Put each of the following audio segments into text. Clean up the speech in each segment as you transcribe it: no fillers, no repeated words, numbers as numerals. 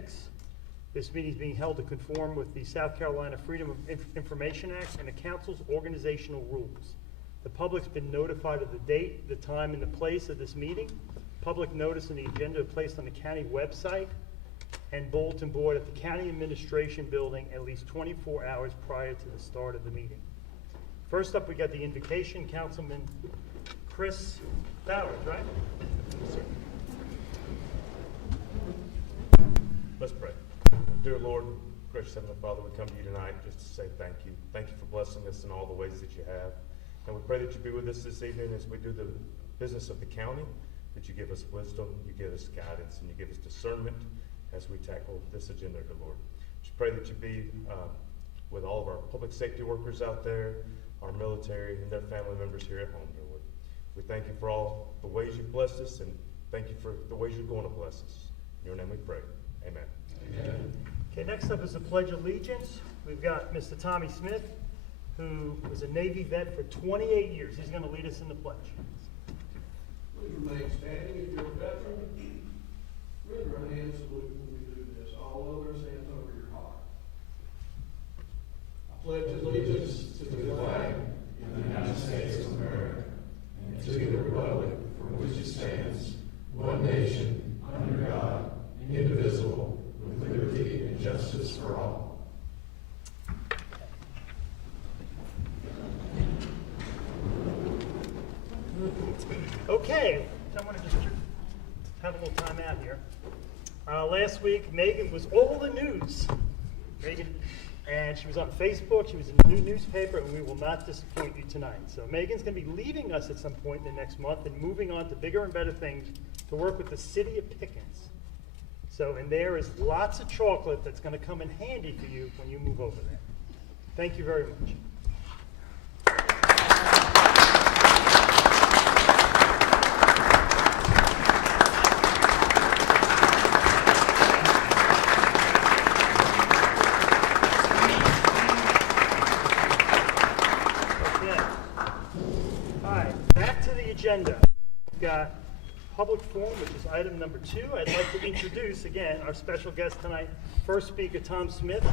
6. This meeting is being held to conform with the South Carolina Freedom of Information Act and the Council's organizational rules. The public's been notified of the date, the time, and the place of this meeting. Public notice and the agenda are placed on the county website and bulletin board at the County Administration Building at least 24 hours prior to the start of the meeting. First up, we got the invocation. Councilman Chris Bowers, right? Yes, sir. Let's pray. Dear Lord, gracious Heavenly Father, we come to you tonight just to say thank you. Thank you for blessing us in all the ways that you have. And we pray that you be with us this evening as we do the business of the county, that you give us wisdom, you give us guidance, and you give us discernment as we tackle this agenda, dear Lord. Just pray that you be with all of our public safety workers out there, our military, and their family members here at home, dear Lord. We thank you for all the ways you've blessed us, and thank you for the ways you're going to bless us. In your name we pray. Amen. Amen. Okay, next up is the Pledge of Allegiance. We've got Mr. Tommy Smith, who was a Navy vet for 28 years. He's going to lead us in the pledge. Please remain standing if you're a veteran. Render a hand salute when we do this. All others, hands over your heart. I pledge allegiance to the flag of the United States of America and to the republic for which it stands, one nation, under God, indivisible, with liberty and justice for all. Okay, I want to just have a little time out here. Last week, Megan was all the news. And she was on Facebook, she was in the new newspaper, and we will not disappoint you tonight. So Megan's going to be leaving us at some point in the next month and moving on to bigger and better things to work with the city of Pickens. So, and there is lots of chocolate that's going to come in handy for you when you move over there. Thank you very much. Agenda. We've got public forum, which is item number 2. I'd like to introduce again our special guest tonight, first speaker Tom Smith.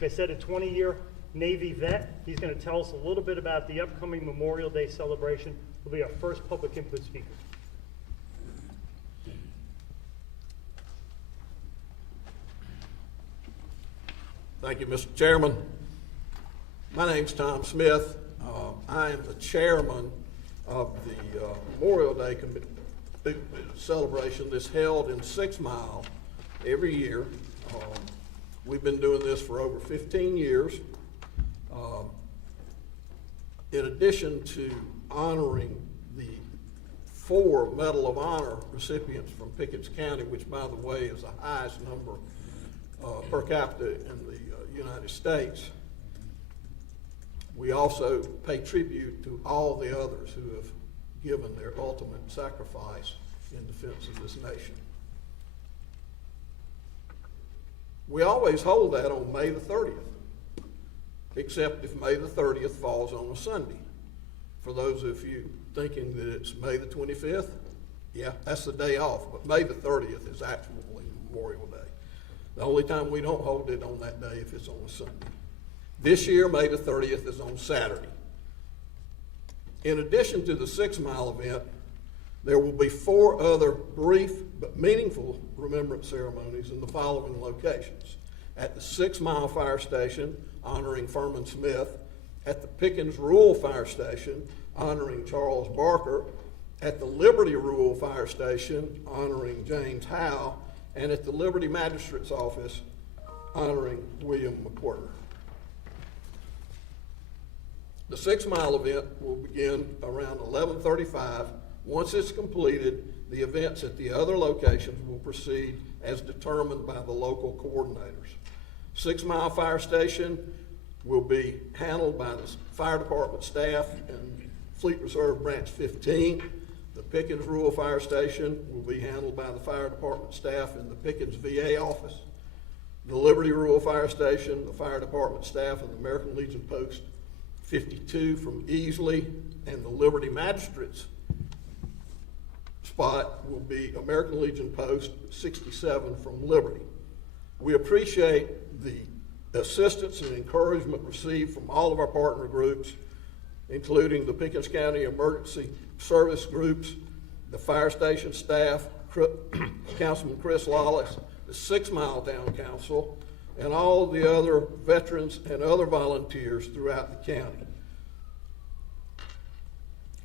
They said a 20-year Navy vet. He's going to tell us a little bit about the upcoming Memorial Day celebration. He'll be our first public input speaker. Thank you, Mr. Chairman. My name's Tom Smith. I am the chairman of the Memorial Day celebration that's held in 6 Mile every year. We've been doing this for over 15 years. In addition to honoring the 4 Medal of Honor recipients from Pickens County, which by the way is the highest number per capita in the United States, we also pay tribute to all the others who have given their ultimate sacrifice in defense of this nation. We always hold that on May the 30th, except if May the 30th falls on a Sunday. For those of you thinking that it's May the 25th, yeah, that's the day off, but May the 30th is actually Memorial Day. The only time we don't hold it on that day if it's on a Sunday. This year, May the 30th is on Saturday. In addition to the 6 Mile event, there will be 4 other brief but meaningful remembrance ceremonies in the following locations. At the 6 Mile Fire Station, honoring Furman Smith. At the Pickens Rural Fire Station, honoring Charles Barker. At the Liberty Rural Fire Station, honoring James Howe. And at the Liberty Magistrate's Office, honoring William McWhirter. The 6 Mile event will begin around 11:35. Once it's completed, the events at the other locations will proceed as determined by the local coordinators. 6 Mile Fire Station will be handled by the fire department staff and Fleet Reserve Branch 15. The Pickens Rural Fire Station will be handled by the fire department staff in the Pickens VA office. The Liberty Rural Fire Station, the fire department staff and the American Legion Post 52 from Easley, and the Liberty Magistrates spot will be American Legion Post 67 from Liberty. We appreciate the assistance and encouragement received from all of our partner groups, including the Pickens County Emergency Service groups, the fire station staff, Councilman Chris Lawless, the 6 Mile Town Council, and all the other veterans and other volunteers throughout the county.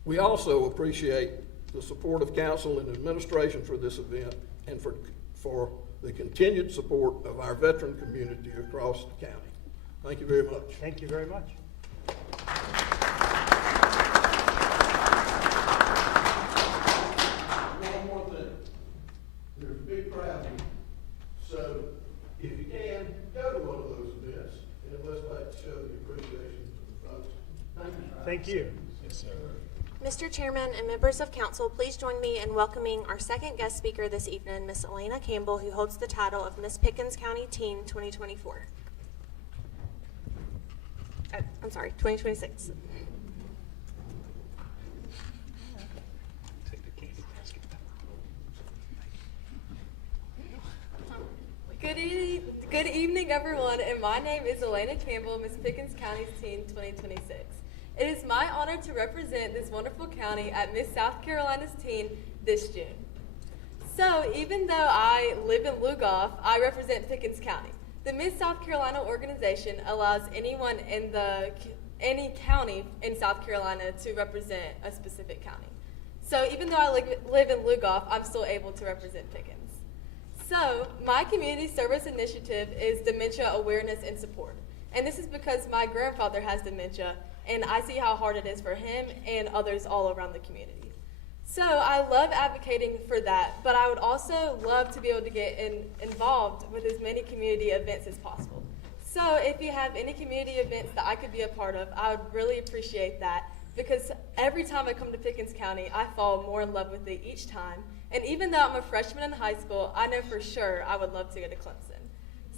We also appreciate the support of council and administration for this event and for the continued support of our veteran community across the county. Thank you very much. Thank you very much. One more thing. There's a big crowd here. So if you can, go to one of those events, and let's like to show the appreciation to the folks. Thank you. Thank you. Yes, sir. Mr. Chairman and members of council, please join me in welcoming our second guest speaker this evening, Miss Elena Campbell, who holds the title of Miss Pickens County Teen 2024. I'm sorry, 2026. Good evening, everyone, and my name is Elena Campbell, Miss Pickens County's Teen 2026. It is my honor to represent this wonderful county at Miss South Carolina's Teen this June. So, even though I live in Lugoff, I represent Pickens County. The Miss South Carolina organization allows anyone in any county in South Carolina to represent a specific county. So, even though I live in Lugoff, I'm still able to represent Pickens. So, my community service initiative is dementia awareness and support. And this is because my grandfather has dementia, and I see how hard it is for him and others all around the community. So I love advocating for that, but I would also love to be able to get involved with as many community events as possible. So if you have any community events that I could be a part of, I would really appreciate that, because every time I come to Pickens County, I fall more in love with it each time. And even though I'm a freshman in high school, I know for sure I would love to go to Clemson.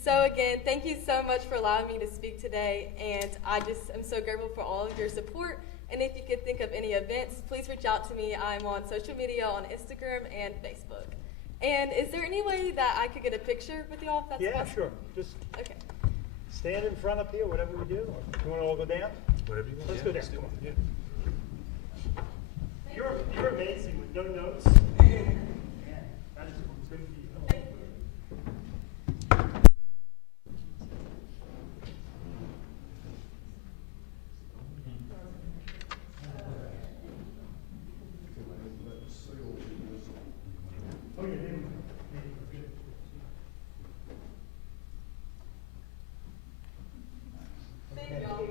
So again, thank you so much for allowing me to speak today, and I just am so grateful for all of your support. And if you could think of any events, please reach out to me. I'm on social media on Instagram and Facebook. And is there any way that I could get a picture with y'all, if that's Yeah, possible? sure. Just Okay. stand in front up here, whatever we do. Or you want to all go down? Whatever you want. Let's Yeah, go down. let's do Come on. it. Yeah. You're amazing with no notes. That is good for you. Thank you. Oh, yeah, there we go. Thank y'all.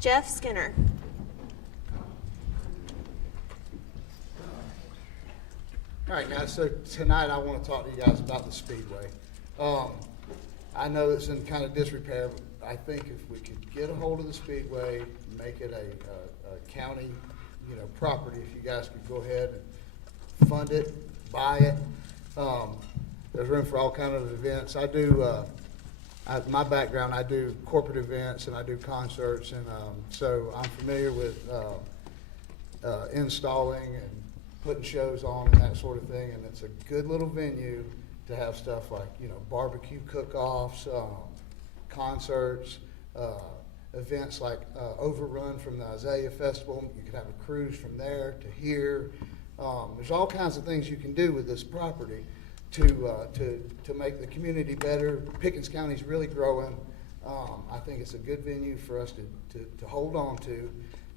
Jeff Skinner. All right, guys, so tonight I want to talk to you guys about the Speedway. I know it's in kind of disrepair, but I think if we could get a hold of the Speedway, make it a county, property, if you guys could go ahead and fund it, buy it. There's room for all kinds of events. I do, my background, I do corporate events and I do concerts, and so I'm familiar with installing and putting shows on and that sort of thing, and it's a good little venue to have stuff like, barbecue cook-offs, concerts, events like Overrun from the Isaiah Festival. You could have a cruise from there to here. There's all kinds of things you can do with this property to make the community better. Pickens County's really growing. I think it's a good venue for us to hold on to,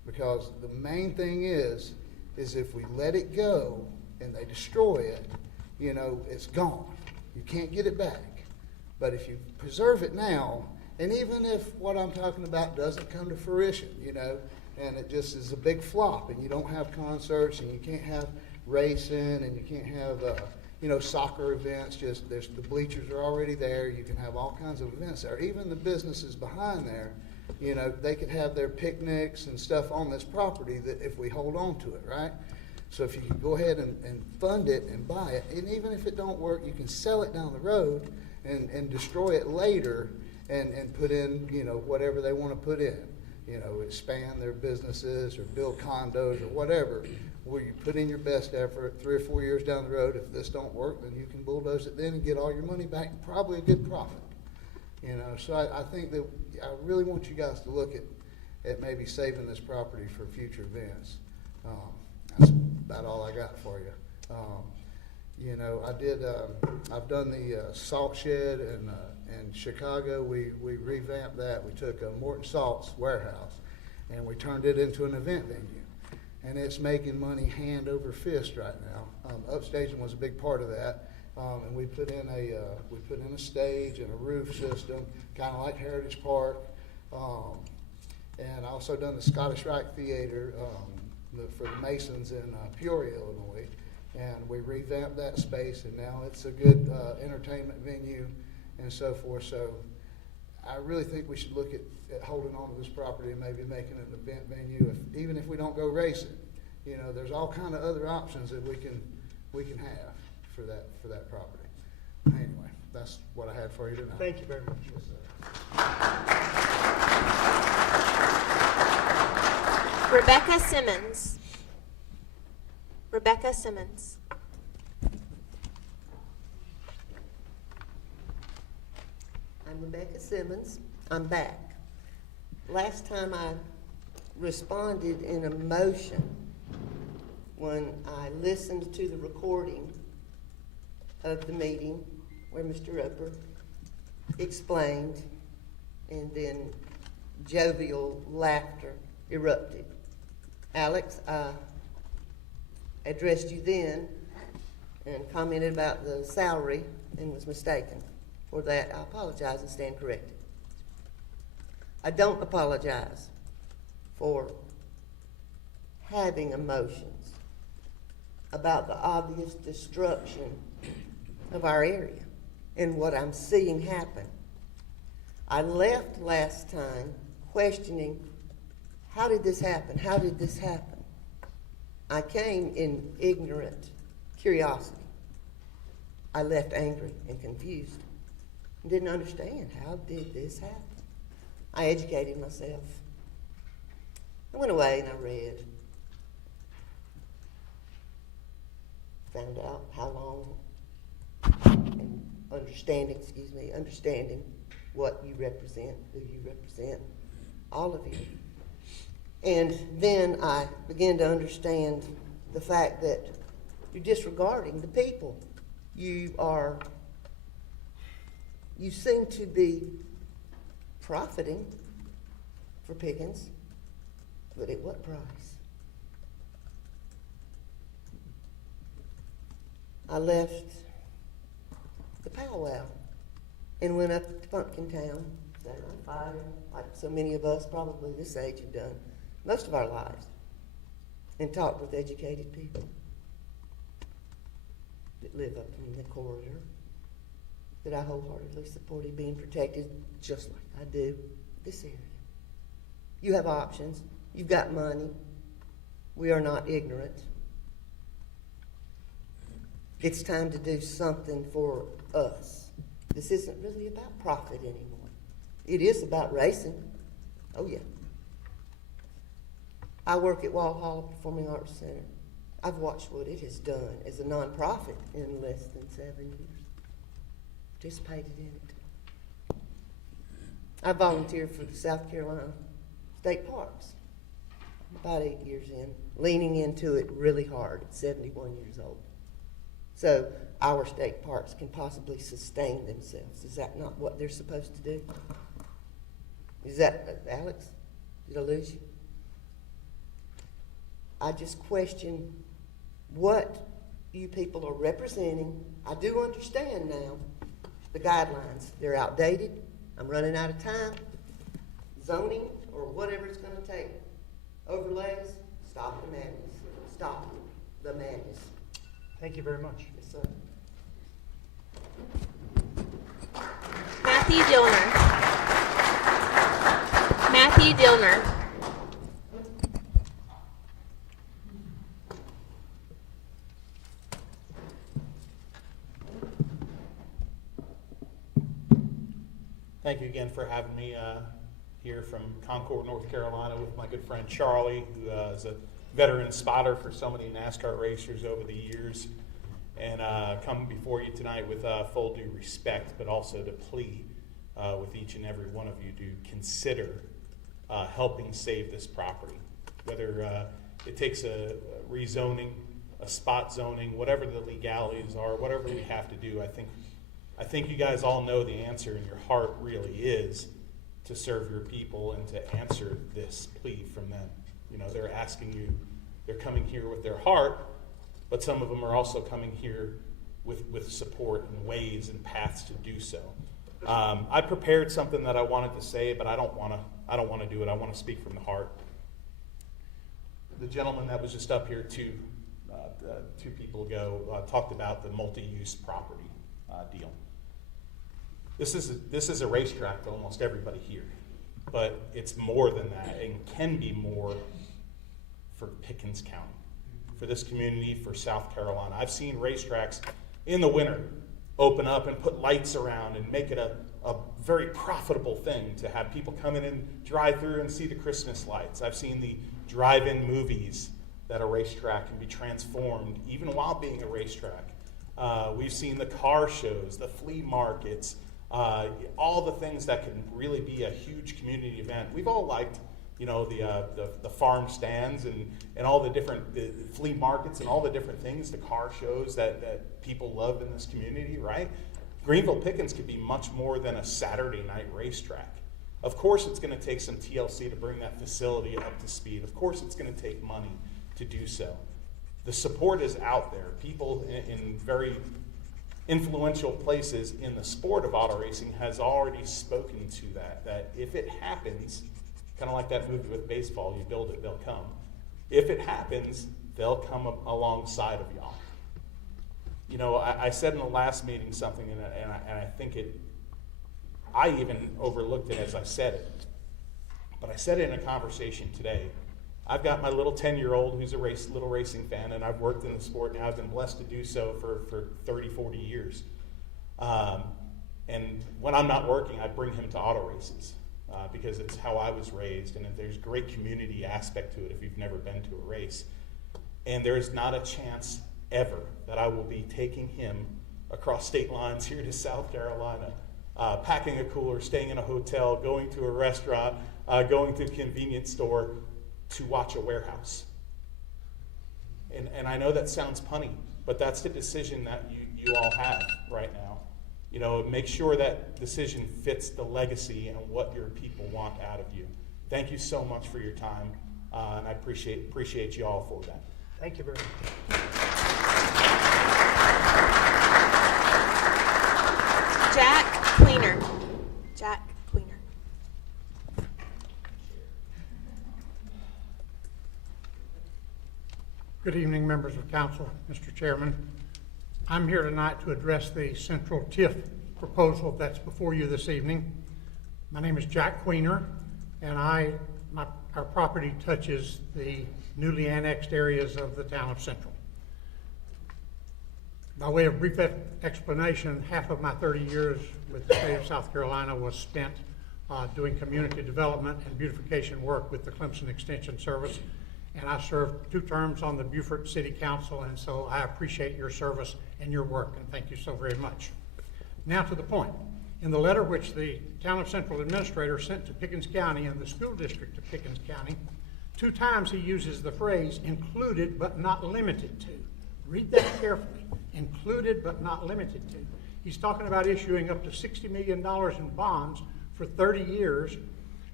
because the main thing is if we let it go and they destroy it, it's gone. You can't get it back. But if you preserve it now, and even if what I'm talking about doesn't come to fruition, and it just is a big flop, and you don't have concerts, and you can't have racing, and you can't have, soccer events, the bleachers are already there. You can have all kinds of events there. Even the businesses behind there, they could have their picnics and stuff on this property that if we hold on to it, right? So if you could go ahead and fund it and buy it, and even if it don't work, you can sell it down the road and destroy it later and put in, whatever they want to put in. expand their businesses or build condos or whatever, where you put in your best effort, 3 or 4 years down the road, if this don't work, then you can bulldoze it then and get all your money back, and probably a good profit. So I think that I really want you guys to look at maybe saving this property for future events. That's about all I got for you. I've done the salt shed in Chicago. We revamped that. We took Morton Salt's warehouse and we turned it into an event venue. And it's making money hand over fist right now. Upstaging was a big part of that. And we put in a stage and a roof system, kind of like Heritage Park. And I also done the Scottish Rite Theater for the Masons in Peoria, Illinois. And we revamped that space, and now it's a good entertainment venue and so forth. So I really think we should look at holding on to this property and maybe making it an event venue, even if we don't go racing. There's all kind of other options that we can have for that property. Anyway, that's what I had for you tonight. Thank you very much. Rebecca Simmons. Rebecca Simmons. I'm Rebecca Simmons. I'm back. Last time I responded in a motion when I listened to the recording of the meeting where Mr. Roper explained, and then jovial laughter erupted. Alex, I addressed you then and commented about the salary and was mistaken. For that, I apologize and stand corrected. I don't apologize for having emotions about the obvious destruction of our area and what I'm seeing happen. I left last time questioning, how did this happen? How did this happen? I came in ignorant curiosity. I left angry and confused. Didn't understand, how did this happen? I educated myself. I went away and I read. Found out how long, and understanding what you represent, who you represent, all of you. And then I began to understand the fact that you're disregarding the people. You seem to be profiting for Pickens, but at what price? I left the powwow and went up to Pumpkin Town, sat on fire, like so many of us probably this age have done most of our lives, and talked with educated people that live up in the corridor that I wholeheartedly supported being protected just like I do this area. You have options. You've got money. We are not ignorant. It's time to do something for us. This isn't really about profit anymore. It is about racing. Oh, yeah. I work at Walhalla Performing Arts Center. I've watched what it has done as a nonprofit in less than 7 years. Participated in it. I volunteered for the South Carolina State Parks about 8 years in, leaning into it really hard at 71 years old. So our state parks can possibly sustain themselves. Is that not what they're supposed to do? Is that, Alex, did I lose you? I just question what you people are representing. I do understand now the guidelines. They're outdated. I'm running out of time. Zoning or whatever it's going to take. Overlays, stop the madness. Stop the madness. Thank you very much. Yes, sir. Matthew Dillner. Matthew Dillner. Thank you again for having me. here from Concord, North Carolina, with my good friend Charlie, who is a veteran spotter for so many NASCAR racers over the years, and come before you tonight with full due respect, but also to plea with each and every one of you to consider helping save this property. Whether it takes a rezoning, a spot zoning, whatever the legalities are, whatever we have to do, I think you guys all know the answer, and your heart really is to serve your people and to answer this plea from them. You know, they're asking you, they're coming here with their heart, but some of them are also coming here with support and ways and paths to do so. I prepared something that I wanted to say, but I don't want to do it. I want to speak from the heart. The gentleman that was just up here two people ago talked about the multi-use property deal. This is a racetrack to almost everybody here, but it's more than that and can be more for Pickens County, for this community, for South Carolina. I've seen racetracks in the winter open up and put lights around and make it a very profitable thing to have people come in and drive through and see the Christmas lights. I've seen the drive-in movies that a racetrack can be transformed even while being a racetrack. We've seen the car shows, the flea markets, all the things that can really be a huge community event. We've all liked, you know, the farm stands and all the different the flea markets and all the different things, the car shows that people love in this community, right? Greenville Pickens could be much more than a Saturday night racetrack. Of course it's going to take some TLC to bring that facility up to speed. Of course it's going to take money to do so. The support is out there. People in very influential places in the sport of auto racing has already spoken to that if it happens, kind of like that movie with baseball, you build it, they'll come. If it happens, they'll come alongside of y'all. You know, I said in the last meeting something, and I think I even overlooked it as I said it. But I said it in a conversation today. I've got my little 10-year-old who's a little racing fan, and I've worked in the sport now. I've been blessed to do so for 30, 40 years. And when I'm not working, I bring him to auto races because it's how I was raised, and there's great community aspect to it if you've never been to a race. And there is not a chance ever that I will be taking him across state lines here to South Carolina, packing a cooler, staying in a hotel, going to a restaurant, going to a convenience store to watch a warehouse. And I know that sounds punny, but that's the decision that you all have right now. You know, make sure that decision fits the legacy and what your people want out of you. Thank you so much for your time, and I appreciate you all for that. Thank you very much. Jack Queener. Jack Queener. Good evening, members of council, Mr. Chairman. I'm here tonight to address the central TIF proposal that's before you this evening. My name is Jack Queener, and our property touches the newly annexed areas of the town of Central. By way of brief explanation, half of my 30 years with the state of South Carolina was spent doing community development and beautification work with the Clemson Extension Service, and I served 2 terms on the Beaufort City Council, and so I appreciate your service and your work, and thank you so very much. Now to the point. In the letter which the Town of Central Administrator sent to Pickens County and the school district of Pickens County, 2 times he uses the phrase included but not limited to. Read that carefully. Included but not limited to. He's talking about issuing up to $60 million in bonds for 30 years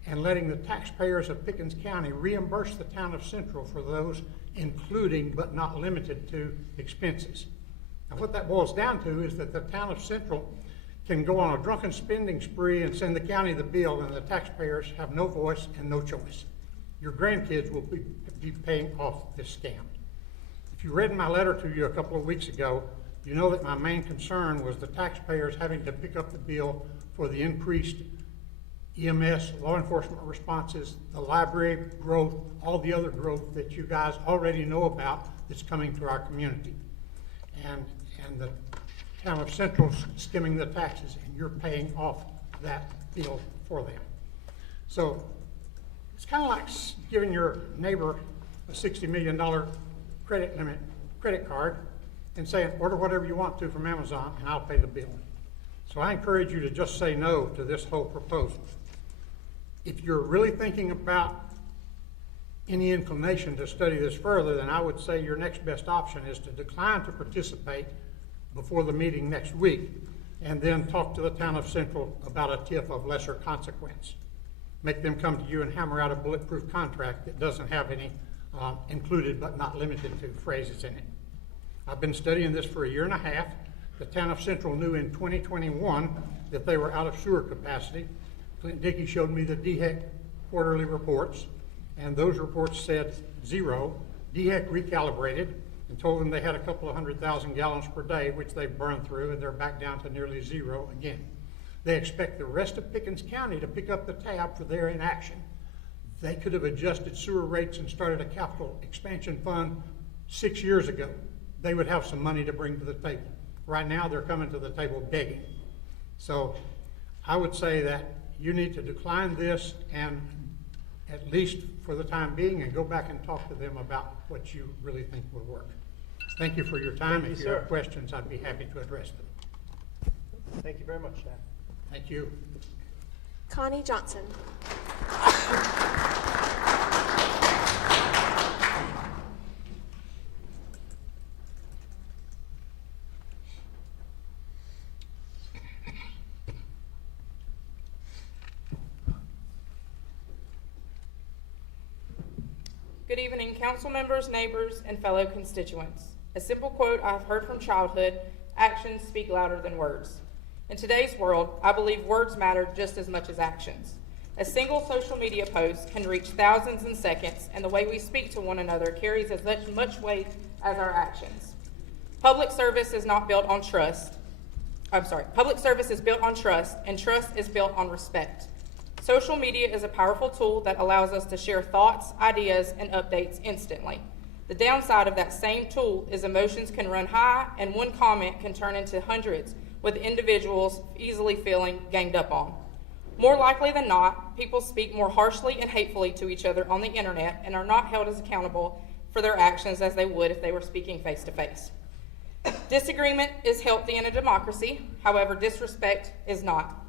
and letting the taxpayers of Pickens County reimburse the town of Central for those including but not limited to expenses. Now what that boils down to is that the town of Central can go on a drunken spending spree and send the county the bill, and the taxpayers have no voice and no choice. Your grandkids will be paying off this scam. If you read my letter to you a couple of weeks ago, you know that my main concern was the taxpayers having to pick up the bill for the increased EMS, law enforcement responses, the library growth, all the other growth that you guys already know about that's coming to our community. And the town of Central's skimming the taxes, and you're paying off that bill for them. So it's kind of like giving your neighbor a $60 million credit card and saying, order whatever you want to from Amazon and I'll pay the bill. So I encourage you to just say no to this whole proposal. If you're really thinking about any inclination to study this further, then I would say your next best option is to decline to participate before the meeting next week and then talk to the town of Central about a TIF of lesser consequence. Make them come to you and hammer out a bulletproof contract that doesn't have any included but not limited to phrases in it. I've been studying this for a year and a half. The town of Central knew in 2021 that they were out of sewer capacity. Clint Dickey showed me the DHEC quarterly reports, and those reports said 0. DHEC recalibrated and told them they had a couple of 100,000 gallons per day, which they burned through, and they're back down to nearly 0 again. They expect the rest of Pickens County to pick up the tab for their inaction. They could have adjusted sewer rates and started a capital expansion fund 6 years ago. They would have some money to bring to the table. Right now, they're coming to the table begging. So I would say that you need to decline this and at least for the time being and go back and talk to them about what you really think will work. Thank you for your time. Thank you, If you sir. have questions, I'd be happy to address them. Thank you very much, Sam. Thank you. Connie Johnson. Good evening, council members, neighbors, and fellow constituents. A simple quote I have heard from childhood: actions speak louder than words. In today's world, I believe words matter just as much as actions. A single social media post can reach thousands in seconds, and the way we speak to one another carries as much weight as our actions. Public service is built on trust, and trust is built on respect. Social media is a powerful tool that allows us to share thoughts, ideas, and updates instantly. The downside of that same tool is emotions can run high, and one comment can turn into hundreds, with individuals easily feeling ganged up on. More likely than not, people speak more harshly and hatefully to each other on the internet and are not held as accountable for their actions as they would if they were speaking face to face. Disagreement is healthy in a democracy, however, disrespect is not.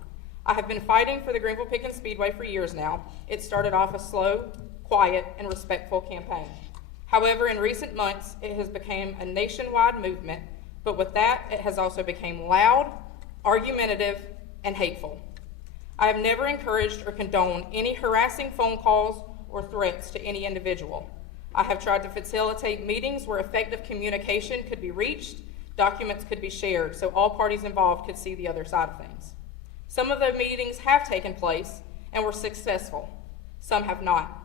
I have been fighting for the Greenville-Pickens Speedway for years now. It started off a slow, quiet, and respectful campaign. However, in recent months, it has become a nationwide movement, but with that, it has also become loud, argumentative, and hateful. I have never encouraged or condoned any harassing phone calls or threats to any individual. I have tried to facilitate meetings where effective communication could be reached, documents could be shared, so all parties involved could see the other side of things. Some of the meetings have taken place and were successful. Some have not.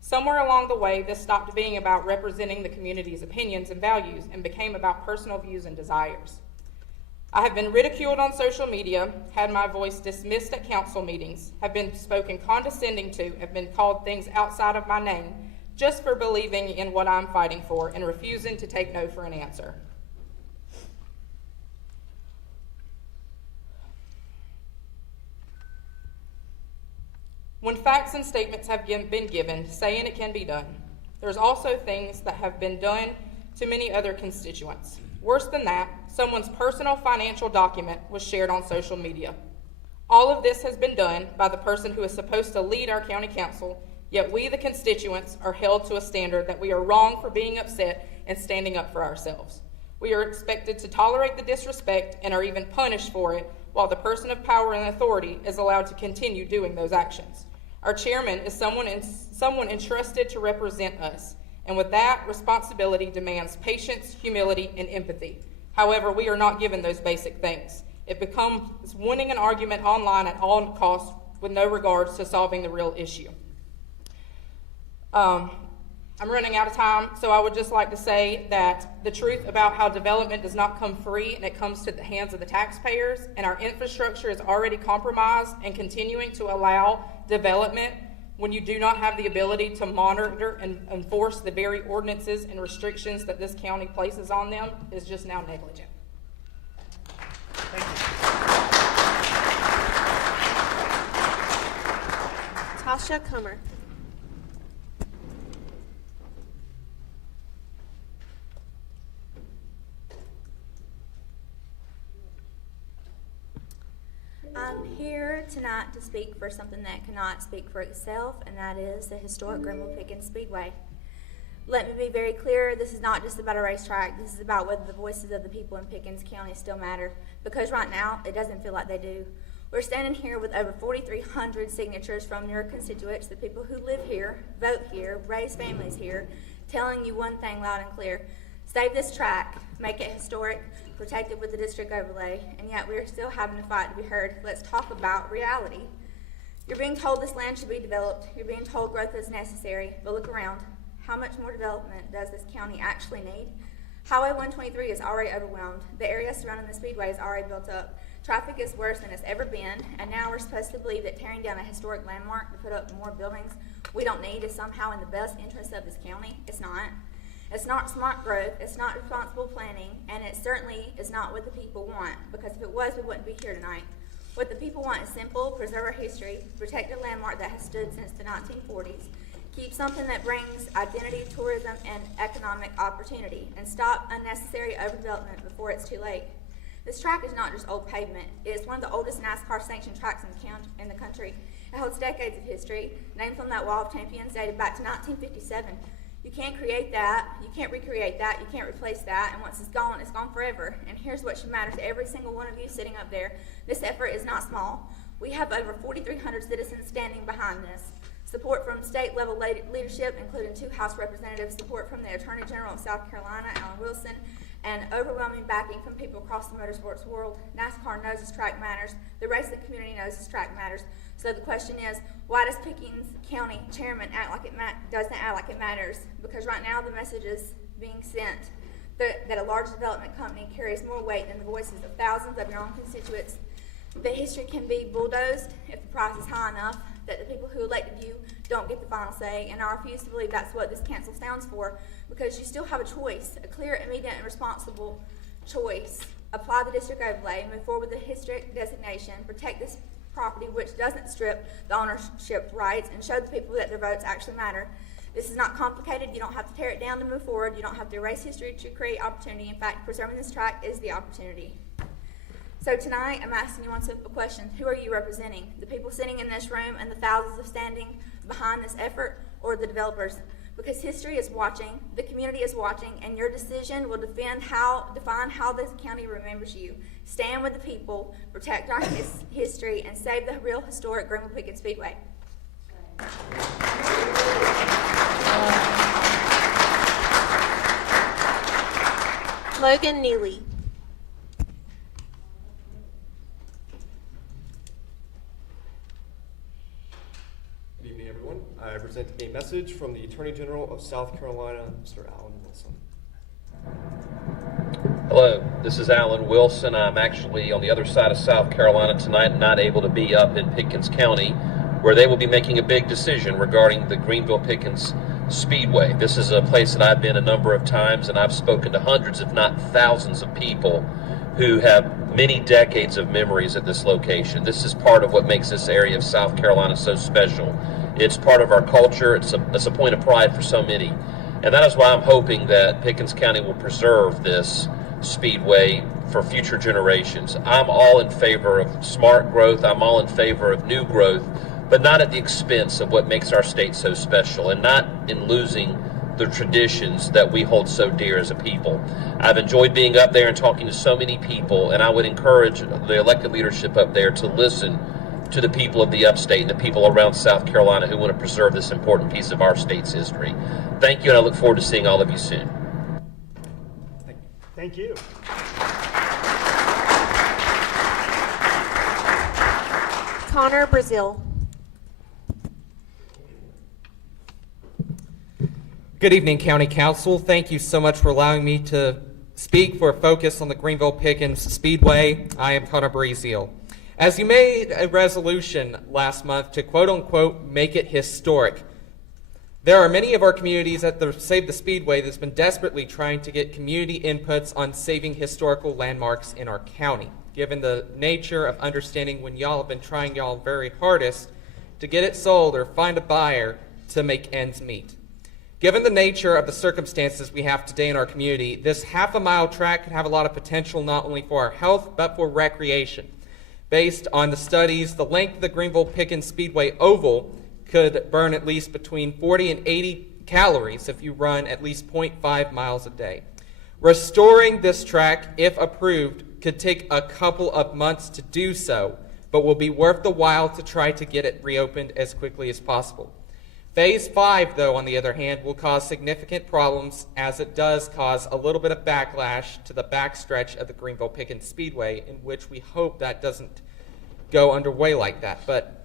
Somewhere along the way, this stopped being about representing the community's opinions and values and became about personal views and desires. I have been ridiculed on social media, had my voice dismissed at council meetings, have been spoken condescending to, have been called things outside of my name just for believing in what I'm fighting for and refusing to take no for an answer. When facts and statements have been given, saying it can be done, there's also things that have been done to many other constituents. Worse than that, someone's personal financial document was shared on social media. All of this has been done by the person who is supposed to lead our county council, yet we, the constituents, are held to a standard that we are wrong for being upset and standing up for ourselves. We are expected to tolerate the disrespect and are even punished for it, while the person of power and authority is allowed to continue doing those actions. Our chairman is someone entrusted to represent us, and with that, responsibility demands patience, humility, and empathy. However, we are not given those basic things. It becomes winning an argument online at all costs with no regards to solving the real issue. I'm running out of time, so I would just like to say that the truth about how development does not come free and it comes to the hands of the taxpayers, and our infrastructure is already compromised and continuing to allow development when you do not have the ability to monitor and enforce the very ordinances and restrictions that this county places on them is just now negligent. Thank you. Tasha Comer. I'm here tonight to speak for something that cannot speak for itself, and that is the historic Greenville-Pickens Speedway. Let me be very clear, this is not just about a racetrack. This is about whether the voices of the people in Pickens County still matter, because right now it doesn't feel like they do. We're standing here with over 4,300 signatures from your constituents, the people who live here, vote here, raise families here, telling you one thing loud and clear: save this track, make it historic, protect it with the district overlay, and yet we're still having to fight to be heard. Let's talk about reality. You're being told this land should be developed. You're being told growth is necessary, but look around. How much more development does this county actually need? Highway 123 is already overwhelmed. The area surrounding the speedway is already built up. Traffic is worse than it's ever been, and now we're supposed to believe that tearing down a historic landmark to put up more buildings we don't need is somehow in the best interest of this county. It's not. It's not smart growth, it's not responsible planning, and it certainly is not what the people want, because if it was, we wouldn't be here tonight. What the people want is simple: preserve our history, protect a landmark that has stood since the 1940s, keep something that brings identity, tourism, and economic opportunity, and stop unnecessary overdevelopment before it's too late. This track is not just old pavement. It is one of the oldest NASCAR-sanctioned tracks in the country. It holds decades of history. Names on that wall of champions dated back to 1957. You can't create that, you can't recreate that, you can't replace that, and once it's gone forever. And here's what should matter to every single one of you sitting up there. This effort is not small. We have over 4,300 citizens standing behind this. Support from state-level leadership, including 2 House representatives, support from the Attorney General of South Carolina, Alan Wilson, and overwhelming backing from people across the motorsports world. NASCAR knows this track matters. The racing community knows this track matters. So the question is, why does Pickens County Chairman doesn't act like it matters? Because right now the message is being sent that a large development company carries more weight than the voices of thousands of your own constituents. That history can be bulldozed if the price is high enough, that the people who elected you don't get the final say, and I refuse to believe that's what this council stands for, because you still have a choice, a clear, immediate, and responsible choice. Apply the district overlay, move forward with the historic designation, protect this property which doesn't strip the ownership rights, and show the people that their votes actually matter. This is not complicated. You don't have to tear it down to move forward. You don't have to erase history to create opportunity. In fact, preserving this track is the opportunity. So tonight, I'm asking you one simple question. Who are you representing? The people sitting in this room and the thousands of standing behind this effort, or the developers? Because history is watching, the community is watching, and your decision will define how this county remembers you. Stand with the people, protect our history, and save the real historic Greenville-Pickens Speedway. Logan Neely. Good evening, everyone. I present a message from the Attorney General of South Carolina, Mr. Alan Wilson. Hello, this is Alan Wilson. I'm actually on the other side of South Carolina tonight, not able to be up in Pickens County, where they will be making a big decision regarding the Greenville-Pickens Speedway. This is a place that I've been a number of times, and I've spoken to hundreds, if not thousands, of people who have many decades of memories at this location. This is part of what makes this area of South Carolina so special. It's part of our culture. It's a point of pride for so many. And that is why I'm hoping that Pickens County will preserve this speedway for future generations. I'm all in favor of smart growth. I'm all in favor of new growth, but not at the expense of what makes our state so special, and not in losing the traditions that we hold so dear as a people. I've enjoyed being up there and talking to so many people, and I would encourage the elected leadership up there to listen to the people of the upstate and the people around South Carolina who want to preserve this important piece of our state's history. Thank you, and I look forward to seeing all of you soon. Thank you. Connor Brazil. Good evening, County Council. Thank you so much for allowing me to speak for a focus on the Greenville-Pickens Speedway. I am Connor Brazil. As you made a resolution last month to quote-unquote make it historic, there are many of our communities at the Save the Speedway that's been desperately trying to get community inputs on saving historical landmarks in our county. Given the nature of understanding when y'all have been trying y'all very hardest to get it sold or find a buyer to make ends meet. Given the nature of the circumstances we have today in our community, this half-a-mile track could have a lot of potential not only for our health, but for recreation. Based on the studies, the length of the Greenville-Pickens Speedway Oval could burn at least between 40 and 80 calories if you run at least 0.5 miles a day. Restoring this track, if approved, could take a couple of months to do so, but will be worth the while to try to get it reopened as quickly as possible. Phase 5, though, on the other hand, will cause significant problems as it does cause a little bit of backlash to the backstretch of the Greenville-Pickens Speedway, in which we hope that doesn't go underway like that. But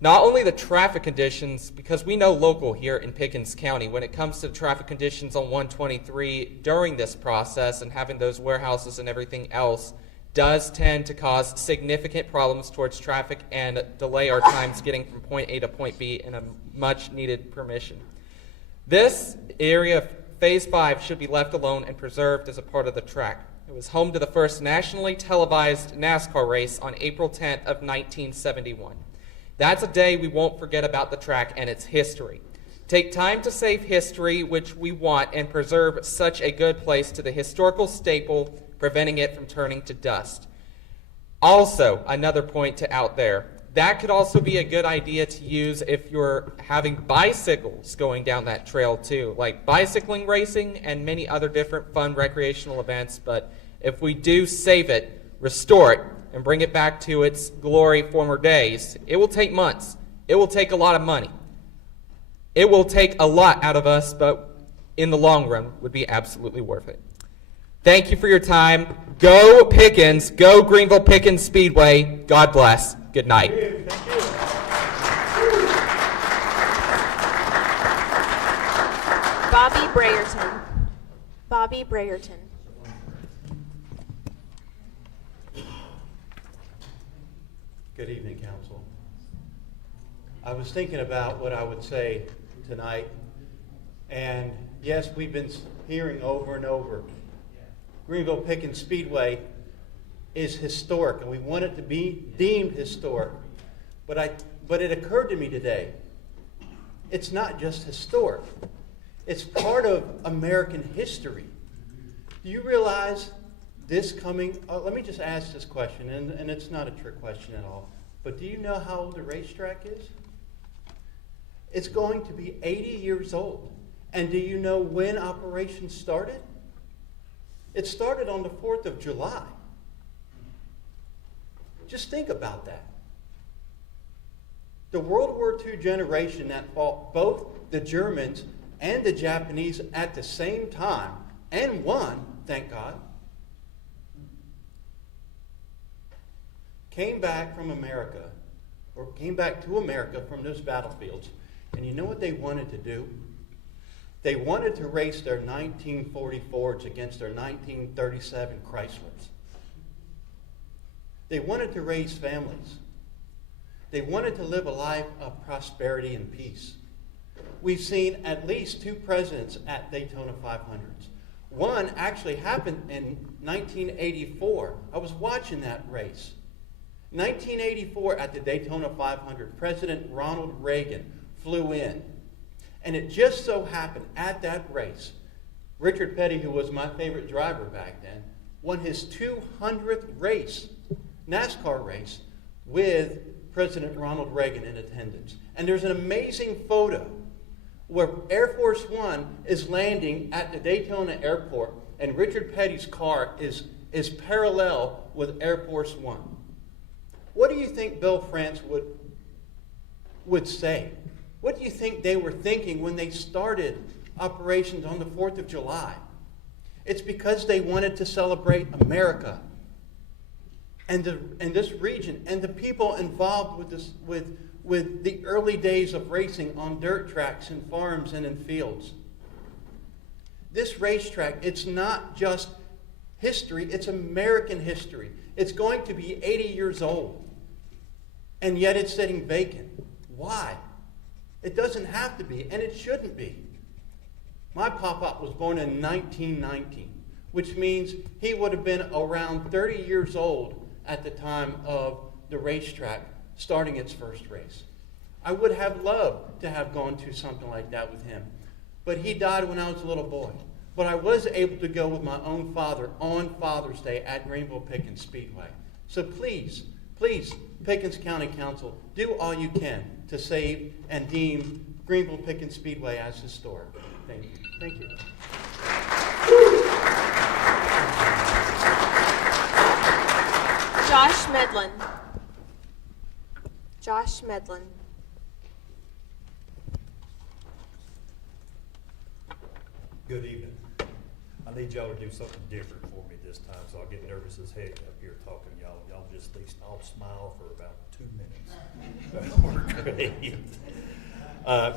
not only the traffic conditions, because we know local here in Pickens County, when it comes to traffic conditions on 123 during this process and having those warehouses and everything else, does tend to cause significant problems towards traffic and delay our times getting from point A to point B in a much needed permission. This area, Phase 5, should be left alone and preserved as a part of the track. It was home to the first nationally televised NASCAR race on April 10th of 1971. That's a day we won't forget about the track and its history. Take time to save history, which we want, and preserve such a good place to the historical staple, preventing it from turning to dust. Also, another point to out there, that could also be a good idea to use if you're having bicycles going down that trail too, like bicycling racing and many other different fun recreational events. But if we do save it, restore it, and bring it back to its glory former days, it will take months. It will take a lot of money. It will take a lot out of us, but in the long run would be absolutely worth it. Thank you for your time. Go Pickens. Go Greenville-Pickens Speedway. God bless. Good night. Thank you. Bobby Brayerton. Bobby Brayerton. Good evening, Council. I was thinking about what I would say tonight, and yes, we've been hearing over and over, Greenville-Pickens Speedway is historic, and we want it to be deemed historic. But it occurred to me today, it's not just historic. It's part of American history. Do you realize this coming, let me just ask this question, and it's not a trick question at all, but do you know how old the racetrack is? It's going to be 80 years old. And do you know when operations started? It started on the 4th of July. Just think about that. The World War II generation that fought both the Germans and the Japanese at the same time and won, thank God, came back from America, or came back to America from those battlefields. And you know what they wanted to do? They wanted to race their 1940 Fords against their 1937 Chryslers. They wanted to raise families. They wanted to live a life of prosperity and peace. We've seen at least 2 presidents at Daytona 500s. One actually happened in 1984. I was watching that race. 1984 at the Daytona 500, President Ronald Reagan flew in. And it just so happened at that race, Richard Petty, who was my favorite driver back then, won his 200th race, NASCAR race, with President Ronald Reagan in attendance. And there's an amazing photo where Air Force One is landing at the Daytona airport, and Richard Petty's car is parallel with Air Force One. What do you think Bill France would say? What do you think they were thinking when they started operations on the 4th of July? It's because they wanted to celebrate America and this region and the people involved with the early days of racing on dirt tracks and farms and in fields. This racetrack, it's not just history, it's American history. It's going to be 80 years old, and yet it's sitting vacant. Why? It doesn't have to be, and it shouldn't be. My pop-up was born in 1919, which means he would have been around 30 years old at the time of the racetrack starting its first race. I would have loved to have gone to something like that with him. But he died when I was a little boy. But I was able to go with my own father on Father's Day at Greenville Pickens Speedway. So please, please, Pickens County Council, do all you can to save and deem Greenville Pickens Speedway as historic. Thank you. Thank you. Josh Medlin. Josh Medlin. Good evening. I need y'all to do something different for me this time, so I'll get nervous as heck up here talking to y'all. Y'all just at least I'll smile for about 2 minutes. We're great.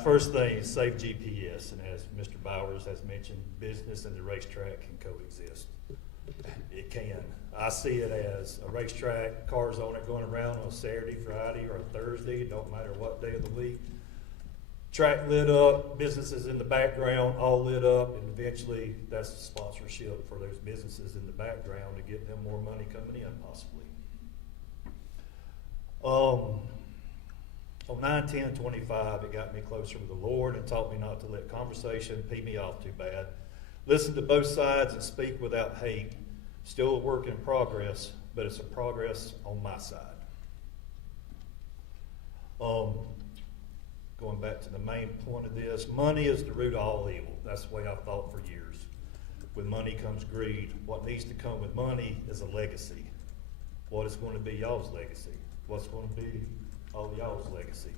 First thing is save GPS, and as Mr. Bowers has mentioned, business and the racetrack can coexist. It can. I see it as a racetrack, cars on it going around on a Saturday, Friday, or a Thursday, it don't matter what day of the week. Track lit up, businesses in the background all lit up, and eventually that's the sponsorship for those businesses in the background to get them more money coming in, possibly. On 9/10/25, it got me closer with the Lord and taught me not to let conversation pee me off too bad. Listen to both sides and speak without hate. Still a work in progress, but it's a progress on my side. Going back to the main point of this, money is the root of all evil. That's the way I've thought for years. With money comes greed. What needs to come with money is a legacy. What is going to be y'all's legacy? What's going to be all y'all's legacy?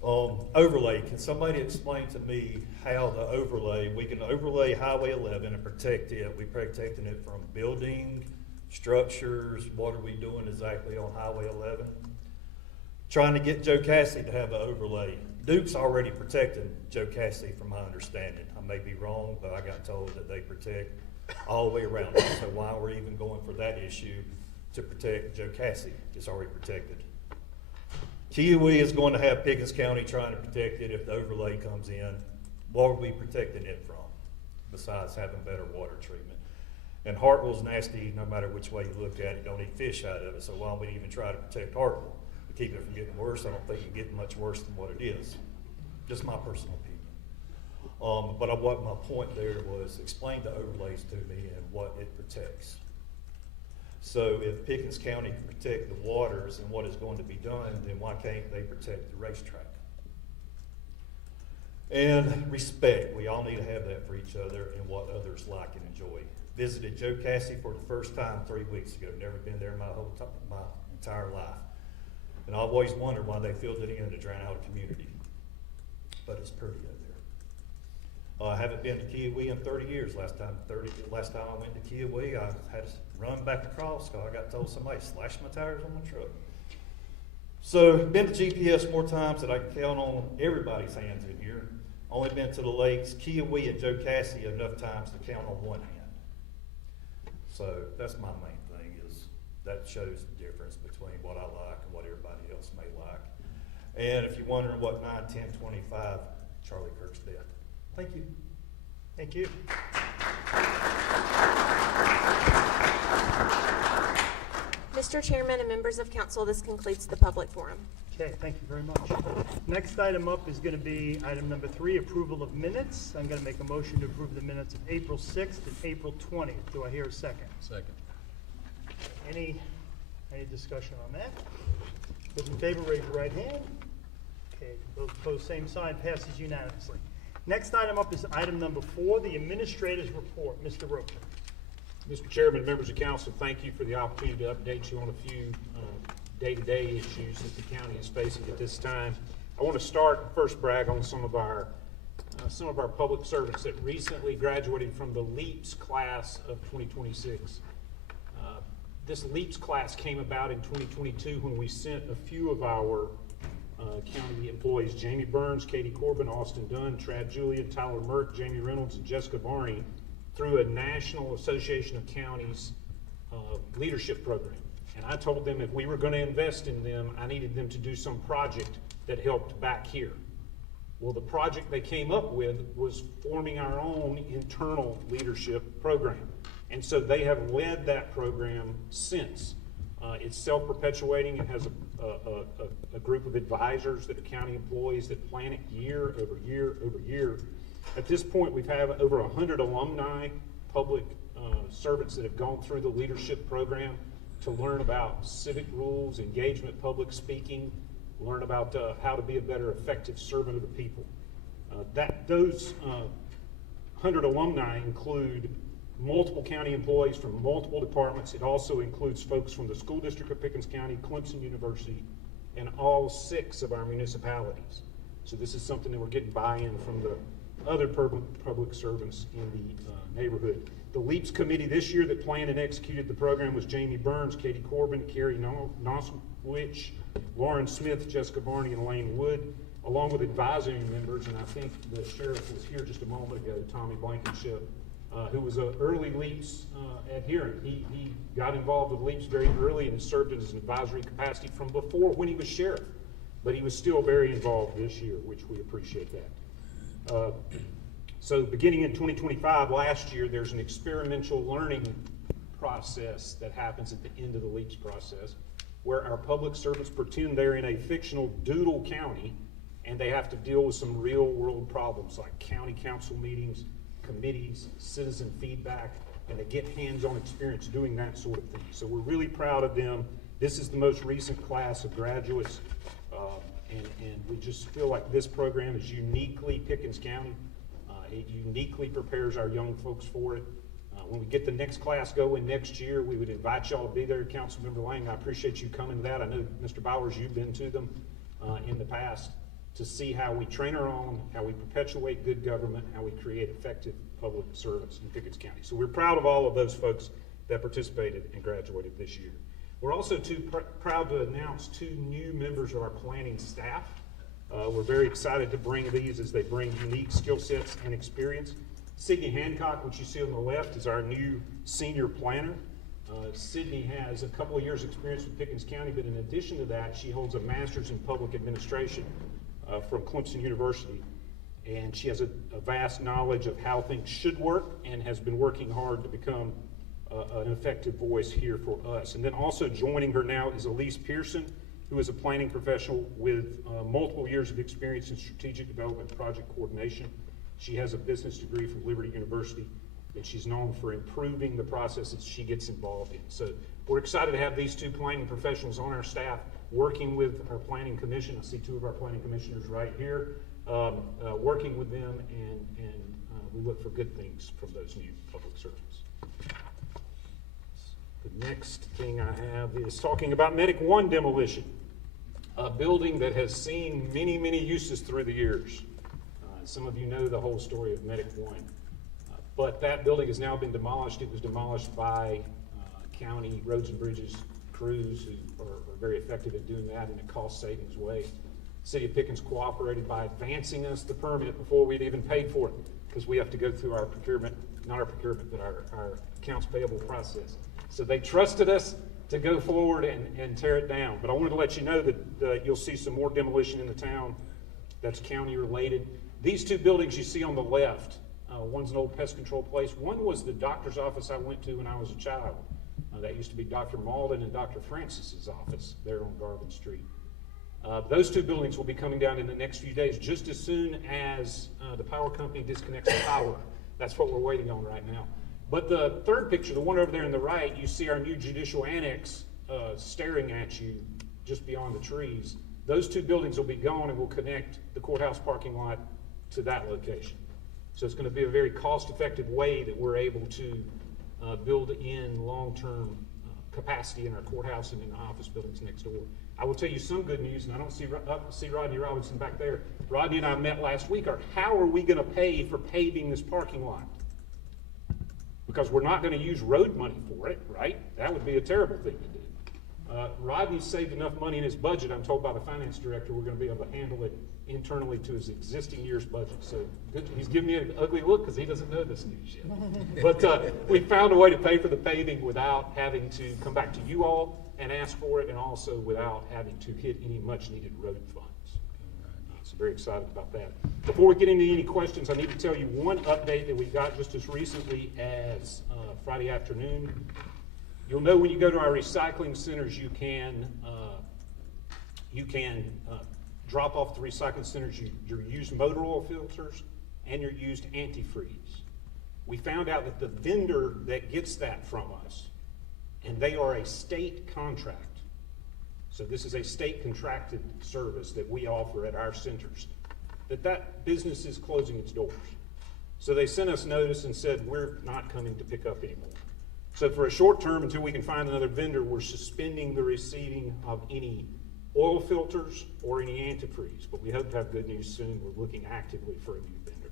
Overlay. Can somebody explain to me how the overlay, we can overlay Highway 11 and protect it. We're protecting it from building, structures. What are we doing exactly on Highway 11? Trying to get Joe Cassie to have an overlay. Duke's already protecting Joe Cassie from my understanding. I may be wrong, but I got told that they protect all the way around it. So why we're even going for that issue to protect Joe Cassie? It's already protected. Kiowee is going to have Pickens County trying to protect it if the overlay comes in. What are we protecting it from besides having better water treatment? And Hartwell's nasty no matter which way you look at it. Don't eat fish out of it, so why don't we even try to protect Hartwell? Keep it from getting worse. I don't think it's getting much worse than what it is. Just my personal opinion. But what my point there was, explain the overlays to me and what it protects. So if Pickens County can protect the waters and what is going to be done, then why can't they protect the racetrack? And respect. We all need to have that for each other and what others like and enjoy. Visited Joe Cassie for the first time 3 weeks ago. Never been there my entire life. And I always wondered why they filled it in to drown out a community. But it's pretty up there. I haven't been to Kiowee in 30 years. Last time I went to Kiowee, I had to run back across because I got told somebody slashed my tires on my truck. So, been to GPS more times than I can count on everybody's hands in here. Only been to the lakes, Kiowee and Joe Cassie enough times to count on one hand. So, that's my main thing, is that shows the difference between what I like and what everybody else may like. And if you're wondering what 9/10/25, Charlie Kirk's death. Thank you. Thank you. Mr. Chairman and members of council, this concludes the public forum. Okay, thank you very much. Next item up is going to be item number 3, approval of minutes. I'm going to make a motion to approve the minutes of April 6th and April 20th. Do I hear a second? Second. Any discussion on that? Those in favor, raise your right hand. Okay, those opposed, same sign, passes unanimously. Next item up is item number 4, the administrator's report. Mr. Roper. Mr. Chairman, members of council, thank you for the opportunity to update you on a few day-to-day issues that the county is facing at this time. I want to start and first brag on some of our public servants that recently graduated from the LEAPS class of 2026. This LEAPS class came about in 2022 when we sent a few of our county employees, Jamie Burns, Katie Corbin, Austin Dunn, Trad Julian, Tyler Merck, Jamie Reynolds, and Jessica Varney through a National Association of Counties leadership program. And I told them if we were going to invest in them, I needed them to do some project that helped back here. Well, the project they came up with was forming our own internal leadership program. And so they have led that program since. It's self-perpetuating. It has a group of advisors that are county employees that plan it year over year over year. At this point, we've had over 100 alumni, public servants that have gone through the leadership program to learn about civic rules, engagement, public speaking, learn about how to be a better, effective servant of the people. Those 100 alumni include multiple county employees from multiple departments. It also includes folks from the school district of Pickens County, Clemson University, and all 6 of our municipalities. So this is something that we're getting buy-in from the other public servants in the neighborhood. The LEAPS committee this year that planned and executed the program was Jamie Burns, Katie Corbin, Carrie Noswich, Lauren Smith, Jessica Barney, and Lane Wood, along with advisory members, and I think the sheriff was here just a moment ago, Tommy Blankenship, who was an early LEAPS adherent. He got involved with LEAPS very early and has served in his advisory capacity from before when he was sheriff. But he was still very involved this year, which we appreciate that. So beginning in 2025, last year, there's an experimental learning process that happens at the end of the LEAPS process, where our public servants pretend they're in a fictional doodle county, and they have to deal with some real-world problems like county council meetings, committees, citizen feedback, and they get hands-on experience doing that sort of thing. So we're really proud of them. This is the most recent class of graduates, and we just feel like this program is uniquely Pickens County. It uniquely prepares our young folks for it. When we get the next class going next year, we would invite y'all to be there. Councilmember Lang, I appreciate you coming to that. I know, Mr. Bowers, you've been to them in the past to see how we train our own, how we perpetuate good government, how we create effective public servants in Pickens County. So we're proud of all of those folks that participated and graduated this year. We're also proud to announce 2 new members of our planning staff. We're very excited to bring these as they bring unique skill sets and experience. Sydney Hancock, which you see on the left, is our new senior planner. Sydney has a couple of years' experience with Pickens County, but in addition to that, she holds a master's in public administration from Clemson University. And she has a vast knowledge of how things should work and has been working hard to become an effective voice here for us. And then also joining her now is Elise Pearson, who is a planning professional with multiple years of experience in strategic development and project coordination. She has a business degree from Liberty University, and she's known for improving the processes she gets involved in. So we're excited to have these 2 planning professionals on our staff working with our planning commission. I see 2 of our planning commissioners right here, working with them, and we look for good things from those new public servants. The next thing I have is talking about Medic 1 demolition, a building that has seen many, many uses through the years. Some of you know the whole story of Medic 1. But that building has now been demolished. It was demolished by county roads and bridges crews who are very effective at doing that in a cost savings way. City of Pickens cooperated by advancing us the permit before we'd even paid for it, because we have to go through our procurement, not our procurement, but our accounts payable process. So they trusted us to go forward and tear it down. But I wanted to let you know that you'll see some more demolition in the town that's county related. These 2 buildings you see on the left, one's an old pest control place. One was the doctor's office I went to when I was a child. That used to be Dr. Malden and Dr. Francis's office there on Garvin Street. Those 2 buildings will be coming down in the next few days, just as soon as the power company disconnects the power. That's what we're waiting on right now. But the third picture, the one over there on the right, you see our new judicial annex staring at you just beyond the trees. Those 2 buildings will be gone and will connect the courthouse parking lot to that location. So it's going to be a very cost-effective way that we're able to build in long-term capacity in our courthouse and in the office buildings next door. I will tell you some good news, and I don't see Rodney Robinson back there. Rodney and I met last week. How are we going to pay for paving this parking lot? Because we're not going to use road money for it, right? That would be a terrible thing to do. Rodney saved enough money in his budget, I'm told by the finance director, we're going to be able to handle it internally to his existing year's budget. So he's giving me an ugly look because he doesn't know this news yet. But we found a way to pay for the paving without having to come back to you all and ask for it, and also without having to hit any much needed road funds. So very excited about that. Before we get into any questions, I need to tell you one update that we got just as recently as Friday afternoon. You'll know when you go to our recycling centers, you can drop off the recycling centers your used motor oil filters and your used antifreeze. We found out that the vendor that gets that from us, and they are a state contract, so this is a state contracted service that we offer at our centers, that business is closing its doors. So they sent us notice and said, we're not coming to pick up anymore. So for a short term, until we can find another vendor, we're suspending the receiving of any oil filters or any antifreeze, but we hope to have good news soon. We're looking actively for a new vendor.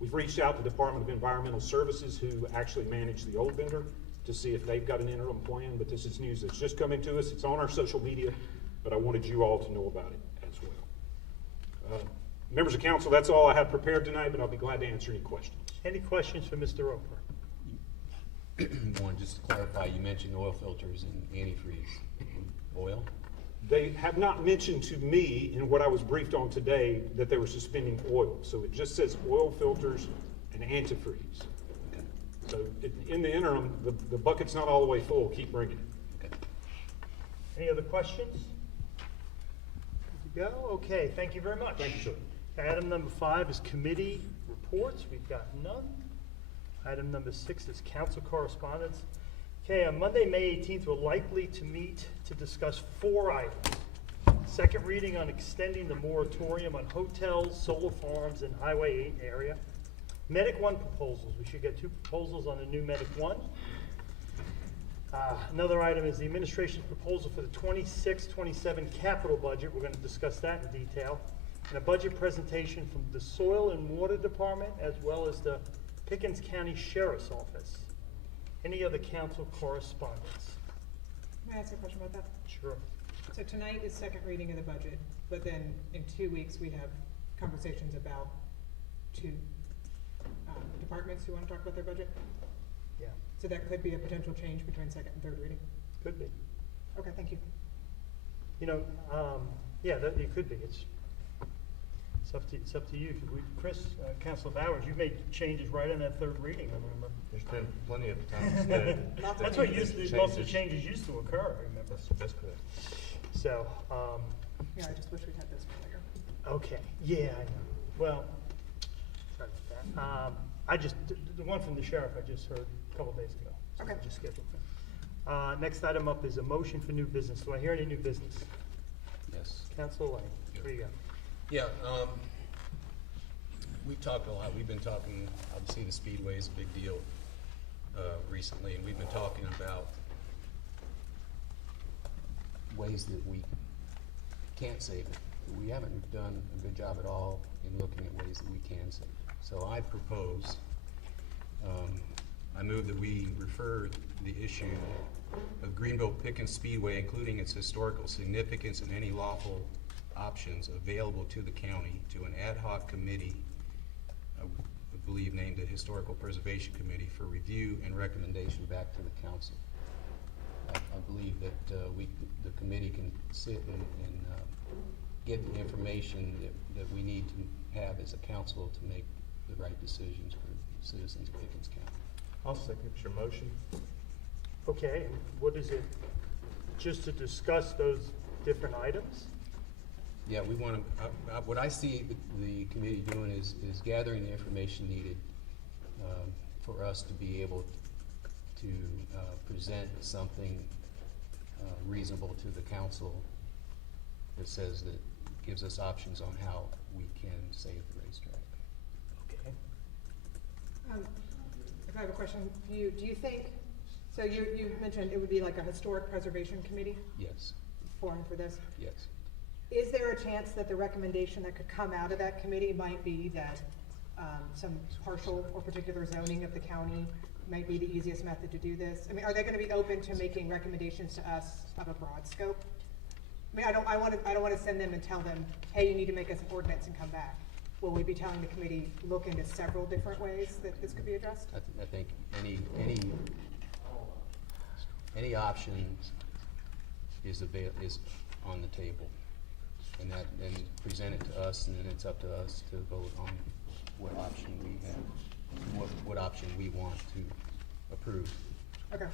We've reached out to the Department of Environmental Services, who actually managed the old vendor, to see if they've got an interim plan, but this is news that's just coming to us. It's on our social media, but I wanted you all to know about it as well. Members of council, that's all I have prepared tonight, but I'll be glad to answer any questions. Any questions for Mr. Roper? One, just to clarify, you mentioned oil filters and antifreeze. Oil? They have not mentioned to me, in what I was briefed on today, that they were suspending oil. So it just says oil filters and antifreeze. Okay. So in the interim, the bucket's not all the way full. Keep bringing it. Okay. Any other questions? Good to go? Okay, thank you very much. Thank you, sir. Item number 5 is committee reports. We've got none. Item number 6 is council correspondence. Okay, on Monday, May 18th, we're likely to meet to discuss 4 items. Second reading on extending the moratorium on hotels, solar farms, and Highway 8 area. Medic 1 proposals. We should get 2 proposals on the new Medic 1. Another item is the administration's proposal for the 26-27 capital budget. We're going to discuss that in detail. And a budget presentation from the Soil and Water Department, as well as the Pickens County Sheriff's Office. Any other council correspondence? May I ask a question about that? Sure. So tonight is second reading of the budget, but then in 2 weeks, we have conversations about 2 departments who want to talk about their budget? Yeah. So that could be a potential change between second and third reading? Could be. Okay, thank you. You know, yeah, it could be. It's up to you. Chris, Councilor Bowers, you made changes right in that third reading, I remember. There's been plenty of times. That's what most of the changes used to occur, I remember. That's correct. So, Yeah, I just wish we'd had this earlier. okay, yeah, I know. Well, sorry about that. The one from the sheriff I just heard a couple days ago. So Okay. I just scheduled it. Next item up is a motion for new business. Do I hear any new business? Yes. Councilor Lane, where you go? Yeah, we've talked a lot. We've been talking, obviously the Speedway is a big deal recently, and we've been talking about ways that we can't save it. We haven't done a good job at all in looking at ways that we can save it. So I propose, I move that we refer the issue of Greenville Pickens Speedway, including its historical significance and any lawful options available to the county, to an ad hoc committee, I believe named the Historical Preservation Committee, for review and recommendation back to the council. I believe that the committee can sit and get the information that we need to have as a council to make the right decisions for the citizens of Pickens County. I'll second your motion. Okay, and what is it, just to discuss those different items? Yeah, we want to, what I see the committee doing is gathering the information needed for us to be able to present something reasonable to the council that says that gives us options on how we can save the racetrack. Okay. If I have a question for you, do you think, so you mentioned it would be like a historic preservation committee Yes, formed for this? yes. Is there a chance that the recommendation that could come out of that committee might be that some partial or particular zoning of the county might be the easiest method to do this? I mean, are they going to be open to making recommendations to us of a broad scope? I mean, I don't want to send them and tell them, hey, you need to make us an ordinance and come back. Will we be telling the committee, look into several different ways that this could be addressed? I think any option is on the table. And that then present it to us, and then it's up to us to vote on what option we have, what option we want to approve. Okay.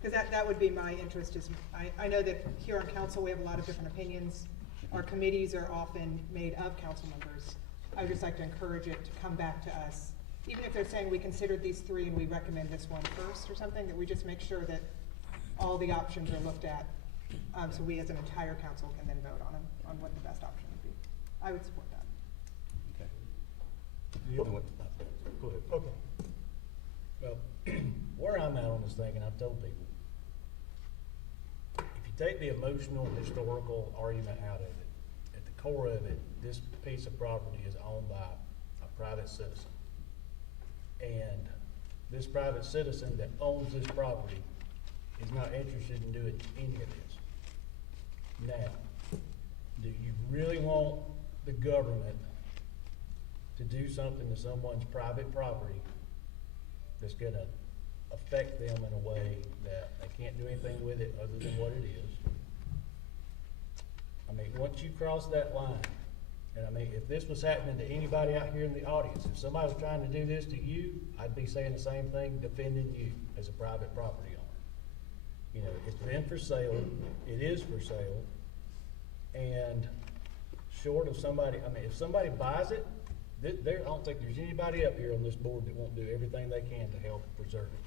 Because that would be my interest is, I know that here on council, we have a lot of different opinions. Our committees are often made of council members. I would just like to encourage it to come back to us. Even if they're saying we considered these three and we recommend this one first or something, that we just make sure that all the options are looked at. So we as an entire council can then vote on them, on what the best option would be. I would support that. Go ahead. Okay. Well, where I'm at on this thing, and I've told people, if you take the emotional, historical argument out of it, at the core of it, this piece of property is owned by a private citizen. And this private citizen that owns this property is not interested in doing any of this. Now, do you really want the government to do something to someone's private property that's gonna affect them in a way that they can't do anything with it other than what it is? I mean, once you cross that line, and I mean, if this was happening to anybody out here in the audience, if somebody was trying to do this to you, I'd be saying the same thing, defending you as a private property owner. You know, it's been for sale, it is for sale, and short of somebody, I mean, if somebody buys it, I don't think there's anybody up here on this board that won't do everything they can to help preserve it.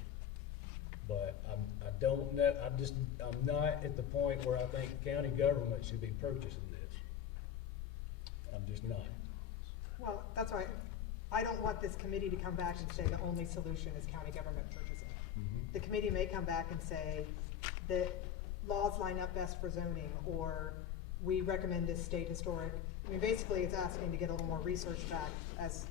But I don't know, I'm not at the point where I think county government should be purchasing this. I'm just not. Well, that's right. I don't want this committee to come back and say the only solution is county government purchasing. The committee may come back and say that laws line up best for zoning, or we recommend this state historic. I mean, basically, it's asking to get a little more research back, as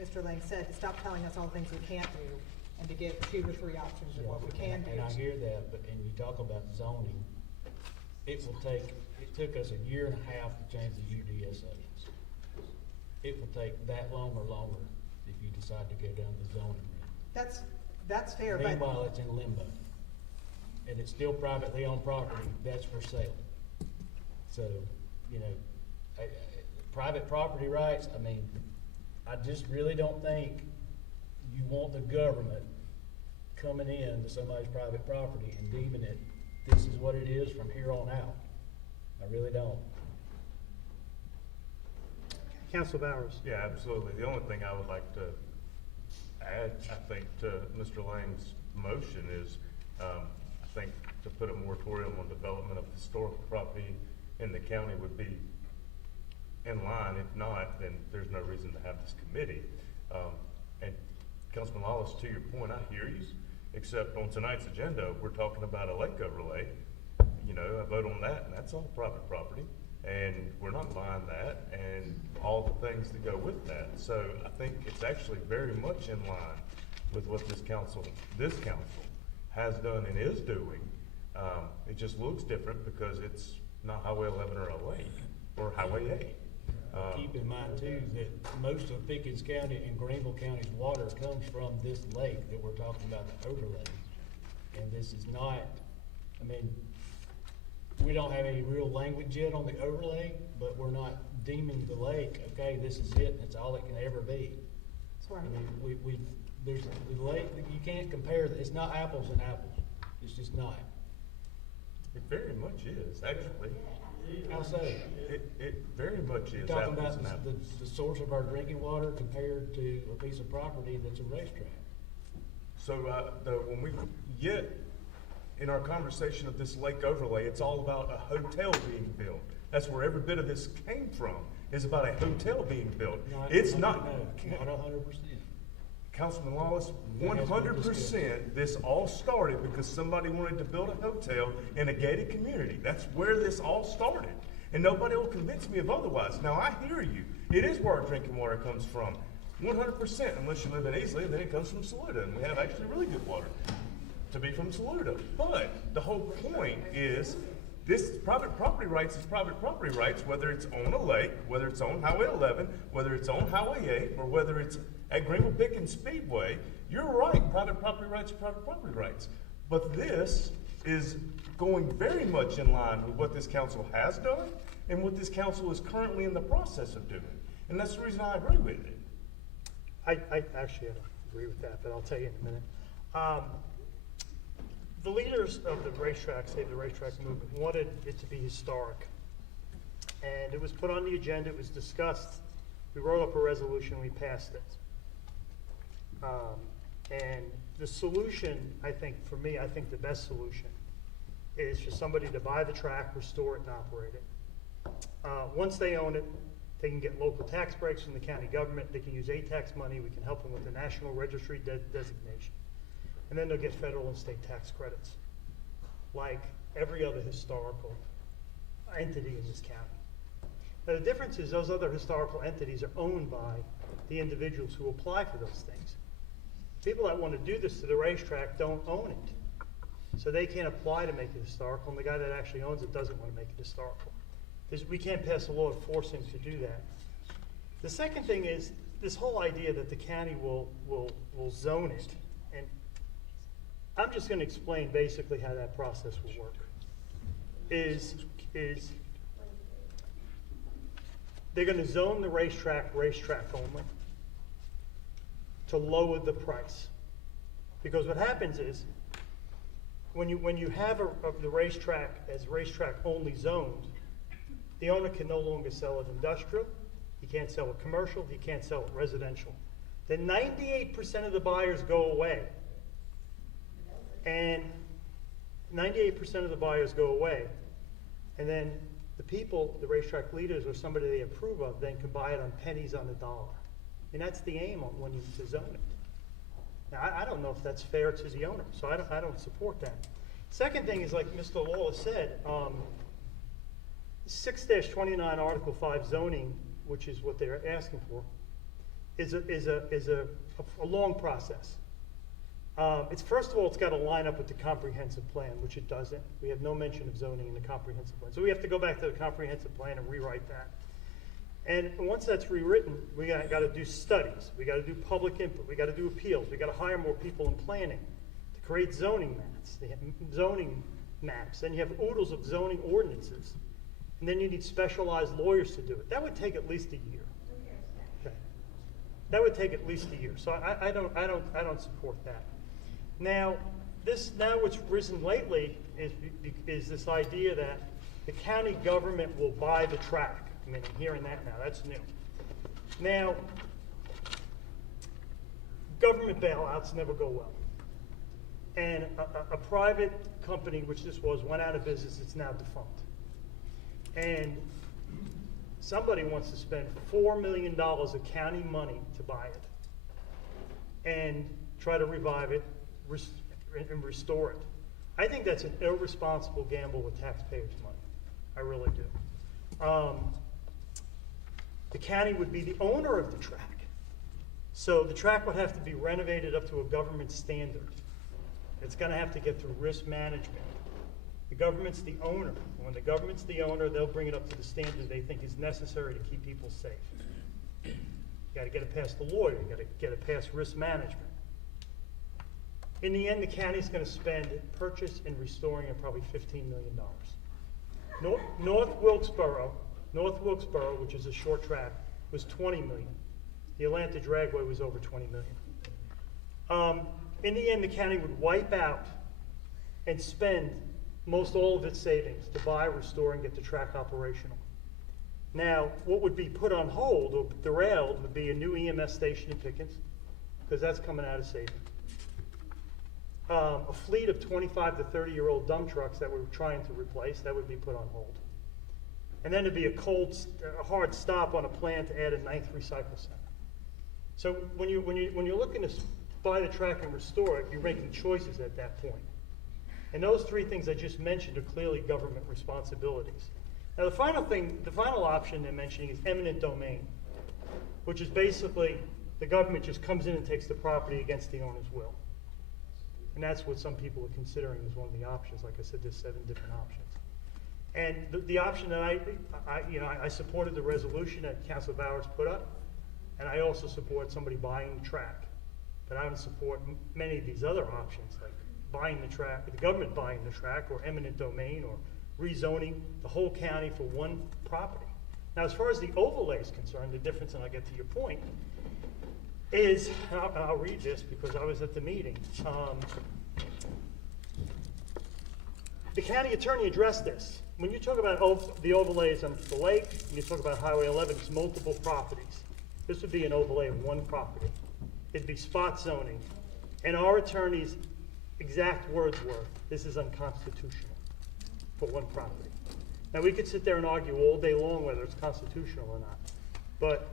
Mr. Lang said, to stop telling us all the things we can't do, and to give 2 or 3 options of what we can do. And I hear that, but, and you talk about zoning, it took us a year and a half to change the UDSA. It will take that long or longer if you decide to go down the zoning route. That's fair, but. Meanwhile, it's in limbo. And it's still privately owned property that's for sale. So, you know, private property rights, I mean, I just really don't think you want the government coming in to somebody's private property and deeming it, this is what it is from here on out. I really don't. Council Bowers. Yeah, absolutely. The only thing I would like to add, I think, to Mr. Lang's motion is, I think to put a moratorium on development of historical property in the county would be in line. If not, then there's no reason to have this committee. And Councilman Lawless, to your point, I hear you, except on tonight's agenda, we're talking about a lake overlay. You know, I vote on that, and that's all private property. And we're not buying that and all the things that go with that. So I think it's actually very much in line with what this council has done and is doing. It just looks different because it's not Highway 11 or a lake or Highway 8. Keep in mind too that most of Pickens County and Greenville County's water comes from this lake that we're talking about, the overlay. And this is not, I mean, we don't have any real language yet on the overlay, but we're not deeming the lake, okay, this is it, that's all it can ever be. I mean, there's the lake, you can't compare, it's not apples and apples, it's just not. It very much is, actually. How so? It very much is. You're talking about the source of our drinking water compared to a piece of property that's a racetrack. So when we get in our conversation of this lake overlay, it's all about a hotel being built. That's where every bit of this came from, is about a hotel being built. It's not 100%. Councilman Lawless, 100%, this all started because somebody wanted to build a hotel in a gated community. That's where this all started. And nobody will convince me of otherwise. Now, I hear you. It is where our drinking water comes from. 100%, unless you live in Easley, then it comes from Saluda. And we have actually really good water to be from Saluda. But the whole point is, this private property rights is private property rights, whether it's on a lake, whether it's on Highway 11, whether it's on Highway 8, or whether it's at Greenville Pickens Speedway. You're right, private property rights are private property rights. But this is going very much in line with what this council has done and what this council is currently in the process of doing. And that's the reason I agree with it. I actually don't agree with that, but I'll tell you in a minute. The leaders of the racetrack, Save the Racetrack movement, wanted it to be historic. And it was put on the agenda, it was discussed, we wrote up a resolution, we passed it. And the solution, I think, for me, I think the best solution is for somebody to buy the track, restore it, and operate it. Once they own it, they can get local tax breaks from the county government, they can use tax money, we can help them with the National Registry designation. And then they'll get federal and state tax credits, like every other historical entity in this county. Now, the difference is those other historical entities are owned by the individuals who apply for those things. People that want to do this to the racetrack don't own it. So they can't apply to make it historical, and the guy that actually owns it doesn't want to make it historical. We can't pass a law to force him to do that. The second thing is this whole idea that the county will zone it. And I'm just going to explain basically how that process will work. Is they're going to zone the racetrack only to lower the price. Because what happens is, when you have the racetrack as racetrack only zoned, the owner can no longer sell it industrial, he can't sell it commercial, he can't sell it residential. Then 98% of the buyers go away. And 98% of the buyers go away. And then the people, the racetrack leaders or somebody they approve of, then can buy it on pennies on the dollar. And that's the aim when you zone it. Now, I don't know if that's fair to the owner, so I don't support that. Second thing is, like Mr. Lawler said, 6-29 Article 5 zoning, which is what they're asking for, is a long process. It's first of all, it's got to line up with the comprehensive plan, which it doesn't. We have no mention of zoning in the comprehensive plan. So we have to go back to the comprehensive plan and rewrite that. And once that's rewritten, we got to do studies. We got to do public input. We got to do appeals. We got to hire more people in planning to create zoning maps. They have zoning maps. Then you have oodles of zoning ordinances. And then you need specialized lawyers to do it. That would take at least a year. Okay. That would take at least a year. So I don't support that. Now what's risen lately is this idea that the county government will buy the track. I mean, I'm hearing that now. That's new. Now, government bailouts never go well. And a private company, which this was, went out of business. It's now defunct. And somebody wants to spend $4 million of county money to buy it and try to revive it and restore it. I think that's an irresponsible gamble with taxpayers' money. I really do. The county would be the owner of the track. So the track would have to be renovated up to a government standard. It's going to have to get through risk management. The government's the owner. When the government's the owner, they'll bring it up to the standard they think is necessary to keep people safe. You got to get it past the lawyer. You got to get it past risk management. In the end, the county's going to spend purchase and restoring it probably $15 million. North Wilkesboro, which is a short track, was $20 million. The Atlanta Dragway was over $20 million. In the end, the county would wipe out and spend most all of its savings to buy, restore, and get the track operational. Now, what would be put on hold or derailed would be a new EMS station in Pickens, because that's coming out of savings. A fleet of 25 to 30-year-old dump trucks that we're trying to replace, that would be put on hold. And then there'd be a hard stop on a plan to add a 9th recycle center. So when you're looking to buy the track and restore it, you're making choices at that point. And those three things I just mentioned are clearly government responsibilities. Now the final option they're mentioning is eminent domain, which is basically the government just comes in and takes the property against the owner's will. And that's what some people are considering as one of the options. Like I said, there's 7 different options. And the option that I supported the resolution that Councilor Bowers put up, and I also support somebody buying the track. But I don't support many of these other options, like buying the track, the government buying the track, or eminent domain, or rezoning the whole county for one property. Now, as far as the overlay is concerned, the difference, and I'll get to your point, is, and I'll read this because I was at the meeting. The county attorney addressed this. When you talk about the overlays on the lake, and you talk about Highway 11, it's multiple properties. This would be an overlay of one property. It'd be spot zoning. And our attorney's exact words were, this is unconstitutional for one property. Now, we could sit there and argue all day long whether it's constitutional or not, but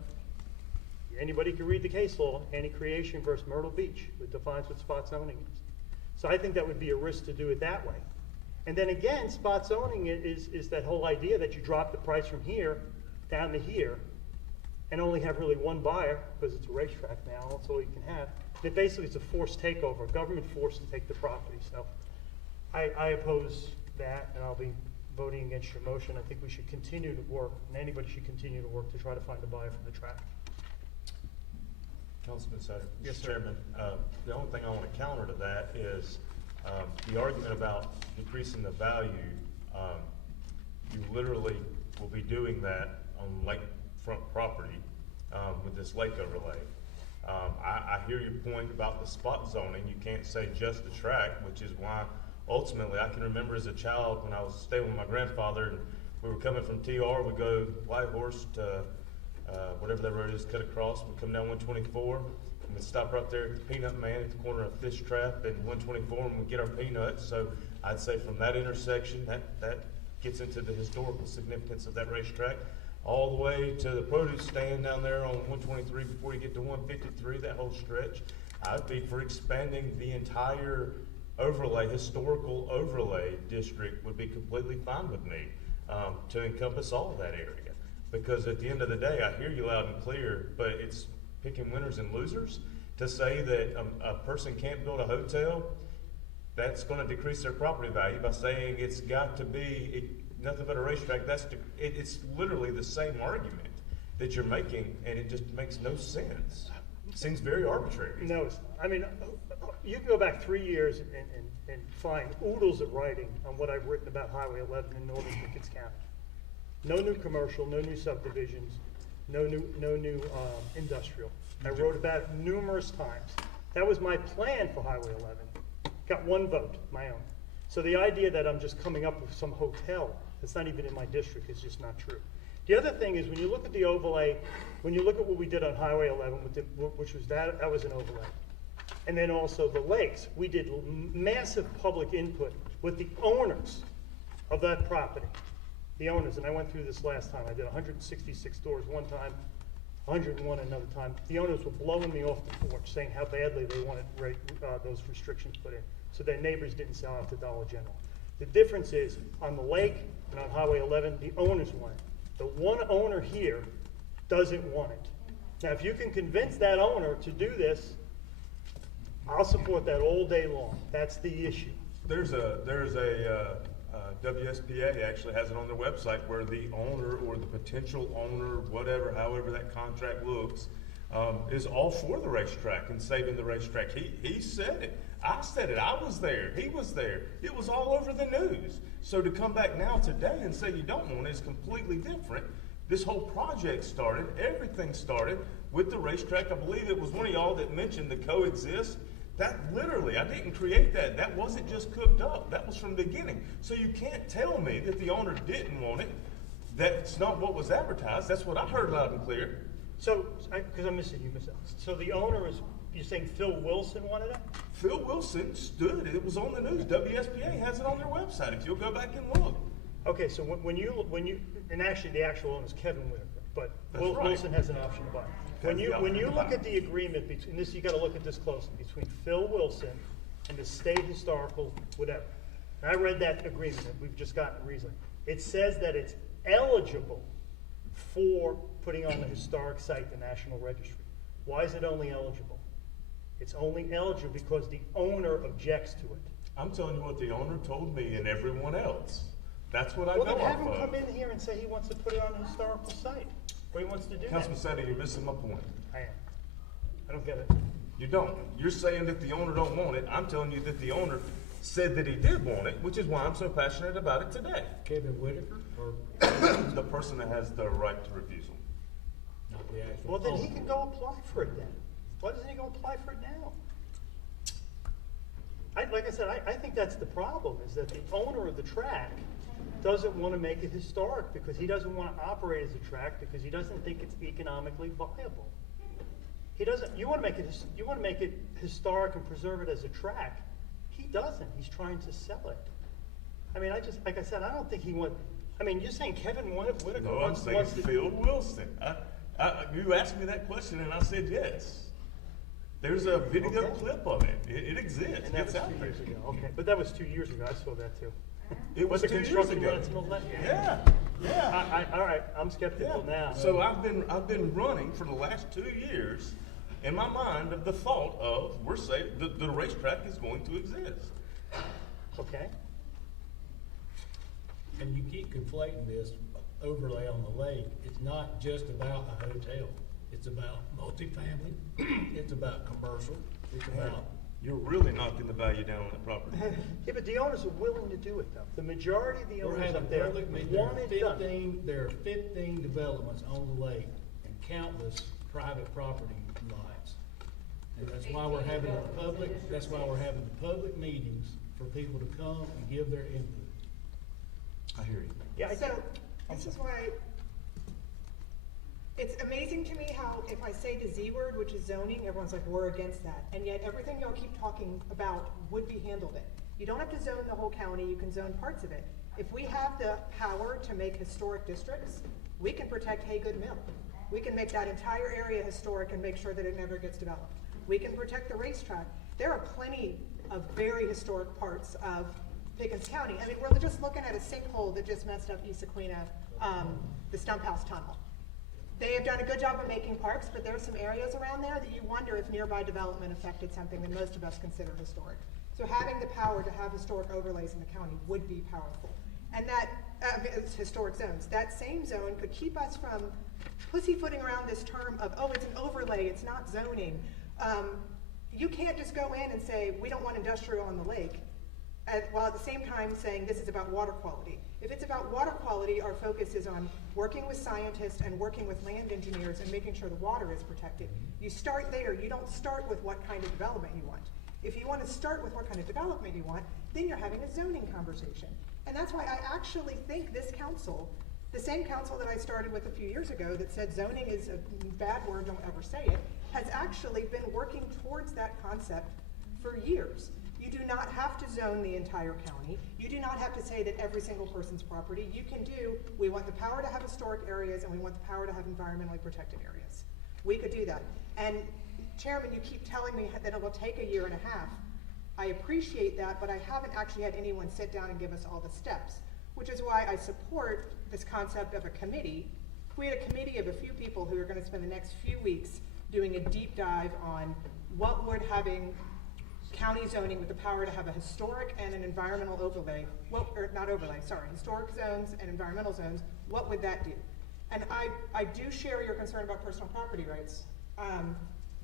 anybody can read the case law, anti-creation versus Myrtle Beach, which defines what spot zoning is. So I think that would be a risk to do it that way. And then again, spot zoning is that whole idea that you drop the price from here down to here and only have really one buyer, because it's a racetrack now, that's all you can have. It basically is a forced takeover, government forced to take the property. So I oppose that, and I'll be voting against your motion. I think we should continue to work, and anybody should continue to work to try to find a buyer for the track. Councilman Sutter. Yes, Mr. sir. Chairman, the only thing I want to counter to that is the argument about decreasing the value. You literally will be doing that on lakefront property with this lake overlay. I hear your point about the spot zoning. You can't say just the track, which is why ultimately I can remember as a child when I was staying with my grandfather and we were coming from TR, we go White Horse to whatever that road is, cut across, we come down 124, and we stop right there at the Peanut Man at the corner of Fish Trap and 124, and we get our peanuts. So I'd say from that intersection, that gets into the historical significance of that racetrack, all the way to the produce stand down there on 123 before you get to 153, that whole stretch. I'd be for expanding the entire overlay, historical overlay district would be completely fine with me to encompass all of that area. Because at the end of the day, I hear you loud and clear, but it's picking winners and losers. To say that a person can't build a hotel, that's going to decrease their property value by saying it's got to be nothing but a racetrack. It's literally the same argument that you're making, and it just makes no sense. It seems very arbitrary. No, it's not. I mean, you can go back 3 years and find oodles of writing on what I've written about Highway 11 in northern Pickens County. No new commercial, no new subdivisions, no new industrial. I wrote about it numerous times. That was my plan for Highway 11. Got one vote, my own. So the idea that I'm just coming up with some hotel that's not even in my district is just not true. The other thing is when you look at the overlay, when you look at what we did on Highway 11, which was that was an overlay. And then also the lakes, we did massive public input with the owners of that property. The owners, and I went through this last time. I did 166 doors one time, 101 another time. The owners were blowing me off the porch, saying how badly they wanted those restrictions put in, so their neighbors didn't sell out to Dollar General. The difference is on the lake and on Highway 11, the owners want it. The one owner here doesn't want it. Now, if you can convince that owner to do this, I'll support that all day long. That's the issue. There's a WSPA actually has it on their website where the owner or the potential owner, whatever, however that contract looks, is all for the racetrack and saving the racetrack. He said it. I said it. I was there. He was there. It was all over the news. So to come back now today and say you don't want it is completely different. This whole project started, everything started with the racetrack. I believe it was one of y'all that mentioned the coexist. That literally, I didn't create that. That wasn't just cooked up. That was from the beginning. So you can't tell me that the owner didn't want it. That's not what was advertised. That's what I heard loud and clear. So, because I'm missing you, so the owner is, you're saying Phil Wilson wanted it? Phil Wilson stood. It was on the news. WSPA has it on their website. If you'll go back and look. Okay, so when you, and actually the actual owner is Kevin Whitaker, but That's right. Wilson has an option to buy. When you look at the agreement between this, you got to look at this closely, between Phil Wilson and the state historical whatever. And I read that agreement that we've just gotten recently. It says that it's eligible for putting on the historic site, the National Registry. Why is it only eligible? It's only eligible because the owner objects to it. I'm telling you what the owner told me and everyone else. That's what I Well, know then have off him of. come in here and say he wants to put it on a historical site. Or he wants to do Councilman that. Sadi, you're missing my point. I am. I don't get it. You don't. You're saying that the owner don't want it. I'm telling you that the owner said that he did want it, which is why I'm so passionate about it today. Kevin Whitaker, or The person that has the right to refusal. not the actual? Well, then he owner? can go apply for it then. Why doesn't he go apply for it now? like I said, I think that's the problem, is that the owner of the track doesn't want to make it historic because he doesn't want to operate as a track because he doesn't think it's economically viable. He doesn't. You want to make it historic and preserve it as a track. He doesn't. He's trying to sell it. I mean, like I said, I don't think he wants. I mean, you're saying Kevin Whitaker No, I'm saying Phil Wilson. You asked me that question and I said yes. There's a video clip of it. It exists. And that It's was out 2 there. years ago. Okay, but that was 2 years ago. I saw that too. It was the 2 years construction ago. rental let? Yeah, yeah. All right, I'm skeptical now. So I've been running for the last 2 years in my mind of the thought of we're saying the racetrack is going to exist. Okay. And you keep conflating this overlay on the lake. It's not just about a hotel. It's about multifamily. It's about commercial. It's about. You're really knocking the value down on the property. Yeah, but the owners are willing to do it though. The majority of the We're owners having up there public meetings. want it done. There are 15 developments on the lake and countless private property lots. And that's why we're having the public meetings for people to come and give their input. I hear you. Yeah, So, this is why, it's amazing to me how if I say the Z word, which is zoning, everyone's like, we're against that. And yet everything y'all keep talking about would be handled it. You don't have to zone the whole county, you can zone parts of it. If we have the power to make historic districts, we can protect Haygood Mill. We can make that entire area historic and make sure that it never gets developed. We can protect the racetrack. There are plenty of very historic parts of Pickens County. I mean, we're just looking at a sinkhole that just messed up East Sequina, the Stump House Tunnel. They have done a good job of making parks, but there are some areas around there that you wonder if nearby development affected something that most of us consider historic. So having the power to have historic overlays in the county would be powerful. And that, it's historic zones. That same zone could keep us from pussyfooting around this term of, oh, it's an overlay, it's not zoning. You can't just go in and say, we don't want industrial on the lake, while at the same time saying this is about water quality. If it's about water quality, our focus is on working with scientists and working with land engineers and making sure the water is protected. You start there. You don't start with what kind of development you want. If you want to start with what kind of development you want, then you're having a zoning conversation. And that's why I actually think this council, the same council that I started with a few years ago that said zoning is a bad word, don't ever say it, has actually been working towards that concept for years. You do not have to zone the entire county. You do not have to say that every single person's property. You can do, we want the power to have historic areas and we want the power to have environmentally protected areas. We could do that. And Chairman, you keep telling me that it will take a year and a half. I appreciate that, but I haven't actually had anyone sit down and give us all the steps, which is why I support this concept of a committee. We had a committee of a few people who are going to spend the next few weeks doing a deep dive on what would having county zoning with the power to have a historic and an environmental overlay, historic zones and environmental zones, what would that do? And I do share your concern about personal property rights,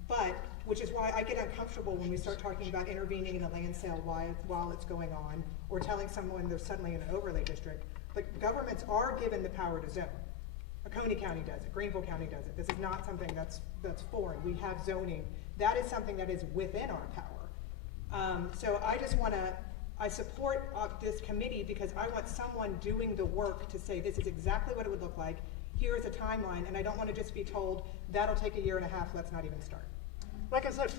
but, which is why I get uncomfortable when we start talking about intervening in a land sale while it's going on, or telling someone they're suddenly in an overlay district. But governments are given the power to zone. Coney County does it, Greenville County does it. This is not something that's foreign. We have zoning. That is something that is within our power. So I just want to, I support this committee because I want someone doing the work to say this is exactly what it would look like. Here is a timeline, and I don't want to just be told that'll take a year and a half, let's not even start. Like I said,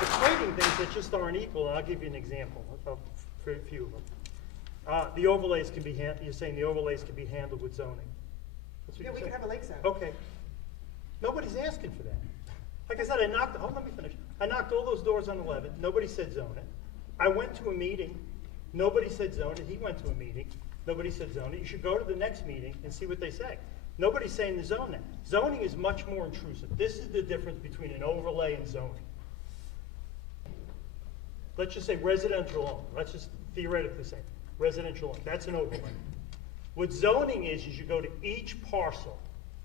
equating things that just aren't equal, and I'll give you an example of for a few of them. The overlays can be you're saying the overlays can be handled with zoning. That's what Yeah, we can have a lake zone. Okay. Nobody's asking for that. Like I said, let me finish. I knocked all those doors on 11. Nobody said zone it. I went to a meeting. Nobody said zone it. He went to a meeting. Nobody said zone it. You should go to the next meeting and see what they say. Nobody's saying the zone that. Zoning is much more intrusive. This is the difference between an overlay and zoning. Let's just say residential only. Let's just theoretically say residential only. That's an overlay. What zoning is you go to each parcel.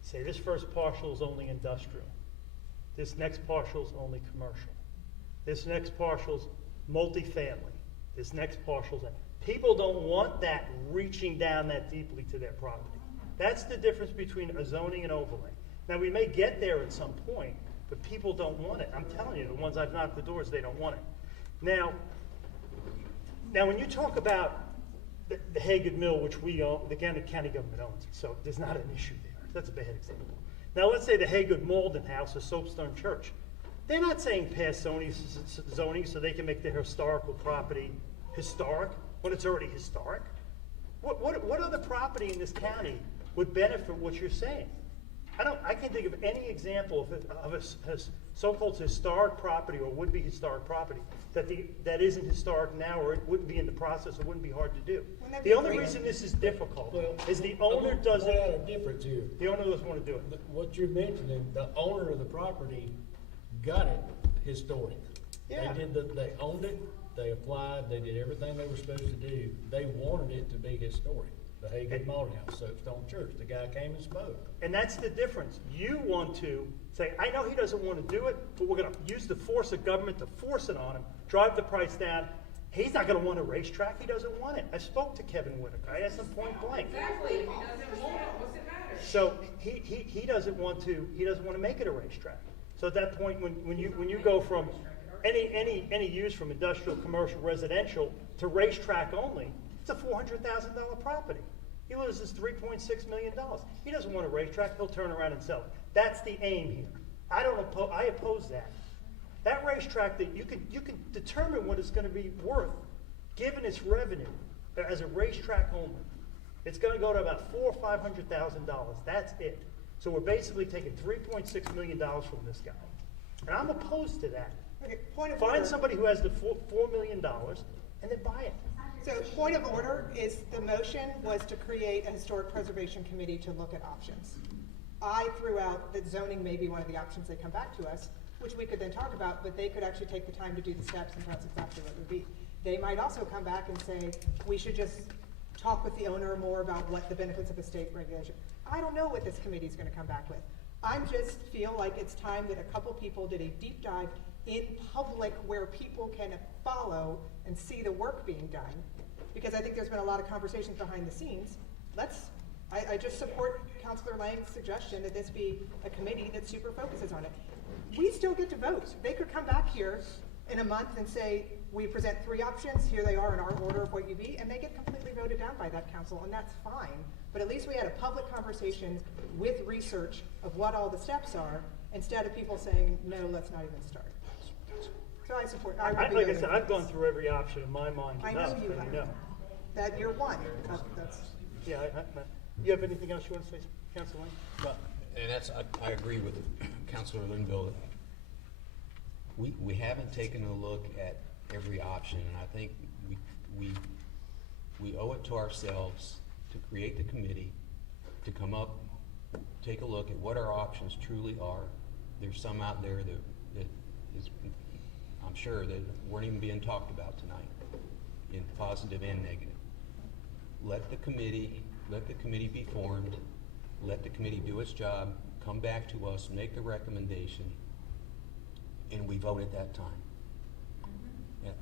Say this first parcel is only industrial. This next parcel is only commercial. This next parcel is multifamily. This next parcel is... People don't want that reaching down that deeply to their property. That's the difference between a zoning and overlay. Now, we may get there at some point, but people don't want it. I'm telling you, the ones I've knocked the doors, they don't want it. Now when you talk about the Haggard Mill, which we own, the county government owns it, so there's not an issue there. That's a bad example. Now, let's say the Haggard Malden House or Soapstone Church. They're not saying pass zoning so they can make their historical property historic when it's already historic. What other property in this county would benefit what you're saying? I can't think of any example of a so-called historic property or would-be historic property that isn't historic now, or it wouldn't be in the process, or wouldn't be hard to do. The only reason this is difficult is the owner doesn't. Point out a difference here. The owner doesn't want to do it. What you're mentioning, the owner of the property got it historic. Yeah. They owned it, they applied, they did everything they were supposed to do. They wanted it to be historic. The Haggard Malden House, Soapstone Church, the guy came and spoke. And that's the difference. You want to say, I know he doesn't want to do it, but we're going to use the force of government to force it on him, drive the price down. He's not going to want a racetrack. He doesn't want it. I spoke to Kevin Whitaker. I asked him point blank. Exactly. If he doesn't want it, what's it matter? So he doesn't want to make it a racetrack. So at that point, when you go from any use from industrial, commercial, residential to racetrack only, it's a $400,000 property. He loses $3.6 million. He doesn't want a racetrack. He'll turn around and sell it. That's the aim here. I oppose that. That racetrack, that you can determine what it's going to be worth given its revenue as a racetrack only. It's going to go to about $400,000 or $500,000. That's it. So we're basically taking $3.6 million from this guy, and I'm opposed to that. Okay, point of Find order. somebody who has the $4 million and then buy it. So point of order is the motion was to create a historic preservation committee to look at options. I threw out that zoning may be one of the options they come back to us, which we could then talk about, but they could actually take the time to do the steps and tell us exactly what it would be. They might also come back and say, we should just talk with the owner more about what the benefits of the state regulation. I don't know what this committee is going to come back with. I just feel like it's time that a couple people did a deep dive in public where people can follow and see the work being done, because I think there's been a lot of conversations behind the scenes. I just support Councilor Lang's suggestion that this be a committee that super focuses on it. We still get to vote. They could come back here in a month and say, we present 3 options, here they are in our order of what you be, and they get completely voted down by that council, and that's fine. But at least we had a public conversation with research of what all the steps are, instead of people saying, no, let's not even start. So I support. Like I said, I've gone through every option in my mind. I know you have. That you're one. That's. Yeah. You have anything else you want to say, Councilor Lane? And I agree with Councilor Linville. We haven't taken a look at every option, and I think we owe it to ourselves to create the committee, to come up, take a look at what our options truly are. There's some out there that is, I'm sure, that weren't even being talked about tonight, in positive and negative. Let the committee be formed, let the committee do its job, come back to us, make the recommendation, and we vote at that time. And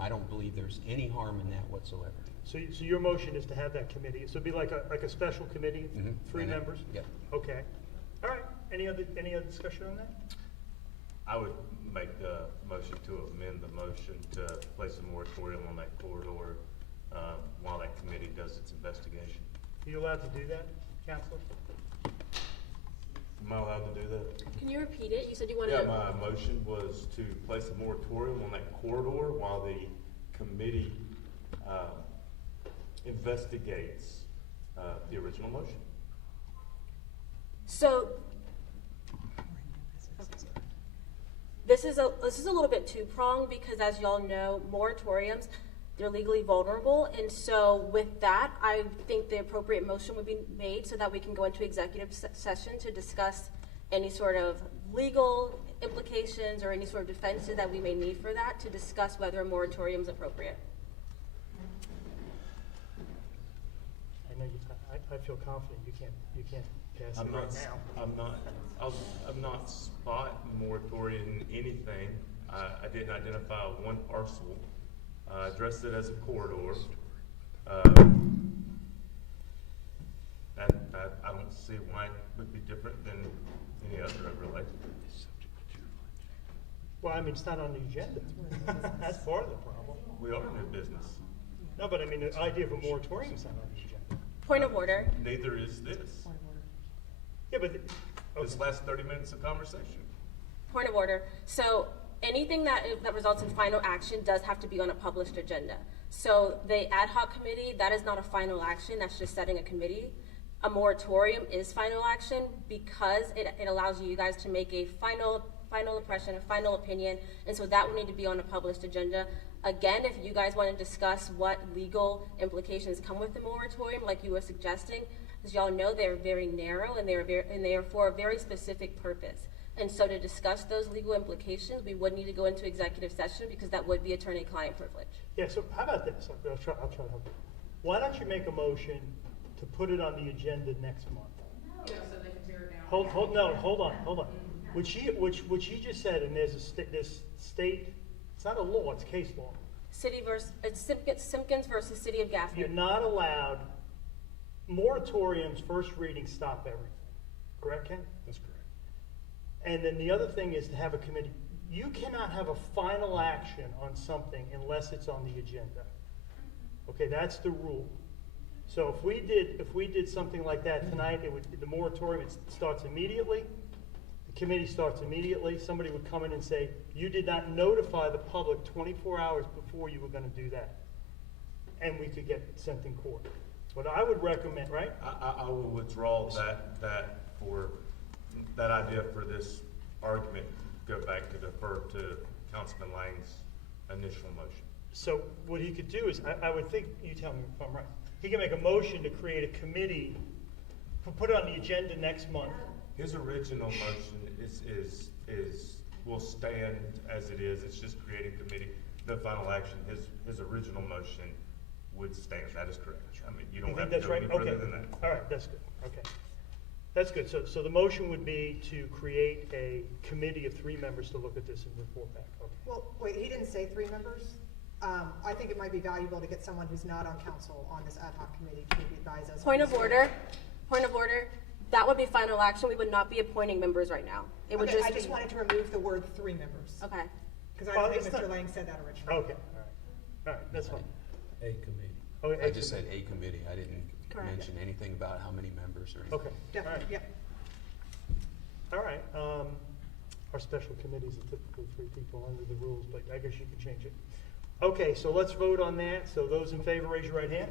I don't believe there's any harm in that whatsoever. So your motion is to have that committee. So it'd be like a special committee, 3 members? Yep. Okay. All right. Any other discussion on that? I would make the motion to amend the motion to place a moratorium on that corridor while that committee does its investigation. Are you allowed to do that, Councilor? Am I allowed to do that? Can you repeat it? You said you wanted Yeah, to. my motion was to place a moratorium on that corridor while the committee investigates the original motion. So, this is a little bit two-pronged, because as y'all know, moratoriums, they're legally vulnerable, and so with that, I think the appropriate motion would be made so that we can go into executive session to discuss any sort of legal implications or any sort of defenses that we may need for that, to discuss whether a moratorium is appropriate. I know I feel confident you can't pass it right now. I'm not spot moratorium anything. I didn't identify one parcel. I addressed it as a corridor. I don't see why it would be different than any other overlay. Well, I mean, it's not on the agenda. That's part of the problem. We are new business. No, but I mean, the idea of a moratorium is not on the agenda. Point of order. Neither is this. Yeah, but, This last 30 minutes of conversation. Point of order. So anything that results in final action does have to be on a published agenda. So the ad hoc committee, that is not a final action, that's just setting a committee. A moratorium is final action because it allows you guys to make a final impression, a final opinion, and so that would need to be on a published agenda. Again, if you guys want to discuss what legal implications come with the moratorium, like you were suggesting, as y'all know, they're very narrow and they are for a very specific purpose. And so to discuss those legal implications, we would need to go into executive session because that would be attorney-client privilege. yeah, so how about this? I'll try to help you. Why don't you make a motion to put it on the agenda next month? Yeah, so they can tear it down. Hold on. What she just said, and there's this state, it's not a law, it's case law. Simpkins versus City of Gaffney. You're not allowed, moratoriums, first reading, stop everything. Correct, Ken? That's correct. And then the other thing is to have a committee. You cannot have a final action on something unless it's on the agenda. Okay, that's the rule. So if we did something like that tonight, the moratorium, it starts immediately. The committee starts immediately. Somebody would come in and say, you did not notify the public 24 hours before you were going to do that. And we could get sent in court. But I would recommend, right? I will withdraw that idea for this argument, go back to defer to Councilman Lang's initial motion. So what he could do is, I would think, you tell me if I'm right, he can make a motion to create a committee, put it on the agenda next month. His original motion will stand as it is. It's just creating committee. The final action, his original motion would stand. That is correct. I mean, you don't have to go any further than that. All right, that's good. Okay. That's good. So the motion would be to create a committee of 3 members to look at this and report back. Okay. Well, wait, he didn't say 3 members. I think it might be valuable to get someone who's not on council on this ad hoc committee to maybe advise us. Point of order. That would be final action. We would not be appointing members right now. It would I just wanted to remove the word 3 members. Okay. Because I don't think Mr. Lang said that originally. Okay, all right, that's fine. A committee. Oh, I just said a committee. I didn't Correct. mention anything about how many members or anything. Okay. Definitely, yep. All right, our special committees are typically 3 people under the rules, but I guess you can change it. Okay, so let's vote on that. So those in favor, raise your right hand.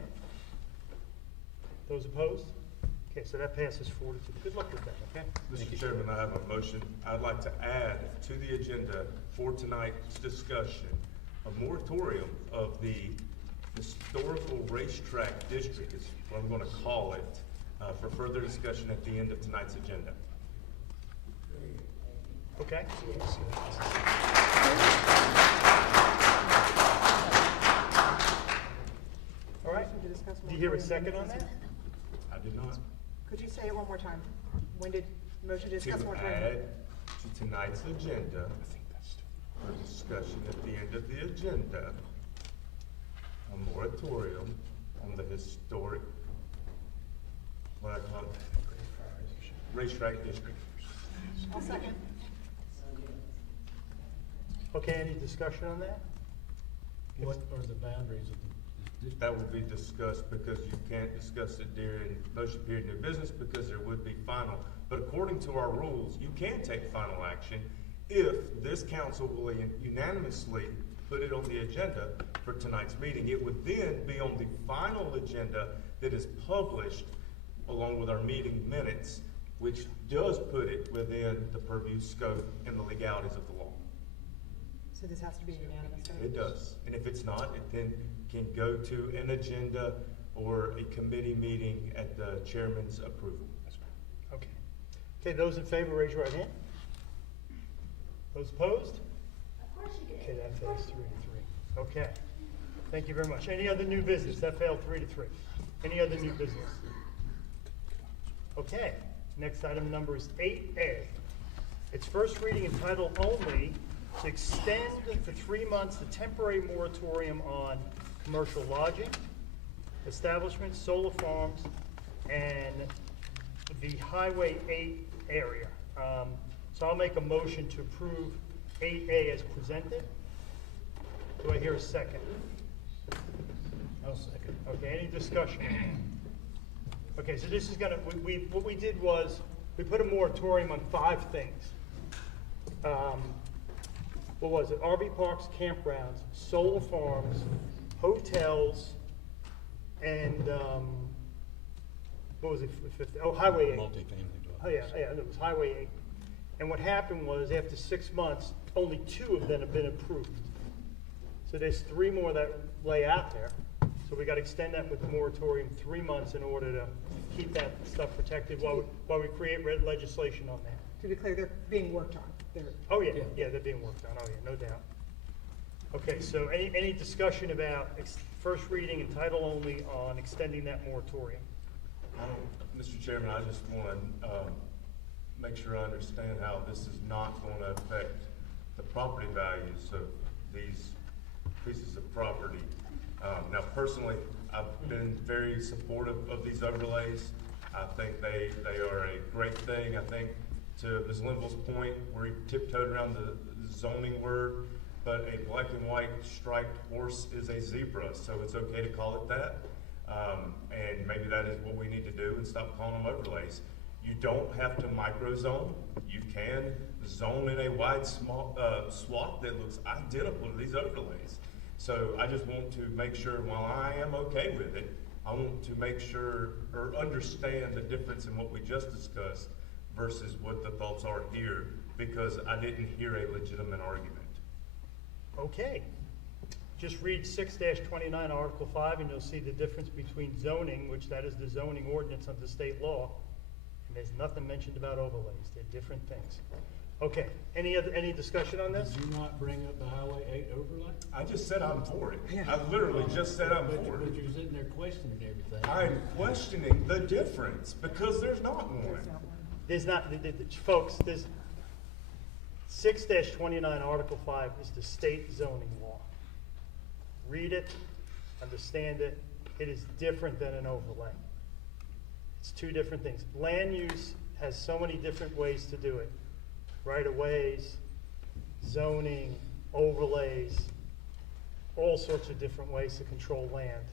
Those opposed? Okay, so that passes 4-2. Good luck with that, okay? Mr. Chairman, I have a motion. I'd like to add to the agenda for tonight's discussion a moratorium of the historical racetrack district, is what I'm going to call it, for further discussion at the end of tonight's agenda. Okay. All right. Do you hear a second on that? I did not. Could you say it one more time? When did motion to discuss To moratorium? add to tonight's agenda for discussion at the end of the agenda, a moratorium on the historic, what I call it, racetrack district. I'll second. Okay, any discussion on that? What are the boundaries of the district? That will be discussed because you can't discuss it during motion period new business because there would be final. But according to our rules, you can take final action if this council will unanimously put it on the agenda for tonight's meeting. It would then be on the final agenda that is published along with our meeting minutes, which does put it within the purview, scope, and the legalities of the law. So this has to be unanimous? vote? It does. And if it's not, it then can go to an agenda or a committee meeting at the chairman's approval. Okay. Okay, those in favor, raise your right hand. Those opposed? Of course you did. Okay, that fails 3-3. Okay. Thank you very much. Any other new business? That failed 3-3. Any other new business? Okay. Next item number is 8A. It's first reading and title only to extend for 3 months the temporary moratorium on commercial lodging, establishments, solar farms, and the Highway 8 area. So I'll make a motion to approve 8A as presented. Do I hear a second? I'll second. Okay, any discussion? Okay, so this is gonna, what we did was, we put a moratorium on 5 things. What was it? RV parks, campgrounds, solar farms, hotels, and, what was it, Highway 8. Multifamily. Oh, yeah, it was Highway 8. And what happened was, after 6 months, only 2 of them have been approved. So there's 3 more that lay out there. So we got to extend that with the moratorium 3 months in order to keep that stuff protected while we create legislation on that. To be clear, they're being worked on. Oh, yeah, they're being worked on, oh, yeah, no doubt. Okay, so any discussion about first reading and title only on extending that moratorium? Mr. Chairman, I just want to make sure I understand how this is not going to affect the property values of these pieces of property. Now, personally, I've been very supportive of these overlays. I think they are a great thing. I think, to Ms. Linville's point, we tiptoed around the zoning word, but a black and white striped horse is a zebra, so it's okay to call it that. And maybe that is what we need to do and stop calling them overlays. You don't have to micro-zone. You can zone in a wide swath that looks identical to these overlays. So I just want to make sure, while I am okay with it, I want to make sure or understand the difference in what we just discussed versus what the thoughts are here, because I didn't hear a legitimate argument. Okay. Just read 6-29 Article 5 and you'll see the difference between zoning, which that is the zoning ordinance under state law, and there's nothing mentioned about overlays. They're different things. Okay, any discussion on this? Did you not bring up the Highway 8 overlay? I just said I'm for it. I literally just said I'm for it. But you're sitting there questioning everything. I'm questioning the difference because there's not one. There's not, folks, there's 6-29 Article 5 is the state zoning law. Read it, understand it. It is different than an overlay. It's 2 different things. Land use has so many different ways to do it. Right-of-ways, zoning, overlays, all sorts of different ways to control land.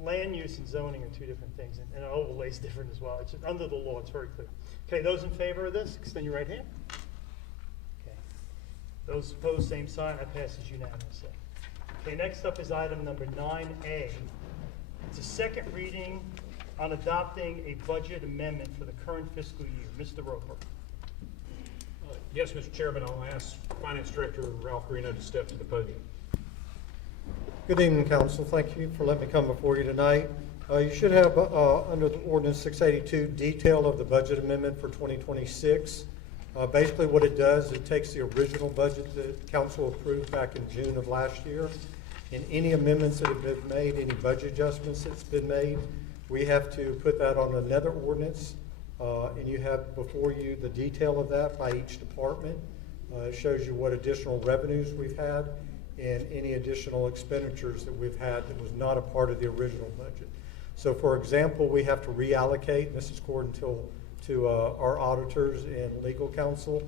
Land use and zoning are 2 different things, and an overlay is different as well. It's under the law, it's very clear. Okay, those in favor of this, extend your right hand. Okay. Those opposed, same sign. That passes unanimously. Okay, next up is item number 9A. It's a second reading on adopting a budget amendment for the current fiscal year. Mr. Roper. Yes, Mr. Chairman, I'll ask Finance Director Ralph Greeno to step to the podium. Good evening, Council. Thank you for letting me come before you tonight. You should have under the Ordinance 682 detail of the budget amendment for 2026. Basically what it does, it takes the original budget that Council approved back in June of last year, and any amendments that have been made, any budget adjustments that's been made, we have to put that on another ordinance, and you have before you the detail of that by each department. It shows you what additional revenues we've had and any additional expenditures that we've had that was not a part of the original budget. So for example, we have to reallocate, and this is according to our auditors and legal counsel,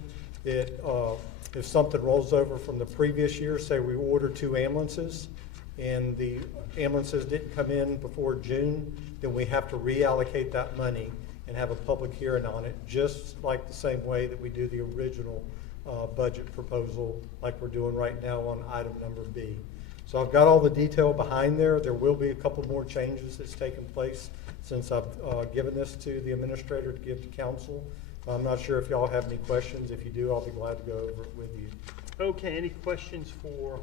if something rolls over from the previous year, say we ordered 2 ambulances, and the ambulances didn't come in before June, then we have to reallocate that money and have a public hearing on it, just like the same way that we do the original budget proposal like we're doing right now on item number B. So I've got all the detail behind there. There will be a couple more changes that's taken place since I've given this to the administrator to give to council. I'm not sure if y'all have any questions. If you do, I'll be glad to go over it with you. Okay, any questions for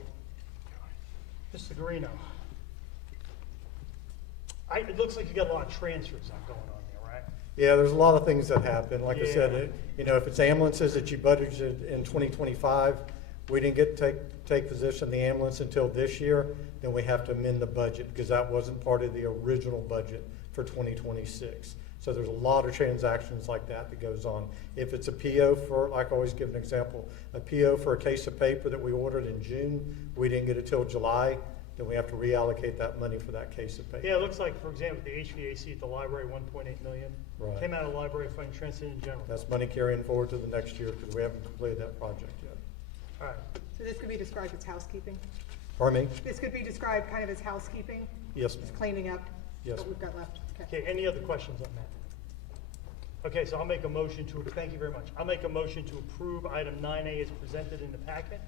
Mr. Greeno? It looks like you got a lot of transfers going on there, right? Yeah, there's a lot of things that happen. Like I Yeah. said, if it's ambulances that you budgeted in 2025, we didn't get to take position in the ambulance until this year, then we have to amend the budget because that wasn't part of the original budget for 2026. So there's a lot of transactions like that goes on. If it's a PO for, like I always give an example, a PO for a case of paper that we ordered in June, we didn't get it till July. then we have to reallocate that money for that case of pay. Yeah, it looks like, for example, the HVAC at the library, 1.8 million. Right. Came out of library fund, transferred in general. That's money carrying forward to the next year because we haven't completed that project yet. All right. So this could be described as housekeeping? Pardon me? This could be described kind of as housekeeping? Yes, ma'am. Just cleaning up Yes, what we've got left? Okay, any other questions on that? Okay, so I'll make a motion to, thank you very much. I'll make a motion to approve item 9A as presented in the packet.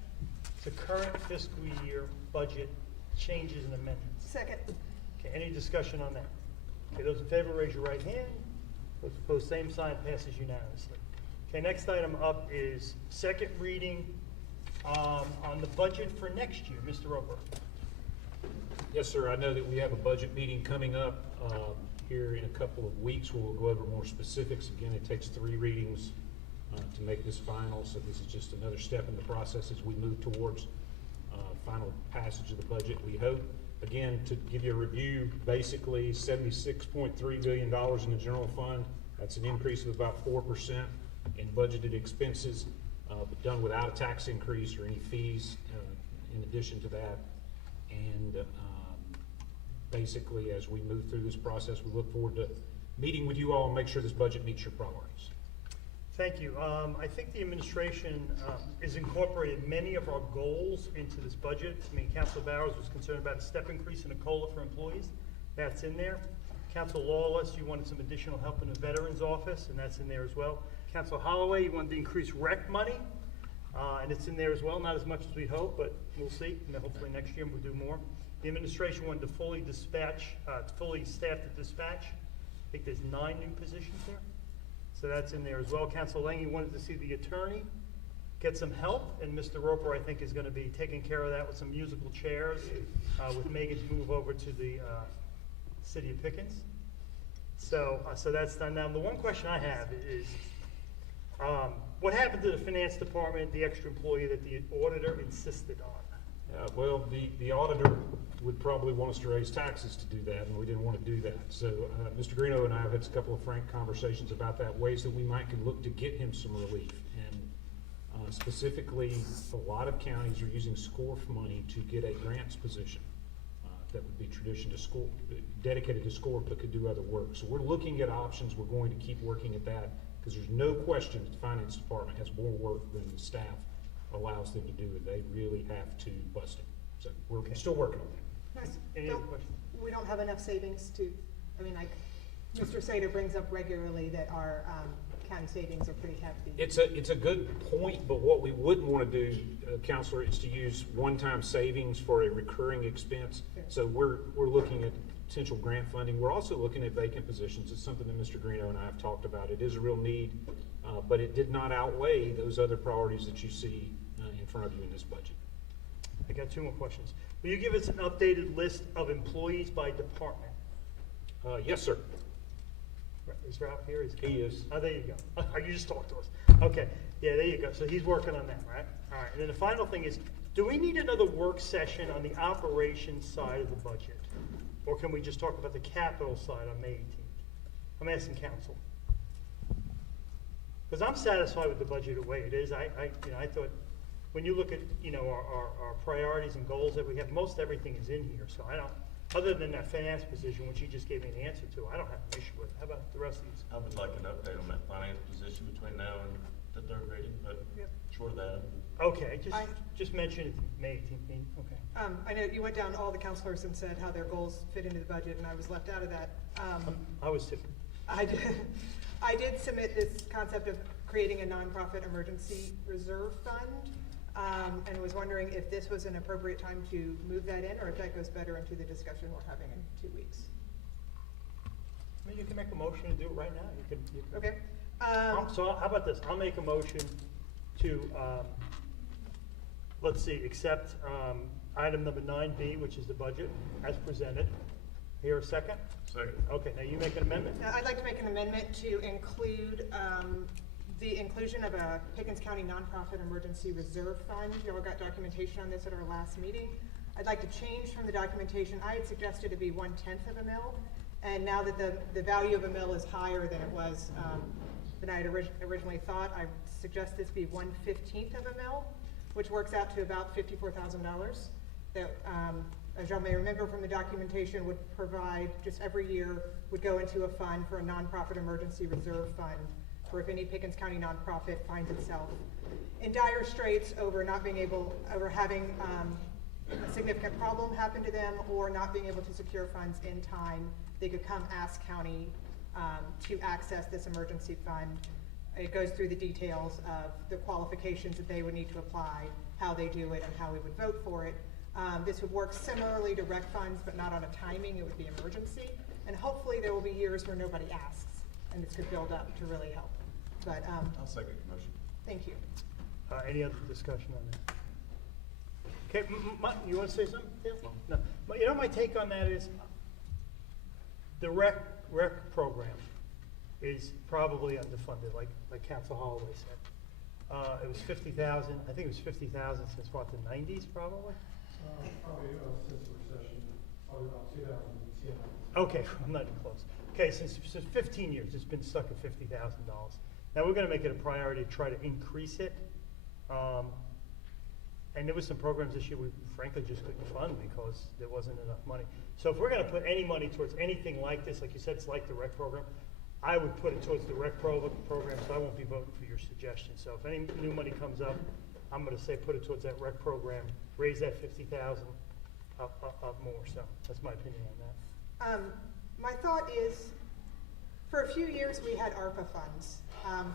It's the current fiscal year budget changes and amendments. Second. Okay, any discussion on that? Okay, those in favor, raise your right hand. Those opposed, same sign, passes unanimously. Okay, next item up is second reading on the budget for next year. Mr. Roper. Yes, sir. I know that we have a budget meeting coming up here in a couple of weeks where we'll go over more specifics. Again, it takes 3 readings to make this final, so this is just another step in the process as we move towards final passage of the budget, we hope. Again, to give you a review, basically $76.3 billion in the general fund. That's an increase of about 4% in budgeted expenses, but done without a tax increase or any fees in addition to that. And basically, as we move through this process, we look forward to meeting with you all and make sure this budget meets your priorities. Thank you. I think the administration has incorporated many of our goals into this budget. I mean, Councilor Bowers was concerned about a step increase in a COLA for employees. That's in there. Councilor Lawless, you wanted some additional help in the Veterans Office, and that's in there as well. Councilor Holloway, you wanted to increase rec money, and it's in there as well. Not as much as we hope, but we'll see. And then hopefully next year we'll do more. The administration wanted to fully staff the dispatch. I think there's 9 new positions there. So that's in there as well. Councilor Lange wanted to see the attorney get some help, and Mr. Roper, I think, is going to be taking care of that with some musical chairs with Megan's move over to the city of Pickens. So that's done. Now, the one question I have is, what happened to the finance department, the extra employee that the auditor insisted on? Well, the auditor would probably want us to raise taxes to do that, and we didn't want to do that. So Mr. Greeno and I have had a couple of frank conversations about that, ways that we might could look to get him some relief. And specifically, a lot of counties are using SCORF money to get a grants position that would be dedicated to SCORF but could do other work. So we're looking at options. We're going to keep working at that because there's no question that the finance department has more work than the staff allows them to do, and they really have to bust it. So we're still working on that. Any other questions? We don't have enough savings to, I mean, like, Mr. Sater brings up regularly that our county savings are pretty hefty. It's a good point, but what we wouldn't want to do, Counselor, is to use one-time savings for a recurring expense. Sure. So we're looking at potential grant funding. We're also looking at vacant positions. It's something that Mr. Greeno and I have talked about. It is a real need, but it did not outweigh those other priorities that you see in front of you in this budget. I got 2 more questions. Will you give us an updated list of employees by department? Yes, sir. Is Ralph here? He is. Oh, there you go. You just talked to us. Okay. Yeah, there you go. So he's working on that, right? All right. And then the final thing is, do we need another work session on the operations side of the budget? Or can we just talk about the capital side on May 18th? I'm asking council. Because I'm satisfied with the budget the way it is. I thought when you look at, our priorities and goals that we have, most everything is in here. So I don't, other than that finance position, which you just gave me an answer to, I don't have an issue with it. How about the rest of these? I would like an update on that finance position between now and the 3rd reading, but short of that. Okay, just mention it May 18th meeting. Okay. I know you went down all the counselors and said how their goals fit into the budget, and I was left out of that. I was too. I did submit this concept of creating a nonprofit emergency reserve fund, and was wondering if this was an appropriate time to move that in, or if that goes better into the discussion we're having in 2 weeks. I mean, you can make a motion to do it right now. You can. Okay. So how about this? I'll make a motion to, let's see, accept item number 9B, which is the budget, as presented. Here, a second? Second. Okay, now you make an amendment. I'd like to make an amendment to include the inclusion of a Pickens County Nonprofit Emergency Reserve Fund. You all got documentation on this at our last meeting. I'd like to change from the documentation. I had suggested to be 1/10 of a mil, and now that the value of a mil is higher than it was than I had originally thought, I suggest this be 1/15 of a mil, which works out to about $54,000 that as y'all may remember from the documentation, would provide, just every year, would go into a fund for a nonprofit emergency reserve fund for if any Pickens County nonprofit finds itself in dire straits over having a significant problem happen to them or not being able to secure funds in time, they could come ask county to access this emergency fund. It goes through the details of the qualifications that they would need to apply, how they do it, and how we would vote for it. This would work similarly to rec funds, but not on a timing. It would be emergency. And hopefully there will be years where nobody asks, and this could build up to really help. But I'll second your motion. thank you. Any other discussion on that? Okay, you want to say something? Yeah? No. But you know, my take on that is the rec program is probably underfunded, like Council Holloway said. It was 50,000. I think it was 50,000 since what, the 90s, probably. Probably since the recession, probably about 2010. Okay, I'm not even close. Okay, since 15 years, it's been stuck at $50,000. Now we're going to make it a priority to try to increase it. And there was some programs this year we frankly just couldn't fund because there wasn't enough money. So if we're going to put any money towards anything like this, like you said, it's like the rec program, I would put it towards the rec program, so I won't be voting for your suggestion. So if any new money comes up, I'm going to say put it towards that rec program, raise that 50,000 up more. So that's my opinion on that. My thought is, for a few years we had ARPA funds.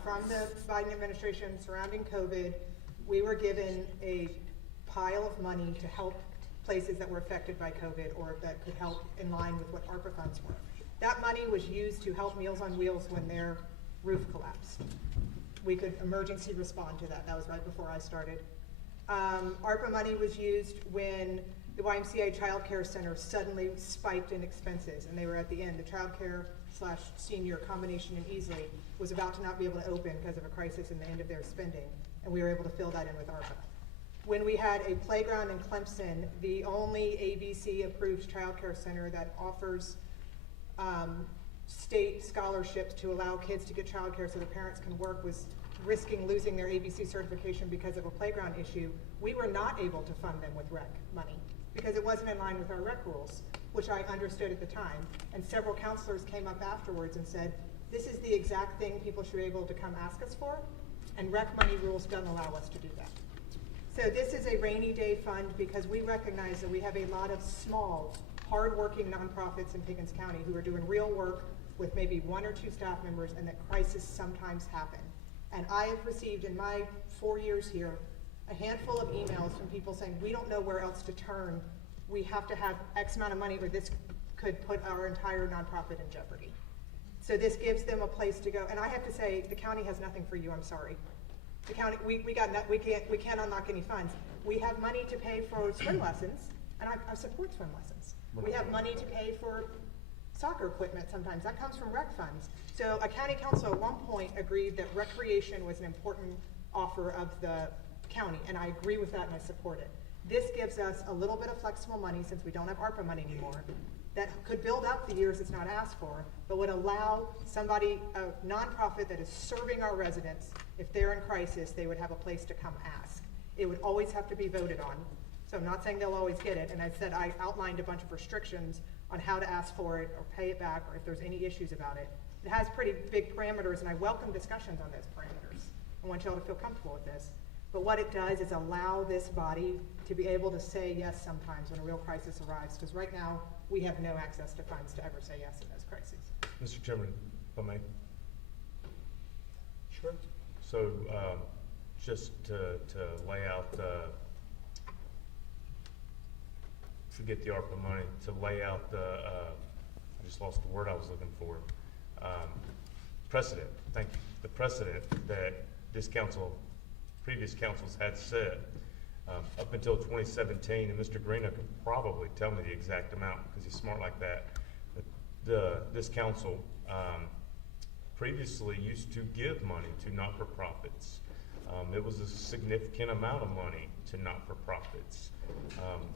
From the Biden administration surrounding COVID, we were given a pile of money to help places that were affected by COVID or that could help in line with what ARPA funds were. That money was used to help Meals on Wheels when their roof collapsed. We could emergency respond to that. That was right before I started. ARPA money was used when the YMCA Child Care Center suddenly spiked in expenses, and they were at the end. The child care / senior combination in Easley was about to not be able to open because of a crisis in the end of their spending, and we were able to fill that in with ARPA. When we had a playground in Clemson, the only ABC-approved child care center that offers state scholarships to allow kids to get child care so their parents can work was risking losing their ABC certification because of a playground issue. We were not able to fund them with rec money because it wasn't in line with our rec rules, which I understood at the time. And several counselors came up afterwards and said, this is the exact thing people should be able to come ask us for, and rec money rules don't allow us to do that. So this is a rainy day fund because we recognize that we have a lot of small, hardworking nonprofits in Pickens County who are doing real work with maybe 1 or 2 staff members, and that crises sometimes happen. And I have received in my 4 years here a handful of emails from people saying, we don't know where else to turn. We have to have X amount of money or this could put our entire nonprofit in jeopardy. So this gives them a place to go. And I have to say, the county has nothing for you, I'm sorry. The county, we can't unlock any funds. We have money to pay for swim lessons, and I support swim lessons. We have money to pay for soccer equipment sometimes. That comes from rec funds. So a county council at one point agreed that recreation was an important offer of the county, and I agree with that and I support it. This gives us a little bit of flexible money since we don't have ARPA money anymore that could build up the years it's not asked for, but would allow somebody, a nonprofit that is serving our residents, if they're in crisis, they would have a place to come ask. It would always have to be voted on. So I'm not saying they'll always get it, and I said I outlined a bunch of restrictions on how to ask for it or pay it back or if there's any issues about it. It has pretty big parameters, and I welcome discussions on those parameters. I want y'all to feel comfortable with this. But what it does is allow this body to be able to say yes sometimes when a real crisis arrives, because right now we have no access to funds to ever say yes in those crises. Mr. Chairman, if I may. Sure. So just to lay out, forget the ARPA money, to lay out the, I just lost the word I was looking for, precedent, thank you. The precedent that this council, previous councils had set up until 2017, and Mr. Greeno can probably tell me the exact amount because he's smart like that. But this council previously used to give money to not-for-profits. It was a significant amount of money to not-for-profits.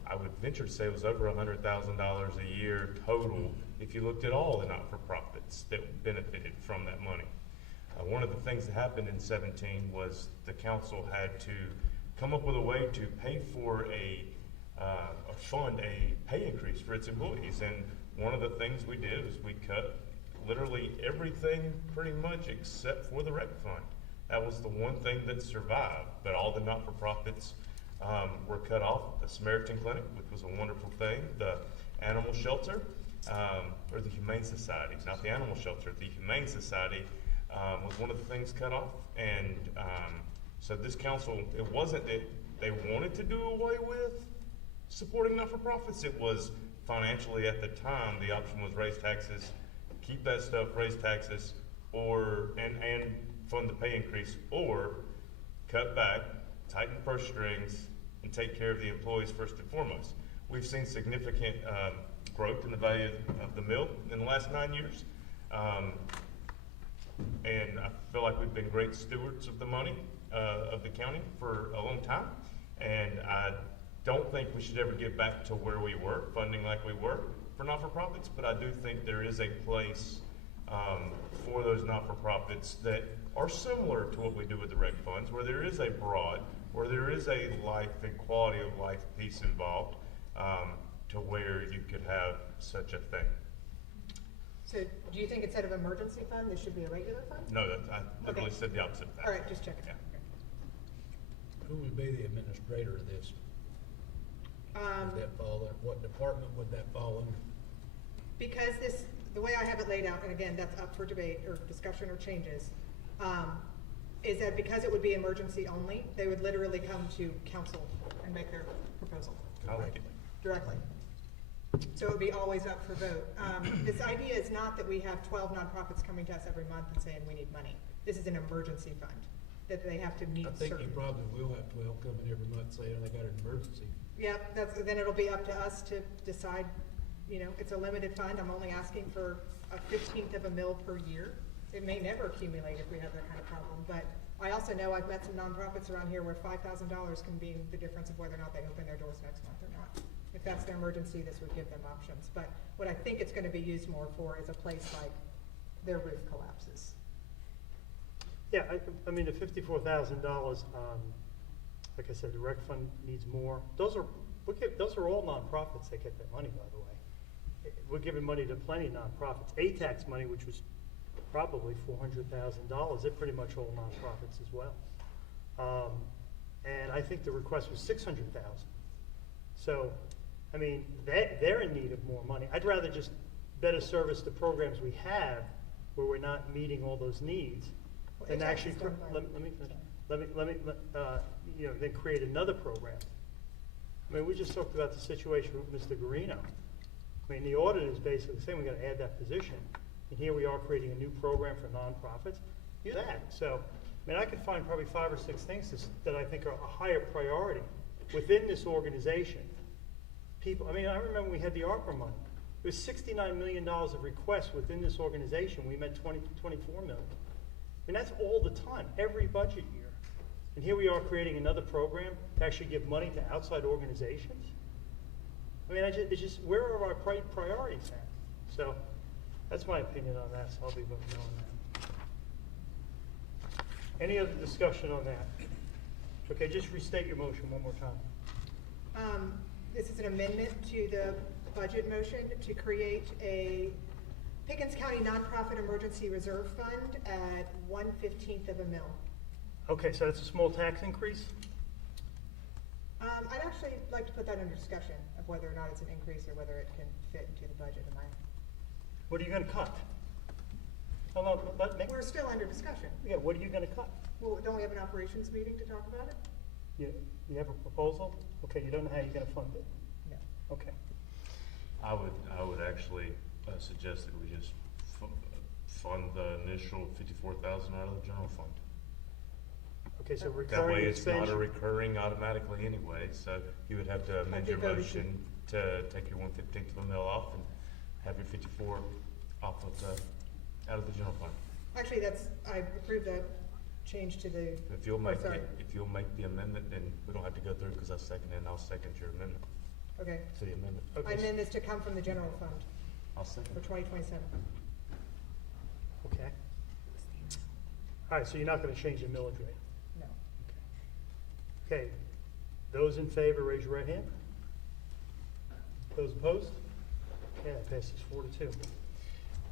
I would venture to say it was over $100,000 a year total if you looked at all the not-for-profits that benefited from that money. One of the things that happened in 17 was the council had to come up with a way to pay for a fund a pay increase for its employees. And one of the things we did is we cut literally everything pretty much except for the rec fund. That was the one thing that survived, but all the not-for-profits were cut off. The Samaritan Clinic, which was a wonderful thing, the animal shelter, or the Humane Society, not the animal shelter, the Humane Society was one of the things cut off. And so this council, it wasn't that they wanted to do away with supporting not-for-profits. It was financially at the time, the option was raise taxes, keep that stuff, raise taxes, or and fund the pay increase, or cut back, tighten the purse strings, and take care of the employees first and foremost. We've seen significant growth in the value of the mill in the last 9 years. And I feel like we've been great stewards of the money of the county for a long time. And I don't think we should ever get back to where we were, funding like we were for not-for-profits, but I do think there is a place for those not-for-profits that are similar to what we do with the rec funds, where there is a broad, where there is a life and quality of life piece involved, to where you could have such a thing. So do you think instead of emergency fund, this should be a regular fund? No, I literally said the opposite of that. All right, just checking. Yeah. Who would be the administrator of this? Would that fall in, what department would that fall under? Because this, the way I have it laid out, and again, that's up for debate or discussion or changes, is that because it would be emergency only, they would literally come to council and make their proposal. I like it. Directly. So it would be always up for vote. This idea is not that we have 12 nonprofits coming to us every month and saying we need money. This is an emergency fund that they have to meet I think certain. you probably will have 12 coming every month saying they got an emergency. Yep, then it'll be up to us to decide, it's a limited fund. I'm only asking for a 15th of a mil per year. It may never accumulate if we have that kind of problem, but I also know I've met some nonprofits around here where $5,000 can be the difference of whether or not they open their doors next month or not. If that's their emergency, this would give them options. But what I think it's going to be used more for is a place like their roof collapses. Yeah, I mean, the $54,000, like I said, the rec fund needs more. Those are all nonprofits that get that money, by the way. We're giving money to plenty of nonprofits. ATAX money, which was probably $400,000, they're pretty much all nonprofits as well. And I think the request was $600,000. So, I mean, they're in need of more money. I'd rather just better service the programs we have where we're not meeting all those needs than actually, then create another program. I mean, we just talked about the situation with Mr. Guarino. I mean, the audit is basically saying we got to add that position. And here we are creating a new program for nonprofits. Do that. So, I mean, I could find probably 5 or 6 things that I think are a higher priority within this organization. People, I mean, I remember we had the ARPA money. There was $69 million of requests within this organization. We met 24 million. And that's all the time, every budget year. And here we are creating another program to actually give money to outside organizations. I mean, it's just where are our priorities at? So that's my opinion on that, so I'll be voting no on that. Any other discussion on that? Okay, just restate your motion one more time. This is an amendment to the budget motion to create a Pickens County Nonprofit Emergency Reserve Fund at 1/15th of a mil. Okay, so that's a small tax increase? I'd actually like to put that under discussion of whether or not it's an increase or whether it can fit into the budget. What are you going to cut? No, We're still under discussion. Yeah, what are you going to cut? Well, don't we have an operations meeting to talk about it? You have a proposal? Okay, you don't know how you're going to fund it? No. Okay. I would actually suggest that we just fund the initial $54,000 out of the general fund. Okay, so recurring That way it's not expense- a recurring automatically anyway, so you would have to amend your motion to take your 1/15th of a mil off and have your 54 off of out of the general fund. Actually, I approve that change to the. If you'll make the amendment, then we don't have to go through because I second it and I'll second your amendment. Okay. To the amendment. I amend this to come from the general fund I'll second. for 2027. Okay. All right, so you're not going to change the millage rate? No. Okay. Those in favor, raise your right hand. Those opposed? Okay, that passes 4-2.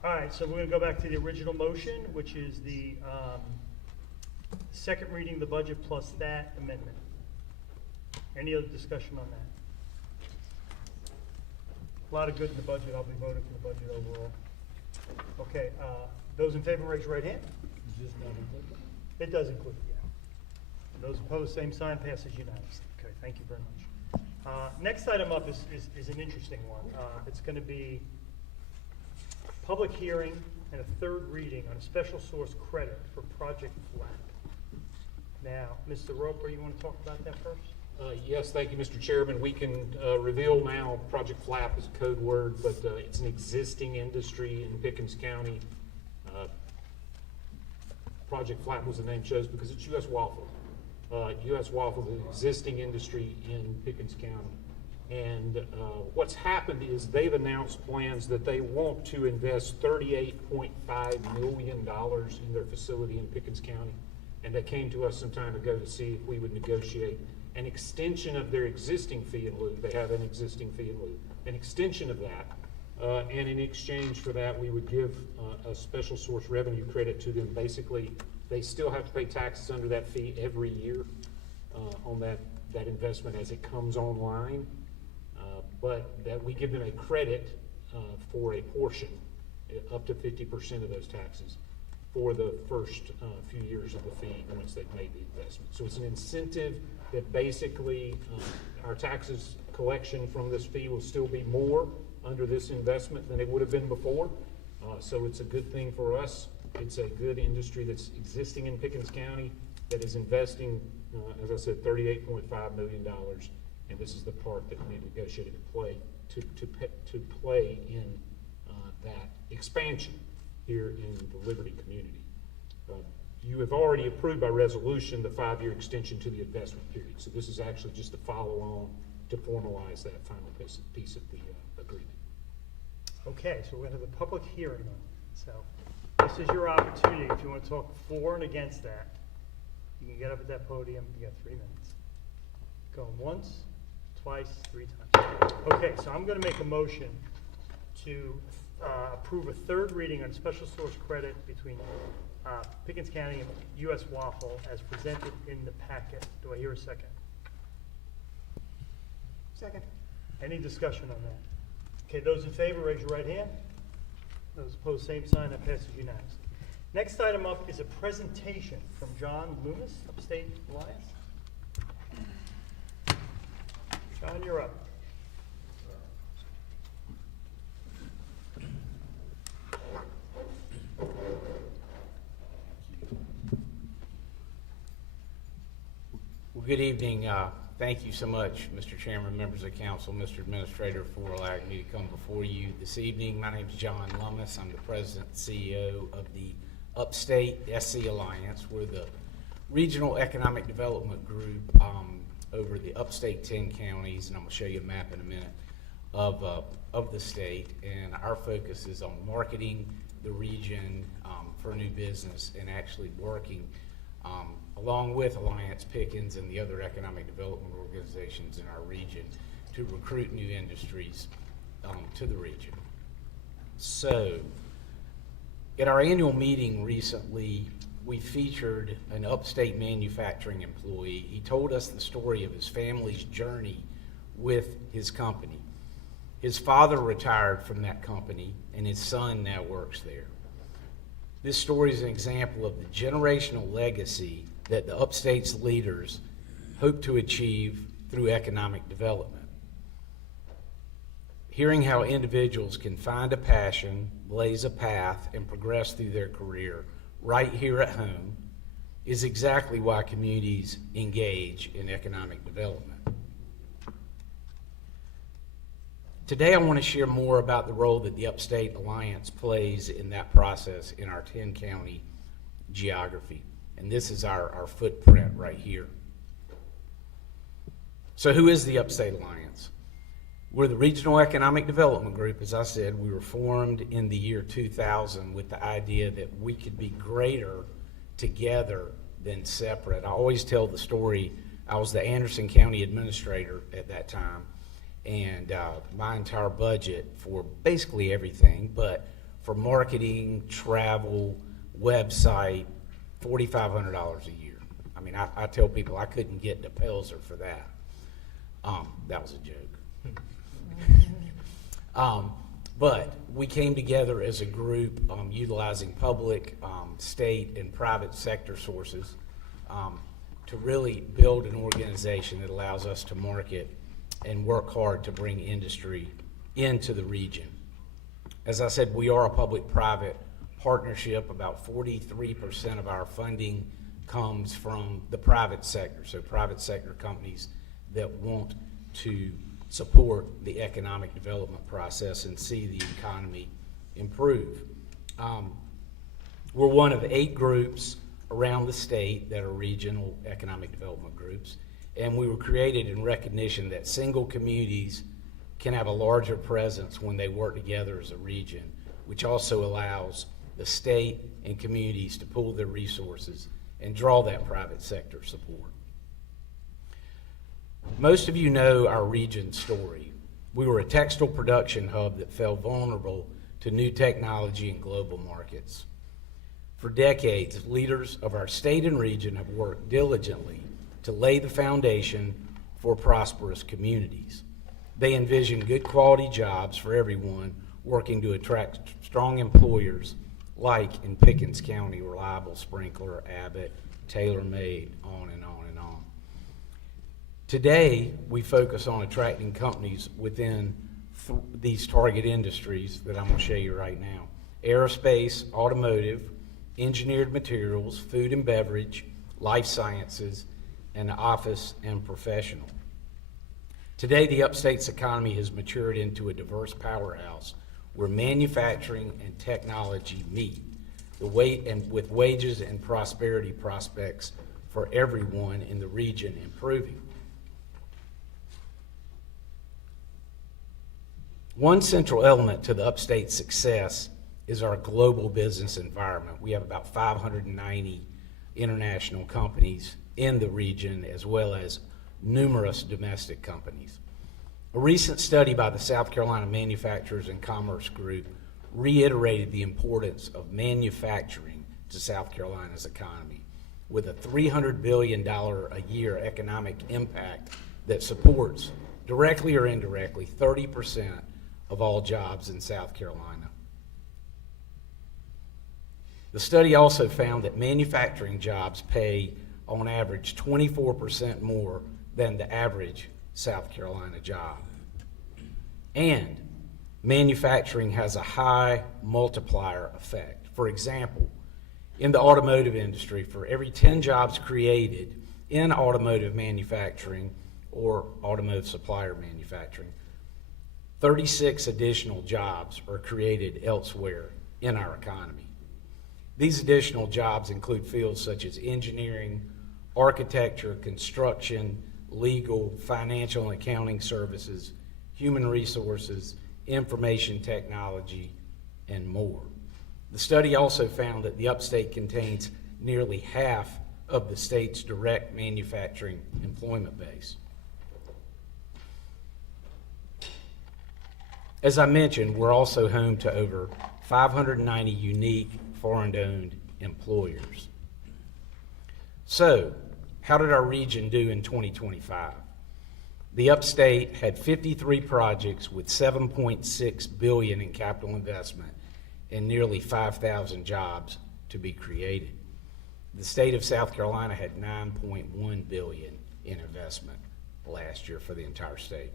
All right, so we're going to go back to the original motion, which is the second reading of the budget plus that amendment. Any other discussion on that? A lot of good in the budget. I'll be voting for the budget overall. Okay, those in favor, raise your right hand. It does include it, yeah. Those opposed, same sign, passes unanimously. Okay, thank you very much. Next item up is an interesting one. It's going to be public hearing and a third reading on a special source credit for Project FLAP. Now, Mr. Roper, you want to talk about that first? Yes, thank you, Mr. Chairman. We can reveal now Project FLAP is a code word, but it's an existing industry in Pickens County. Project FLAP was the name chosen because it's U.S. Waffle. U.S. Waffle is an existing industry in Pickens County. And what's happened is they've announced plans that they want to invest $38.5 million in their facility in Pickens County. And they came to us some time ago to see if we would negotiate an extension of their existing fee in lieu. They have an existing fee in lieu. An extension of that. And in exchange for that, we would give a special source revenue credit to them. Basically, they still have to pay taxes under that fee every year on that investment as it comes online. But that we give them a credit for a portion, up to 50% of those taxes, for the first few years of the fee once they've made the investment. So it's an incentive that basically our taxes collection from this fee will still be more under this investment than it would have been before. So it's a good thing for us. It's a good industry that's existing in Pickens County that is investing, as I said, $38.5 million. And this is the part that we negotiated to play in that expansion here in the Liberty community. You have already approved by resolution the 5-year extension to the investment period. So this is actually just a follow-on to formalize that final piece of the agreement. Okay, so we're going to have a public hearing on it. So this is your opportunity. If you want to talk for and against that, you can get up at that podium. You got 3 minutes. Going once, twice, 3 times. Okay, so I'm going to make a motion to approve a third reading on special source credit between Pickens County and U.S. Waffle as presented in the packet. Do I hear a second? Second. Any discussion on that? Okay, those in favor, raise your right hand. Those opposed, same sign. That passes unanimously. Next item up is a presentation from John Loomis, Upstate Alliance. John, you're up. Well, good evening. Thank you so much, Mr. Chairman, members of council, Mr. Administrator, for allowing me to come before you this evening. My name is John Lummis. I'm the president and CEO of the Upstate SC Alliance. We're the regional economic development group over the upstate 10 counties, and I'm going to show you a map in a minute of the state. And our focus is on marketing the region for new business and actually working along with Alliance Pickens and the other economic development organizations in our region to recruit new industries to the region. So, at our annual meeting recently, we featured an upstate manufacturing employee. He told us the story of his family's journey with his company. His father retired from that company, and his son now works there. This story is an example of the generational legacy that the upstate's leaders hope to achieve through economic development. Hearing how individuals can find a passion, blaze a path, and progress through their career right here at home is exactly why communities engage in economic development. Today I want to share more about the role that the Upstate Alliance plays in that process in our 10-county geography. And this is our footprint right here. So who is the Upstate Alliance? We're the Regional Economic Development Group. As I said, we were formed in the year 2000 with the idea that we could be greater together than separate. I always tell the story. I was the Anderson County Administrator at that time, and my entire budget for basically everything, but for marketing, travel, website, $4,500 a year. I mean, I tell people I couldn't get to Pelzer for that. That was a joke. But we came together as a group utilizing public, state, and private sector sources to really build an organization that allows us to market and work hard to bring industry into the region. As I said, we are a public-private partnership. About 43% of our funding comes from the private sector, so private sector companies that want to support the economic development process and see the economy improve. We're one of 8 groups around the state that are regional economic development groups, and we were created in recognition that single communities can have a larger presence when they work together as a region, which also allows the state and communities to pool their resources and draw that private sector support. Most of you know our region story. We were a textile production hub that fell vulnerable to new technology and global markets. For decades, leaders of our state and region have worked diligently to lay the foundation for prosperous communities. They envision good quality jobs for everyone, working to attract strong employers like in Pickens County, Reliable Sprinkler, Abbott, TaylorMade, on and on and on. Today, we focus on attracting companies within these target industries that I'm going to show you right now: aerospace, automotive, engineered materials, food and beverage, life sciences, and office and professional. Today, the upstate's economy has matured into a diverse powerhouse where manufacturing and technology meet, with wages and prosperity prospects for everyone in the region improving. One central element to the upstate's success is our global business environment. We have about 590 international companies in the region, as well as numerous domestic companies. A recent study by the South Carolina Manufacturers and Commerce Group reiterated the importance of manufacturing to South Carolina's economy, with a $300 billion a year economic impact that supports, directly or indirectly, 30% of all jobs in South Carolina. The study also found that manufacturing jobs pay, on average, 24% more than the average South Carolina job. And manufacturing has a high multiplier effect. For example, in the automotive industry, for every 10 jobs created in automotive manufacturing or automotive supplier manufacturing, 36 additional jobs are created elsewhere in our economy. These additional jobs include fields such as engineering, architecture, construction, legal, financial and accounting services, human resources, information technology, and more. The study also found that the upstate contains nearly half of the state's direct manufacturing employment base. As I mentioned, we're also home to over 590 unique foreign-owned employers. So, how did our region do in 2025? The upstate had 53 projects with $7.6 billion in capital investment and nearly 5,000 jobs to be created. The state of South Carolina had $9.1 billion in investment last year for the entire state.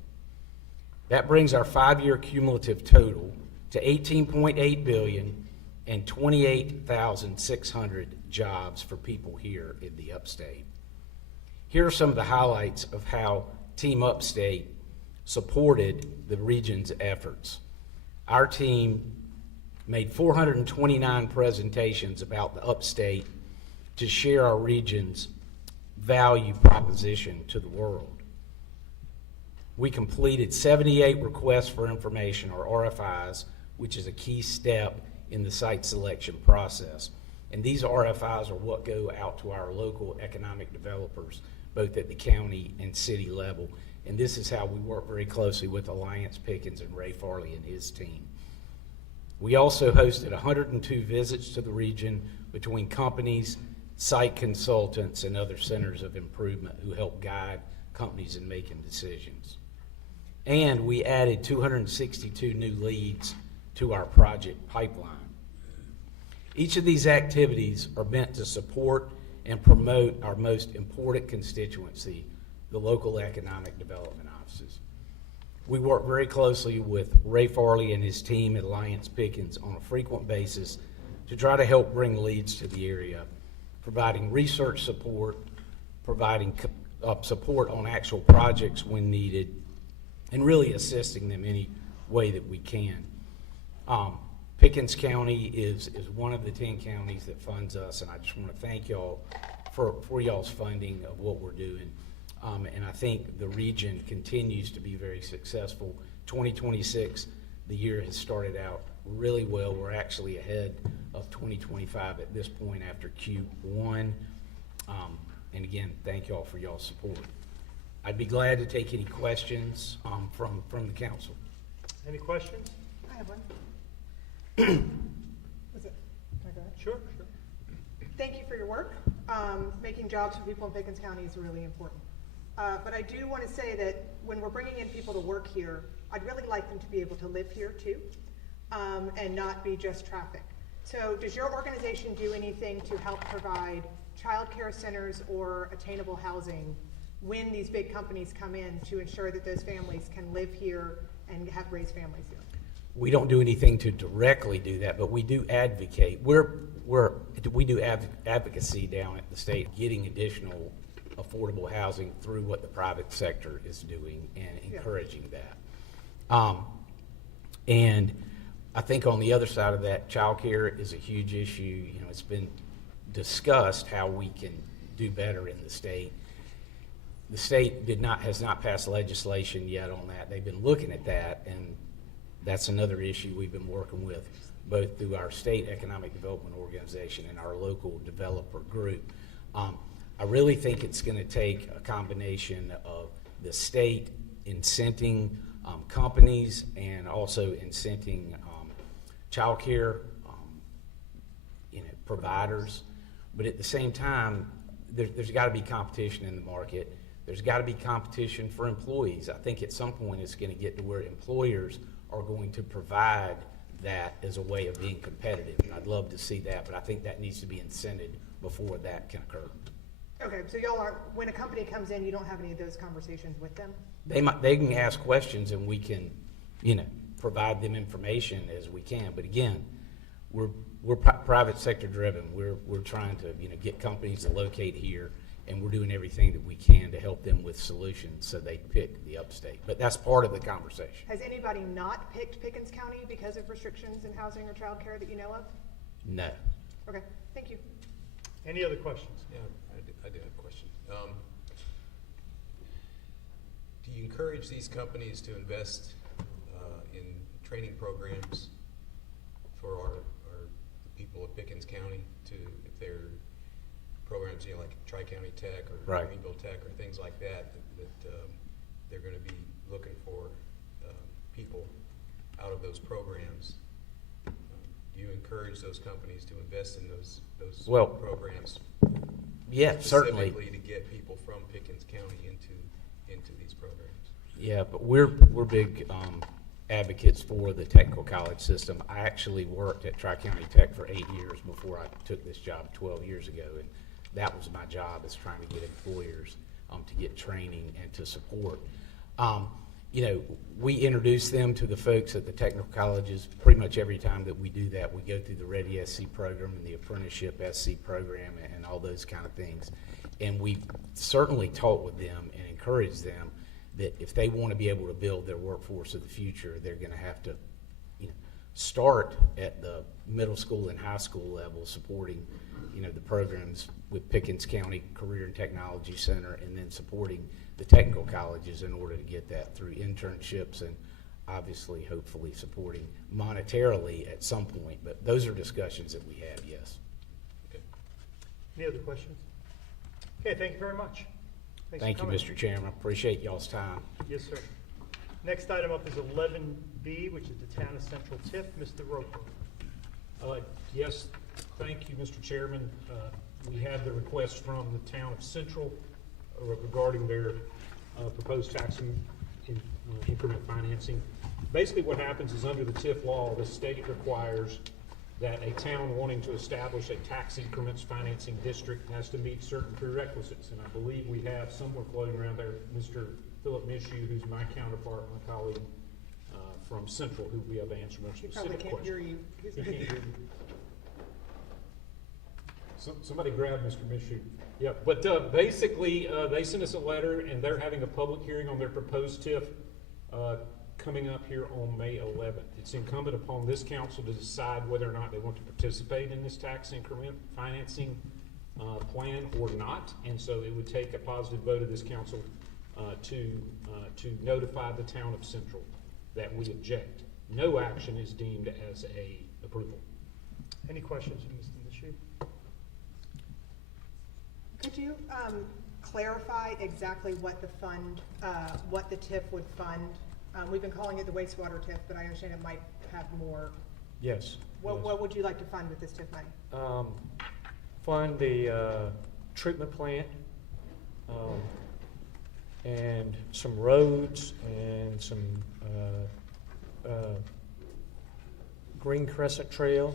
That brings our 5-year cumulative total to $18.8 billion and 28,600 jobs for people here in the upstate. Here are some of the highlights of how Team Upstate supported the region's efforts. Our team made 429 presentations about the upstate to share our region's value proposition to the world. We completed 78 requests for information, or RFIs, which is a key step in the site selection process. And these RFIs are what go out to our local economic developers, both at the county and city level, And this is how we work very closely with Alliance Pickens and Ray Farley and his team. We also hosted 102 visits to the region between companies, site consultants, and other centers of improvement who help guide companies in making decisions. And we added 262 new leads to our project pipeline. Each of these activities are meant to support and promote our most important constituency, the local economic development offices. We work very closely with Ray Farley and his team at Alliance Pickens on a frequent basis to try to help bring leads to the area, providing research support, providing support on actual projects when needed, and really assisting them any way that we can. Pickens County is one of the 10 counties that funds us, and I just want to thank y'all for y'all's funding of what we're doing. And I think the region continues to be very successful. 2026, the year has started out really well. We're actually ahead of 2025 at this point after Q1. And again, thank y'all for y'all's support. I'd be glad to take any questions from the council. Any questions? I have one. Was it? Can I go ahead? Sure. Thank you for your work. Making jobs for people in Pickens County is really important. But I do want to say that when we're bringing in people to work here, I'd really like them to be able to live here too, and not be just traffic. So does your organization do anything to help provide childcare centers or attainable housing when these big companies come in to ensure that those families can live here and raise families here? We don't do anything to directly do that, but we do advocate. We do advocacy down at the state, getting additional affordable housing through what the private sector is doing and encouraging that. And I think on the other side of that, childcare is a huge issue. You know, it's been discussed how we can do better in the state. The state has not passed legislation yet on that. They've been looking at that, and that's another issue we've been working with, both through our state economic development organization and our local developer group. I really think it's going to take a combination of the state incenting companies and also incenting childcare providers. But at the same time, there's got to be competition in the market. There's got to be competition for employees. I think at some point it's going to get to where employers are going to provide that as a way of being competitive. And I'd love to see that, but I think that needs to be incented before that can occur. Okay, so y'all are, when a company comes in, you don't have any of those conversations with them? They can ask questions and we can, provide them information as we can. But again, we're private sector driven. We're trying to, get companies to locate here, and we're doing everything that we can to help them with solutions so they pick the upstate. But that's part of the conversation. Has anybody not picked Pickens County because of restrictions in housing or childcare that you know of? No. Okay, thank you. Any other questions? Yeah, I do have a question. Do you encourage these companies to invest in training programs for our people of Pickens County if they're programs, like Tri-County Tech or Right. Greenville Tech or things like that they're going to be looking for people out of those programs? Do you encourage those companies to invest in those programs? Yeah, certainly. Specifically to get people from Pickens County into these programs. Yeah, but we're big advocates for the technical college system. I actually worked at Tri-County Tech for 8 years before I took this job 12 years ago, and that was my job, is trying to get employers to get training and to support. We introduce them to the folks at the technical colleges pretty much every time that we do that. We go through the Ready SC program and the Apprenticeship SC program and all those kind of things. And we certainly talk with them and encourage them that if they want to be able to build their workforce of the future, they're going to have to start at the middle school and high school level, supporting the programs with Pickens County Career and Technology Center, and then supporting the technical colleges in order to get that through internships and obviously, hopefully, supporting monetarily at some point. But those are discussions that we have, yes. Okay. Any other questions? Okay, thank you very much. Thank you, coming. Mr. Chairman. Appreciate y'all's time. Yes, sir. Next item up is 11B, which is the Town of Central TIF. Mr. Roper. Yes, thank you, Mr. Chairman. We have the request from the town of Central regarding their proposed tax increment financing. Basically what happens is under the TIF law, the state requires that a town wanting to establish a tax increments financing district has to meet certain prerequisites. And I believe we have somewhere floating around there, Mr. Philip Mishu, who's my counterpart, my colleague from Central, who will be able to answer more He probably specific can't hear questions. you. He can't hear you. Somebody grab Mr. Mishu. Yeah, but basically, they sent us a letter, and they're having a public hearing on their proposed TIF coming up here on May 11th. It's incumbent upon this council to decide whether or not they want to participate in this tax increment financing plan or not. And so it would take a positive vote of this council to notify the town of Central that we object. No action is deemed as a approval. Any questions from Mr. Mishu? Could you clarify exactly what the fund, what the TIF would fund? We've been calling it the wastewater TIF, but I understand it might have more. Yes. What would you like to fund with this TIF money? Fund the treatment plant, and some roads and some Green Crescent Trail.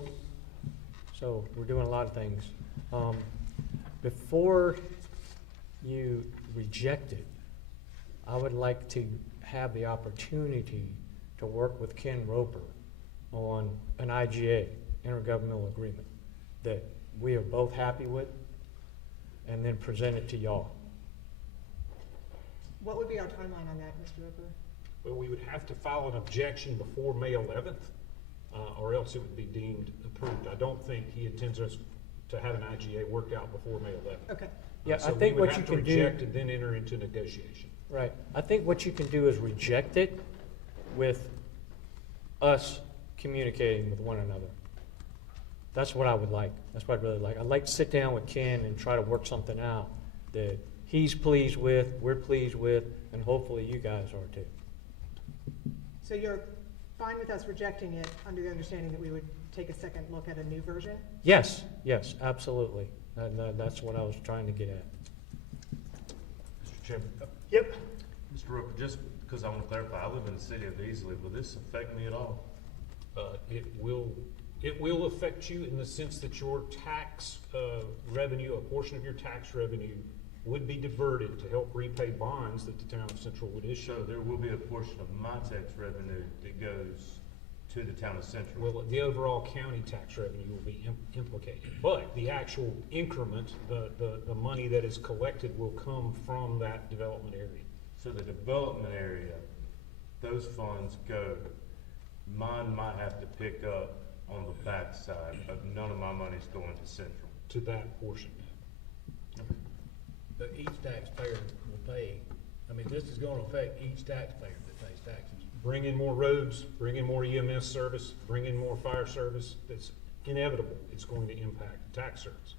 So we're doing a lot of things. Before you reject it, I would like to have the opportunity to work with Ken Roper on an IGA, intergovernmental agreement, that we are both happy with, and then present it to y'all. What would be our timeline on that, Mr. Roper? Well, we would have to file an objection before May 11th, or else it would be deemed approved. I don't think he intends us to have an IGA worked out before May 11th. Okay. Yeah, So I think we would what you have to can do. reject and then enter into negotiation. Right. I think what you can do is reject it with us communicating with one another. That's what I would like. That's what I'd really like. I'd like to sit down with Ken and try to work something out that he's pleased with, we're pleased with, and hopefully you guys are too. So you're fine with us rejecting it under the understanding that we would take a second look at a new version? Yes, yes, absolutely. That's what I was trying to get at. Mr. Chairman? Yep. Mr. Roper, just because I want to clarify, I live in the city of Easley. Will this affect me at all? It will affect you in the sense that your tax revenue, a portion of your tax revenue, would be diverted to help repay bonds that the town of Central would issue. So there will be a portion of my tax revenue that goes to the town of Central. Well, the overall county tax revenue will be implicated, but the actual increment, the money that is collected will come from that development area. So the development area, those funds go, mine might have to pick up on the backside, but none of my money's going to Central. To that portion. But each taxpayer will pay, I mean, this is gonna affect each taxpayer that pays taxes. Bring in more roads, bring in more EMS service, bring in more fire service. It's inevitable. It's going to impact tax service.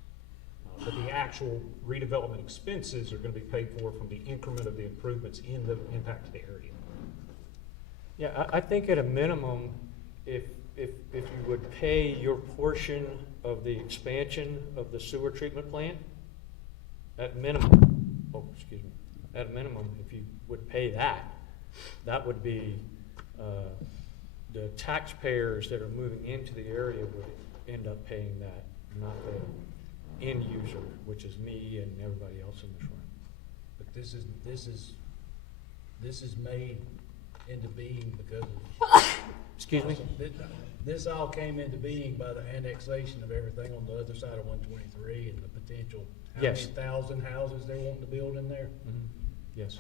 But the actual redevelopment expenses are going to be paid for from the increment of the improvements in the impacted area. Yeah, I think at a minimum, if you would pay your portion of the expansion of the sewer treatment plant, at minimum, at a minimum, if you would pay that, that would be, the taxpayers that are moving into the area would end up paying that, not the end user, which is me and everybody else in this room. But this is made into being because of. Excuse me? This all came into being by the annexation of everything on the other side of 123 and the potential, how many Yes. thousand houses they're wanting to build in there? Yes.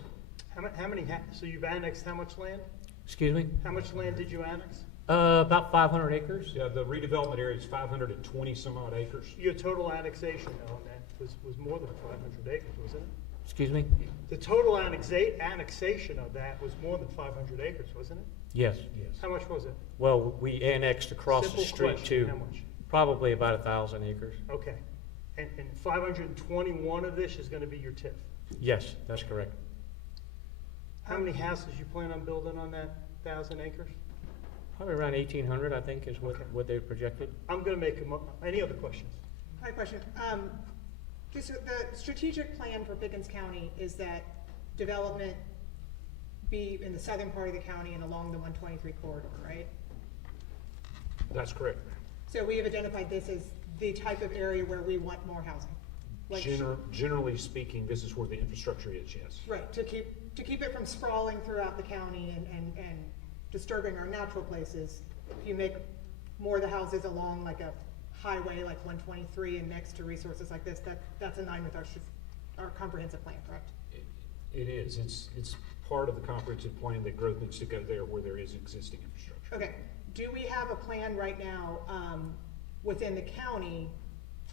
So you've annexed how much land? Excuse me? How much land did you annex? About 500 acres. Yeah, the redevelopment area is 520 some odd acres. Your total annexation on that was more than 500 acres, wasn't it? Excuse me? The total annexation of that was more than 500 acres, wasn't it? Yes. How much was it? Well, we annexed across Simple the street question, too. how much? Probably about 1,000 acres. Okay. And 521 of this is gonna be your TIF. Yes, that's correct. How many houses you plan on building on that 1,000 acres? Probably around 1,800, I think, is what they've projected. I'm gonna make any other questions? My question, just the strategic plan for Pickens County is that development be in the southern part of the county and along the 123 corridor, right? That's correct. So we have identified this as the type of area where we want more housing. Like, Generally speaking, this is where the infrastructure is, yes. right, to keep it from sprawling throughout the county and disturbing our natural places. If you make more of the houses along like a highway like 123 and next to resources like this, that's in line with our comprehensive plan, correct? It is. It's part of the comprehensive plan that growth needs to go there where there is existing infrastructure. Okay, do we have a plan right now within the county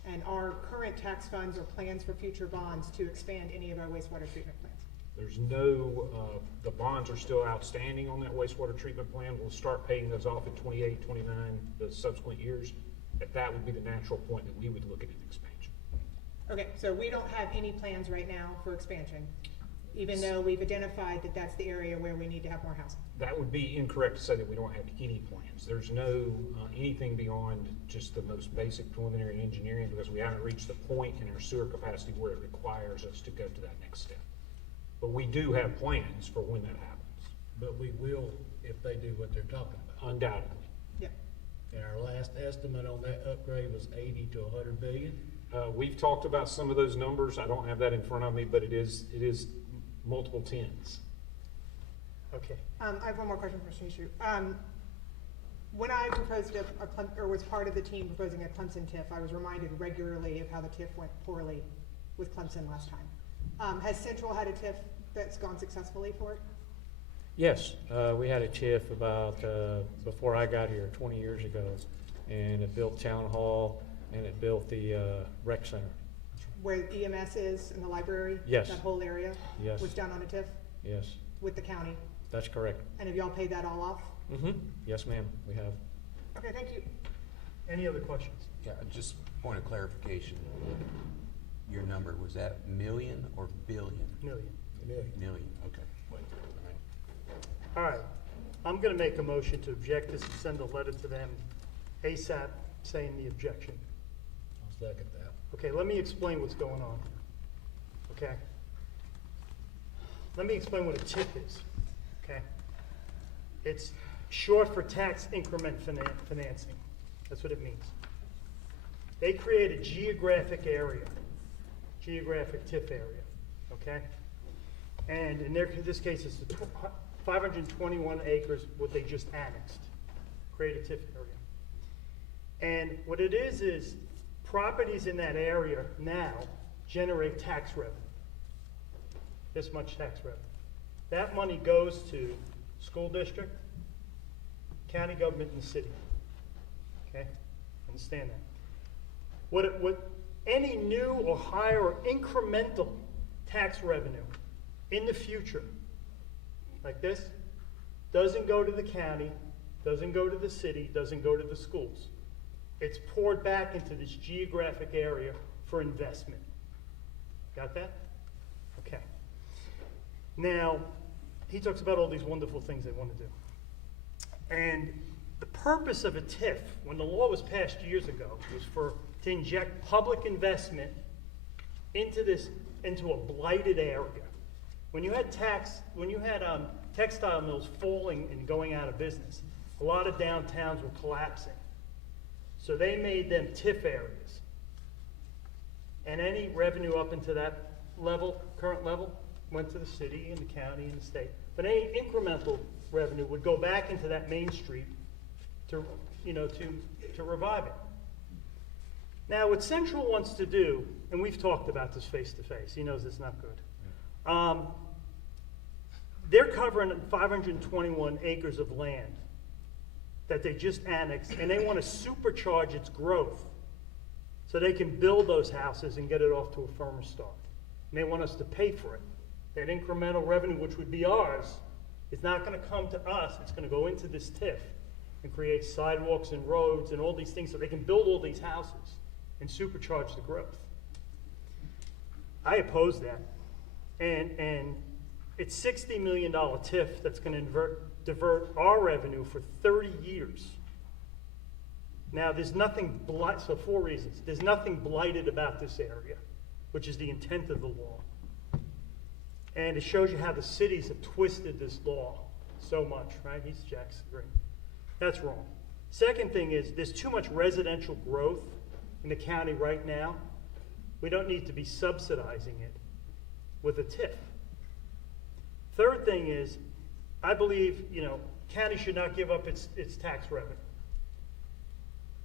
and our current tax funds or plans for future bonds to expand any of our wastewater treatment plants? There's no, the bonds are still outstanding on that wastewater treatment plan. We'll start paying those off in 28, 29, the subsequent years. That would be the natural point that we would look at an expansion. Okay, so we don't have any plans right now for expansion, even though we've identified that that's the area where we need to have more housing. That would be incorrect to say that we don't have any plans. There's no anything beyond just the most basic preliminary engineering because we haven't reached the point in our sewer capacity where it requires us to go to that next step. But we do have plans for when that happens. But we will if they do what they're talking about. Undoubtedly. Yeah. And our last estimate on that upgrade was 80 to 100 billion. We've talked about some of those numbers. I don't have that in front of me, but it is multiple tens. Okay. I have one more question for Shishu. When I proposed or was part of the team proposing a Clemson TIF, I was reminded regularly of how the TIF went poorly with Clemson last time. Has Central had a TIF that's gone successfully for it? Yes, we had a TIF about, before I got here 20 years ago, and it built Town Hall, and it built the rec center. Where EMS is in the library? Yes. That whole area? Yes. Was done on a TIF? Yes, With the county? that's correct. And have y'all paid that all off? Mm-hmm. Yes, ma'am, we have. Okay, thank you. Any other questions? Yeah, just point of clarification. Your number, was that million or billion? Million. Million, okay. All right. I'm gonna make a motion to object this and send a letter to them ASAP saying the objection. I'll second that. Okay, let me explain what's going on. Okay? Let me explain what a TIF is. Okay? It's short for tax increment financing. That's what it means. They create a geographic TIF area. Okay? And in this case, it's the 521 acres, what they just annexed. Create a TIF area. And what it is properties in that area now generate tax revenue. This much tax revenue. That money goes to school district, county government, and the city. Okay? Understand that. What any new or higher or incremental tax revenue in the future, like this, doesn't go to the county, doesn't go to the city, doesn't go to the schools. It's poured back into this geographic area for investment. Got that? Okay. Now, he talks about all these wonderful things they want to do. And the purpose of a TIF, when the law was passed years ago, was to inject public investment into a blighted area. When you had textile mills falling and going out of business, a lot of downtowns were collapsing. So they made them TIF areas. And any revenue up into that level, current level, went to the city and the county and the state. But any incremental revenue would go back into that main street to revive it. Now, what Central wants to do, and we've talked about this face to face, he knows it's not good. They're covering 521 acres of land that they just annexed, and they want to supercharge its growth so they can build those houses and get it off to a firmer start. And they want us to pay for it. That incremental revenue, which would be ours, is not going to come to us. It's going to go into this TIF and create sidewalks and roads and all these things so they can build all these houses and supercharge the growth. I oppose that. And it's $60 million TIF that's going to divert our revenue for 30 years. Now, there's nothing so 4 reasons. There's nothing blighted about this area, which is the intent of the law. And it shows you how the cities have twisted this law so much, right? He's Jackson Green. That's wrong. Second thing is there's too much residential growth in the county right now. We don't need to be subsidizing it with a TIF. Third thing is, I believe, county should not give up its tax revenue.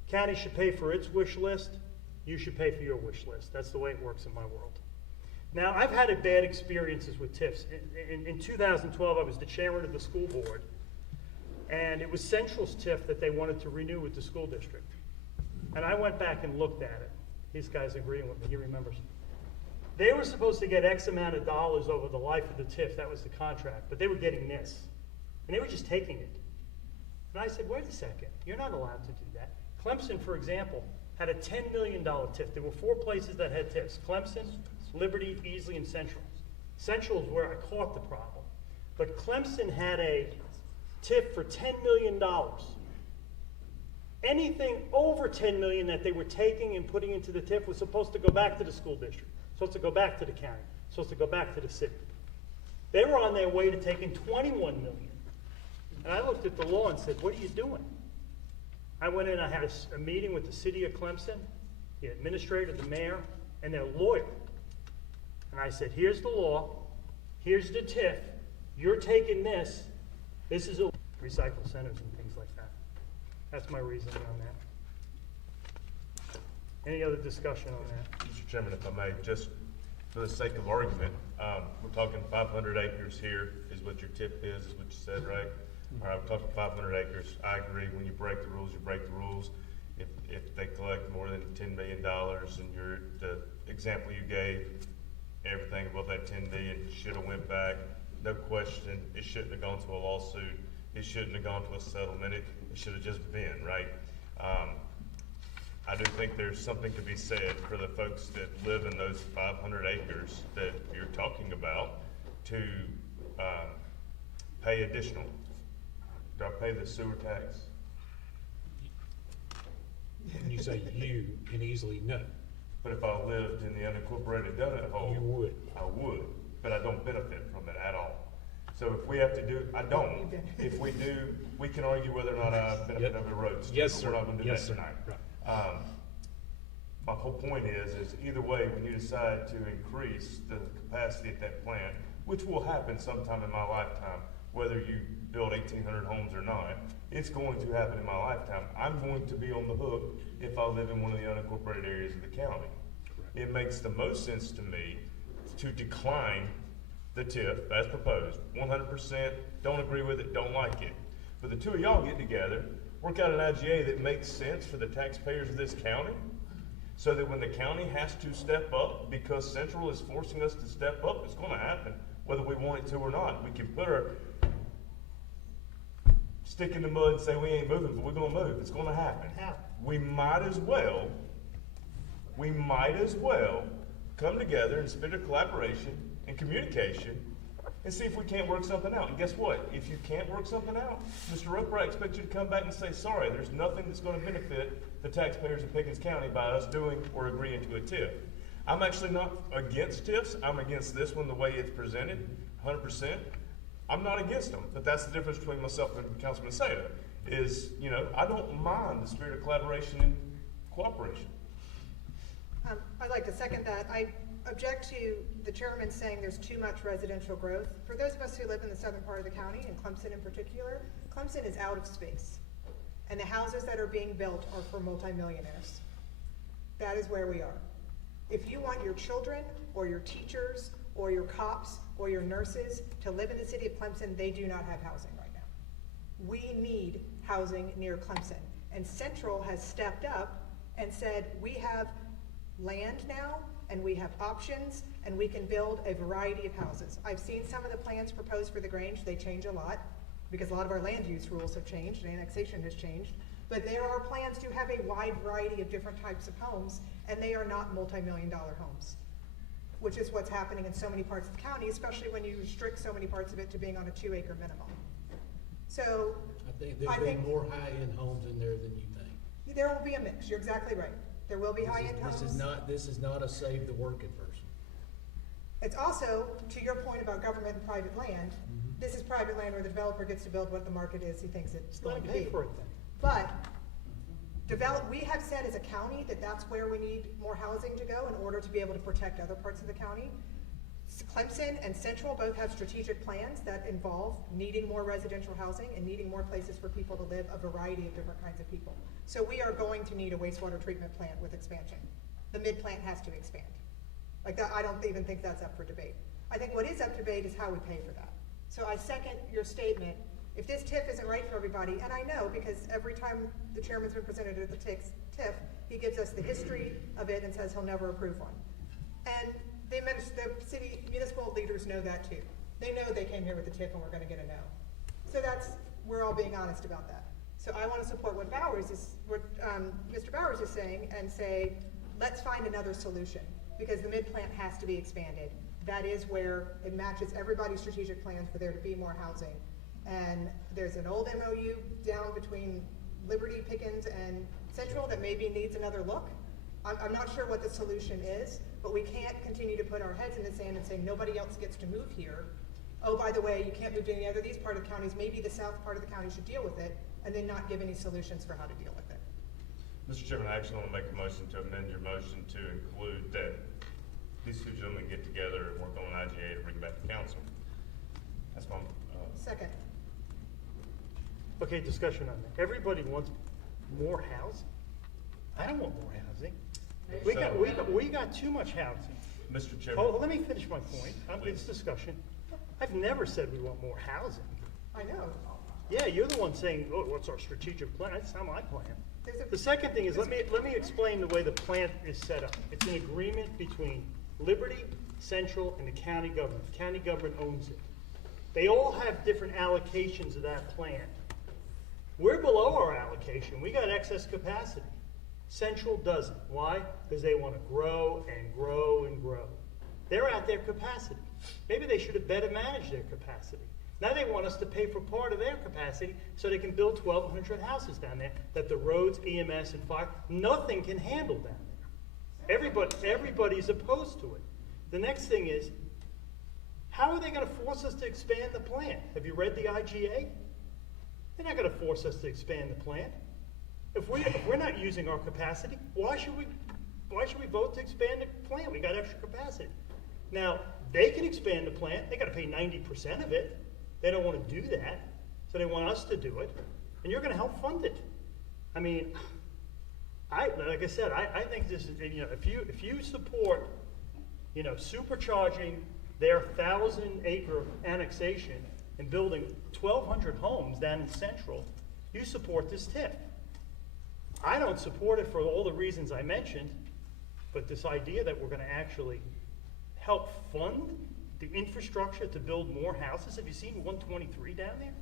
County should pay for its wish list. You should pay for your wish list. That's the way it works in my world. Now, I've had bad experiences with TIFs. In 2012, I was the chairman of the school board, and it was Central's TIF that they wanted to renew with the school district. And I went back and looked at it. This guy's agreeing with me. He remembers. They were supposed to get X amount of dollars over the life of the TIF. That was the contract. But they were getting this. And they were just taking it. And I said, wait a second. You're not allowed to do that. Clemson, for example, had a $10 million TIF. There were 4 places that had TIFs. Clemson, Liberty, Easley, and Central. Central is where I caught the problem. But Clemson had a TIF for $10 million. Anything over $10 million that they were taking and putting into the TIF was supposed to go back to the school district, supposed to go back to the county, supposed to go back to the city. They were on their way to taking $21 million. And I looked at the law and said, what are you doing? I went in, I had a meeting with the city of Clemson, the administrator, the mayor, and their lawyer. And I said, here's the law, here's the TIF, you're taking this is a recycle centers and things like that. That's my reasoning on that. Any other discussion on that? Mr. Chairman, if I may, just for the sake of argument, we're talking 500 acres here is what your TIF is what you said, right? All right, we're talking 500 acres. I agree. When you break the rules, you break the rules. If they collect more than $10 million and the example you gave, everything above that $10 million should have went back. No question. It shouldn't have gone to a lawsuit. It shouldn't have gone to a settlement. It should have just been, right? I do think there's something to be said for the folks that live in those 500 acres that you're talking about to pay additional. Do I pay the sewer tax? When you say you, can easily no. But if I lived in the unincorporated donut hole, You would. I would, but I don't benefit from it at all. So if we have to do, I don't. If we do, we can argue whether or not I benefit over the roads. Yes, but sir. We're not going to do Yes, that sir. tonight. Right. My whole point is either way, when you decide to increase the capacity at that plant, which will happen sometime in my lifetime, whether you build 1,800 homes or not, it's going to happen in my lifetime. I'm going to be on the hook if I live in one of the unincorporated areas of the county. It makes the most sense to me to decline the TIF as proposed. 100%, don't agree with it, don't like it. But the two of y'all get together, work out an IGA that makes sense for the taxpayers of this county, so that when the county has to step up because Central is forcing us to step up, it's going to happen, whether we want it to or not. We can put our stick in the mud and say we ain't moving, but we're going to move. It's going to happen. We might as well come together in spirit of collaboration and communication and see if we can't work something out. And guess what? If you can't work something out, Mr. Roper, I expect you to come back and say, sorry, there's nothing that's going to benefit the taxpayers of Pickens County by us doing or agreeing to a TIF. I'm actually not against TIFs. I'm against this one the way it's presented, 100%. I'm not against them, but that's the difference between myself and Councilman Sato, is, I don't mind the spirit of collaboration and cooperation. I'd like to second that. I object to the chairman saying there's too much residential growth. For those of us who live in the southern part of the county, and Clemson in particular, Clemson is out of space. And the houses that are being built are for multimillionaires. That is where we are. If you want your children or your teachers or your cops or your nurses to live in the city of Clemson, they do not have housing right now. We need housing near Clemson. And Central has stepped up and said, we have land now, and we have options, and we can build a variety of houses. I've seen some of the plans proposed for the Grange. They change a lot, because a lot of our land use rules have changed, and annexation has changed. But there are plans to have a wide variety of different types of homes, and they are not multi-million-dollar homes. which is what's happening in so many parts of the county, especially when you restrict so many parts of it to being on a 2-acre minimum. So I think there'll be more high-end homes in there than you think. there will be a mix. You're exactly right. There will be high-end homes. This is not a save the working person. It's also, to your point about government and private land, this is private land where the developer gets to build what the market is he thinks it's going to be. Pay for it then. But we have said as a county that that's where we need more housing to go in order to be able to protect other parts of the county. Clemson and Central both have strategic plans that involve needing more residential housing and needing more places for people to live, a variety of different kinds of people. So we are going to need a wastewater treatment plant with expansion. The mid-plant has to expand. Like that, I don't even think that's up for debate. I think what is up for debate is how we pay for that. So I second your statement. If this TIF isn't right for everybody, and I know because every time the chairman's been presented at the TIF, he gives us the history of it and says he'll never approve one. And the city municipal leaders know that too. They know they came here with the TIF and we're going to get a no. So we're all being honest about that. So I want to support what Mr. Bowers is saying and say, let's find another solution because the mid-plant has to be expanded. That is where it matches everybody's strategic plans for there to be more housing. And there's an old MOU down between Liberty, Pickens, and Central that maybe needs another look. I'm not sure what the solution is, but we can't continue to put our heads in the sand and say nobody else gets to move here. Oh, by the way, you can't move to any other of these part of the counties. Maybe the south part of the county should deal with it, and then not give any solutions for how to deal with it. Mr. Chairman, I actually want to make a motion to amend your motion to include that these two gentlemen get together and work on an IGA to bring back to council. That's my Second. Okay, discussion on that. Everybody wants more housing. I don't want more housing. We got too much housing. Mr. Chairman. Oh, let me finish my point on this discussion. I've never said we want more housing. I know. Yeah, you're the one saying, oh, what's our strategic plan? That's not my plan. The second thing is, let me explain the way the plan is set up. It's an agreement between Liberty, Central, and the county government. The county government owns it. They all have different allocations of that plan. We're below our allocation. We got excess capacity. Central doesn't. Why? Because they want to grow and grow and grow. They're at their capacity. Maybe they should have better managed their capacity. Now they want us to pay for part of their capacity so they can build 1,200 houses down there that the roads, EMS, and fire, nothing can handle down there. Everybody's opposed to it. The next thing is, how are they going to force us to expand the plant? Have you read the IGA? They're not going to force us to expand the plant. If we're not using our capacity, why should we vote to expand the plant? We got extra capacity. Now, they can expand the plant. They got to pay 90% of it. They don't want to do that, so they want us to do it, and you're going to help fund it. I mean, like I said, I think this is, if you support, supercharging their 1,000-acre annexation and building 1,200 homes down in Central, you support this TIF. I don't support it for all the reasons I mentioned, but this idea that we're going to actually help fund the infrastructure to build more houses. Have you seen 123 down there?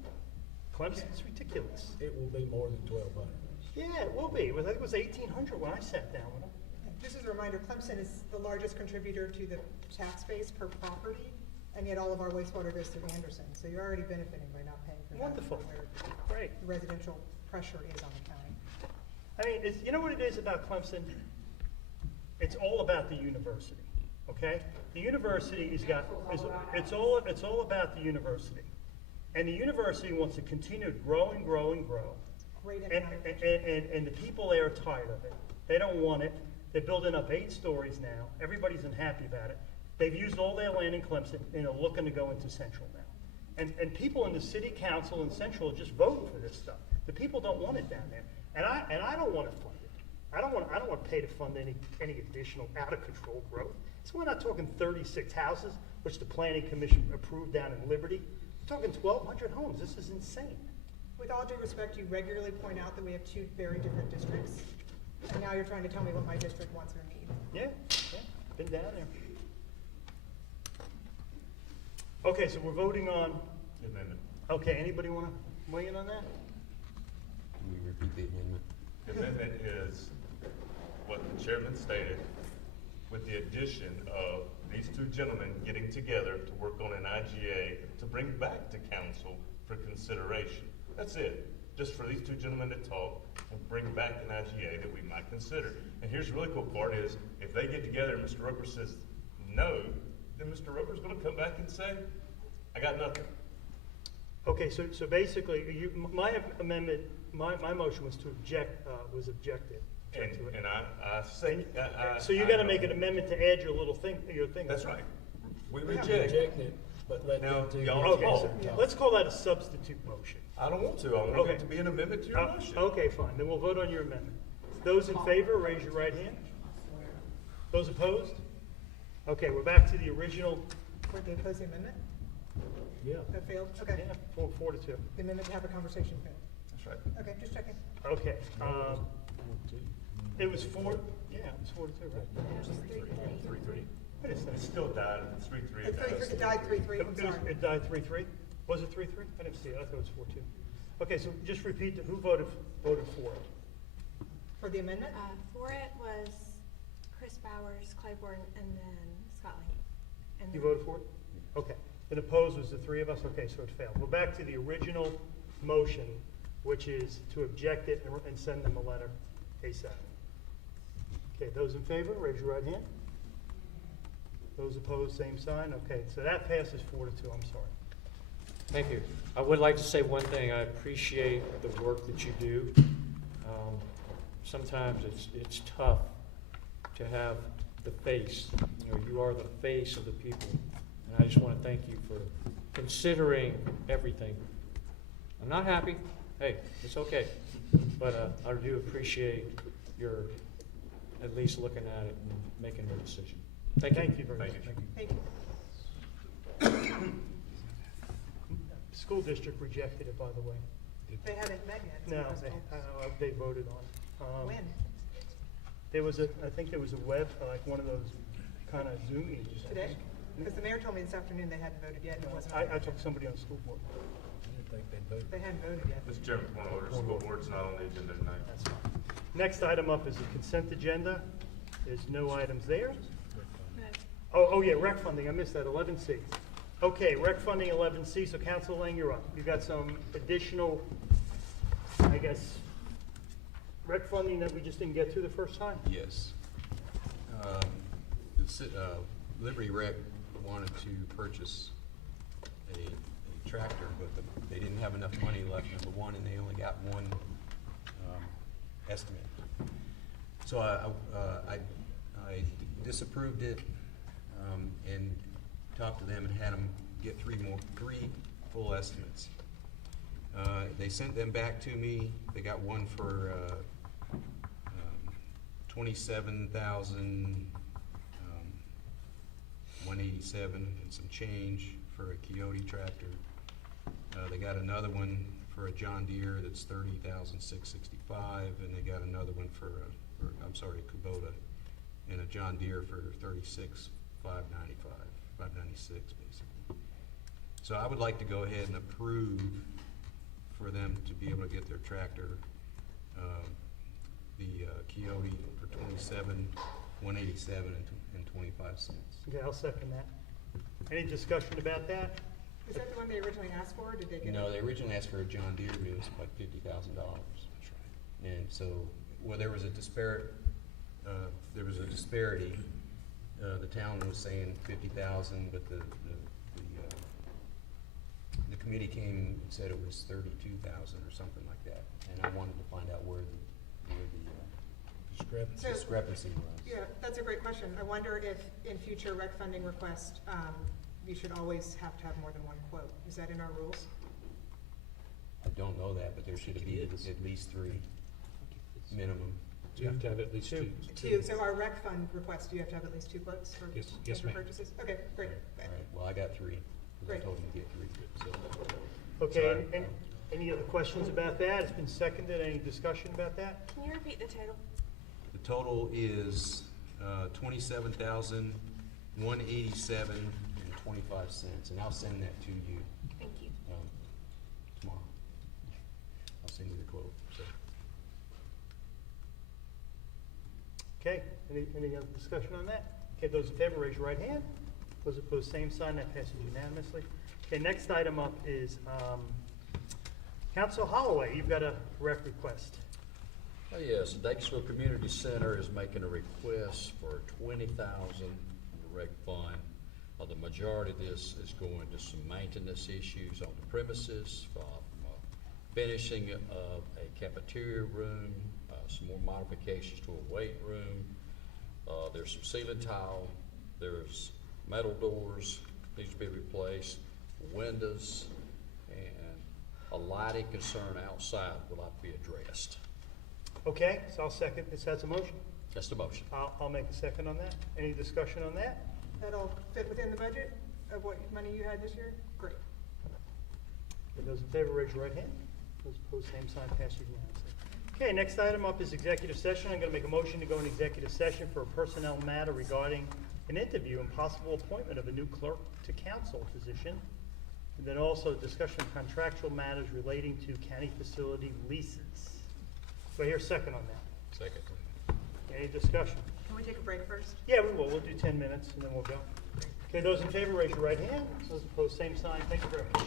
Clemson, it's ridiculous. It will be more than 1,200. Yeah, it will be. I think it was 1,800 when I sat down with them. Just as a reminder, Clemson is the largest contributor to the tax base per property, and yet all of our wastewater goes through Anderson. So you're already benefiting by not paying for that. Wonderful. Great. The residential pressure is on the county. I mean, you know what it is about Clemson? It's all about the university. Okay, the university it's all about the university, and the university wants to continue to grow and grow and grow. Great. And the people there are tired of it. They don't want it. They're building up 8 stories now. Everybody's unhappy about it. They've used all their land in Clemson and are looking to go into Central now. And people in the city council in Central are just voting for this stuff. The people don't want it down there, and I don't want to fund it. I don't want to pay to fund any additional out of control growth. So we're not talking 36 houses, which the Planning Commission approved down in Liberty. We're talking 1,200 homes. This is insane. With all due respect, you regularly point out that we have 2 very different districts, and now you're trying to tell me what my district wants or needs. Yeah, been down there. Okay, so we're voting on the amendment. Okay, anybody want to weigh in on that? Can we repeat the amendment? The amendment is what the chairman stated, with the addition of these two gentlemen getting together to work on an IGA to bring back to council for consideration. That's it. Just for these two gentlemen to talk and bring back an IGA that we might consider. And here's the really cool part is, if they get together and Mr. Roper says no, then Mr. Roper's gonna come back and say, I got nothing. Okay, so basically, my amendment, my motion was to object, was objected. And I say, So you gotta make an amendment to add your little thing, your thing. That's right. We Reject reject. it, but let Now, them two. y'all get talk. together. Let's call that a substitute motion. I don't want to. I want Okay. it to be an amendment to your motion. Okay, fine, then we'll vote on your amendment. Those in favor, raise your right hand. Those opposed? Okay, we're back to the original. Were they opposed the amendment? Yeah. That failed? Okay. Yeah, 4-2. The amendment to have a conversation failed. That's right. Okay, just checking. Okay, it was 4, yeah, it was 4-2, right? 3-3. What is that? It still died. 3-3. It died 3-3, I'm sorry. It died 3-3? Was it 3-3? I didn't see it, I thought it was 4-2. Okay, so just repeat, who voted for it? For the amendment? For it was Chris Bowers, Claiborne, and then Scott Lang. And You then- voted for it? Okay. And opposed was the three of us? Okay, so it failed. We're back to the original motion, which is to object it and send them a letter ASAP. Okay, those in favor, raise your right hand. Those opposed, same sign. Okay, so that passes 4-2, I'm sorry. Thank you. I would like to say one thing. I appreciate the work that you do. Sometimes it's tough to have the face. You know, you are the face of the people. And I just want to thank you for considering everything. I'm not happy. Hey, it's okay. But I do appreciate your at least looking at it and making your decision. Thank you. Thank you very much. Thank you. School district rejected it, by the way. They haven't met yet. No, so it's told. they voted on it. When? There was I think there was a like one of those kind of Zoom meetings. Today? Because the mayor told me this afternoon they hadn't voted yet and it wasn't. I took somebody on the school board. I didn't think they'd vote. They hadn't voted yet. Mr. Chairman, point of order. School board's not on the agenda tonight. That's fine. Next item up is the consent agenda. There's no items there. Oh yeah, rec funding, I missed that, 11C. Okay, rec funding 11C, so Council Lang, you're up. You got some additional, I guess, rec funding that we just didn't get to the first time? Yes. Liberty Rec wanted to purchase a tractor, but they didn't have enough money left, number one, and they only got one estimate. So I disapproved it and talked to them and had them get three full estimates. They sent them back to me. They got one for $27,187 and some change for a Coyote tractor. They got another one for a John Deere that's $30,665, and they got another one for a Kubota, and a John Deere for $36,596 basically. So I would like to go ahead and approve for them to be able to get their tractor, the Coyote for $27,187 and 25 cents. Okay, I'll second that. Any discussion about that? Is that the one they originally asked for, or did they get? No, they originally asked for a John Deere, but it was like $50,000. That's right. And so, well, there was a disparity. The town was saying 50,000, but the committee came and said it was 32,000 or something like that. And I wanted to find out where the discrepancy was. Yeah, that's a great question. I wonder if in future rec funding requests, you should always have to have more than one quote. Is that in our rules? I don't know that, but there should be at least three minimum. You have to have at least two. Two. So our rec fund request, do you have to have at least two quotes for Yes, every ma'am. purchases? Okay, great. All right, well, I got three. I Great. told them to get three, so. Okay, and any other questions about that? It's been seconded. Any discussion about that? Can you repeat the total? The total is $27,187 and 25 cents, and I'll send that to you Thank you. tomorrow. I'll send you the quote. So. Okay, any other discussion on that? Okay, those in favor, raise your right hand. Those opposed, same sign. That passes unanimously. Okay, next item up is Council Holloway. You've got a rec request. Oh, yes, the Dacresville Community Center is making a request for $20,000 in the rec fund. The majority of this is going to some maintenance issues on the premises, finishing of a cafeteria room, some more modifications to a weight room. There's some ceiling tile, there's metal doors needs to be replaced, windows, and a lighting concern outside will have to be addressed. Okay, so I'll second. This has a motion. That's the motion. I'll make a second on that. Any discussion on that? That'll fit within the budget of what money you had this year? Great. Okay, those in favor, raise your right hand. Those opposed, same sign. Passes unanimously. Okay, next item up is executive session. I'm going to make a motion to go in executive session for a personnel matter regarding an interview and possible appointment of a new clerk to council position. And then also discussion of contractual matters relating to county facility leases. Do I hear a second on that? Second. Any discussion? Can we take a break first? Yeah, we will. We'll do 10 minutes and then we'll go. Okay, those in favor, raise your right hand. Those opposed, same sign. Thank you very much.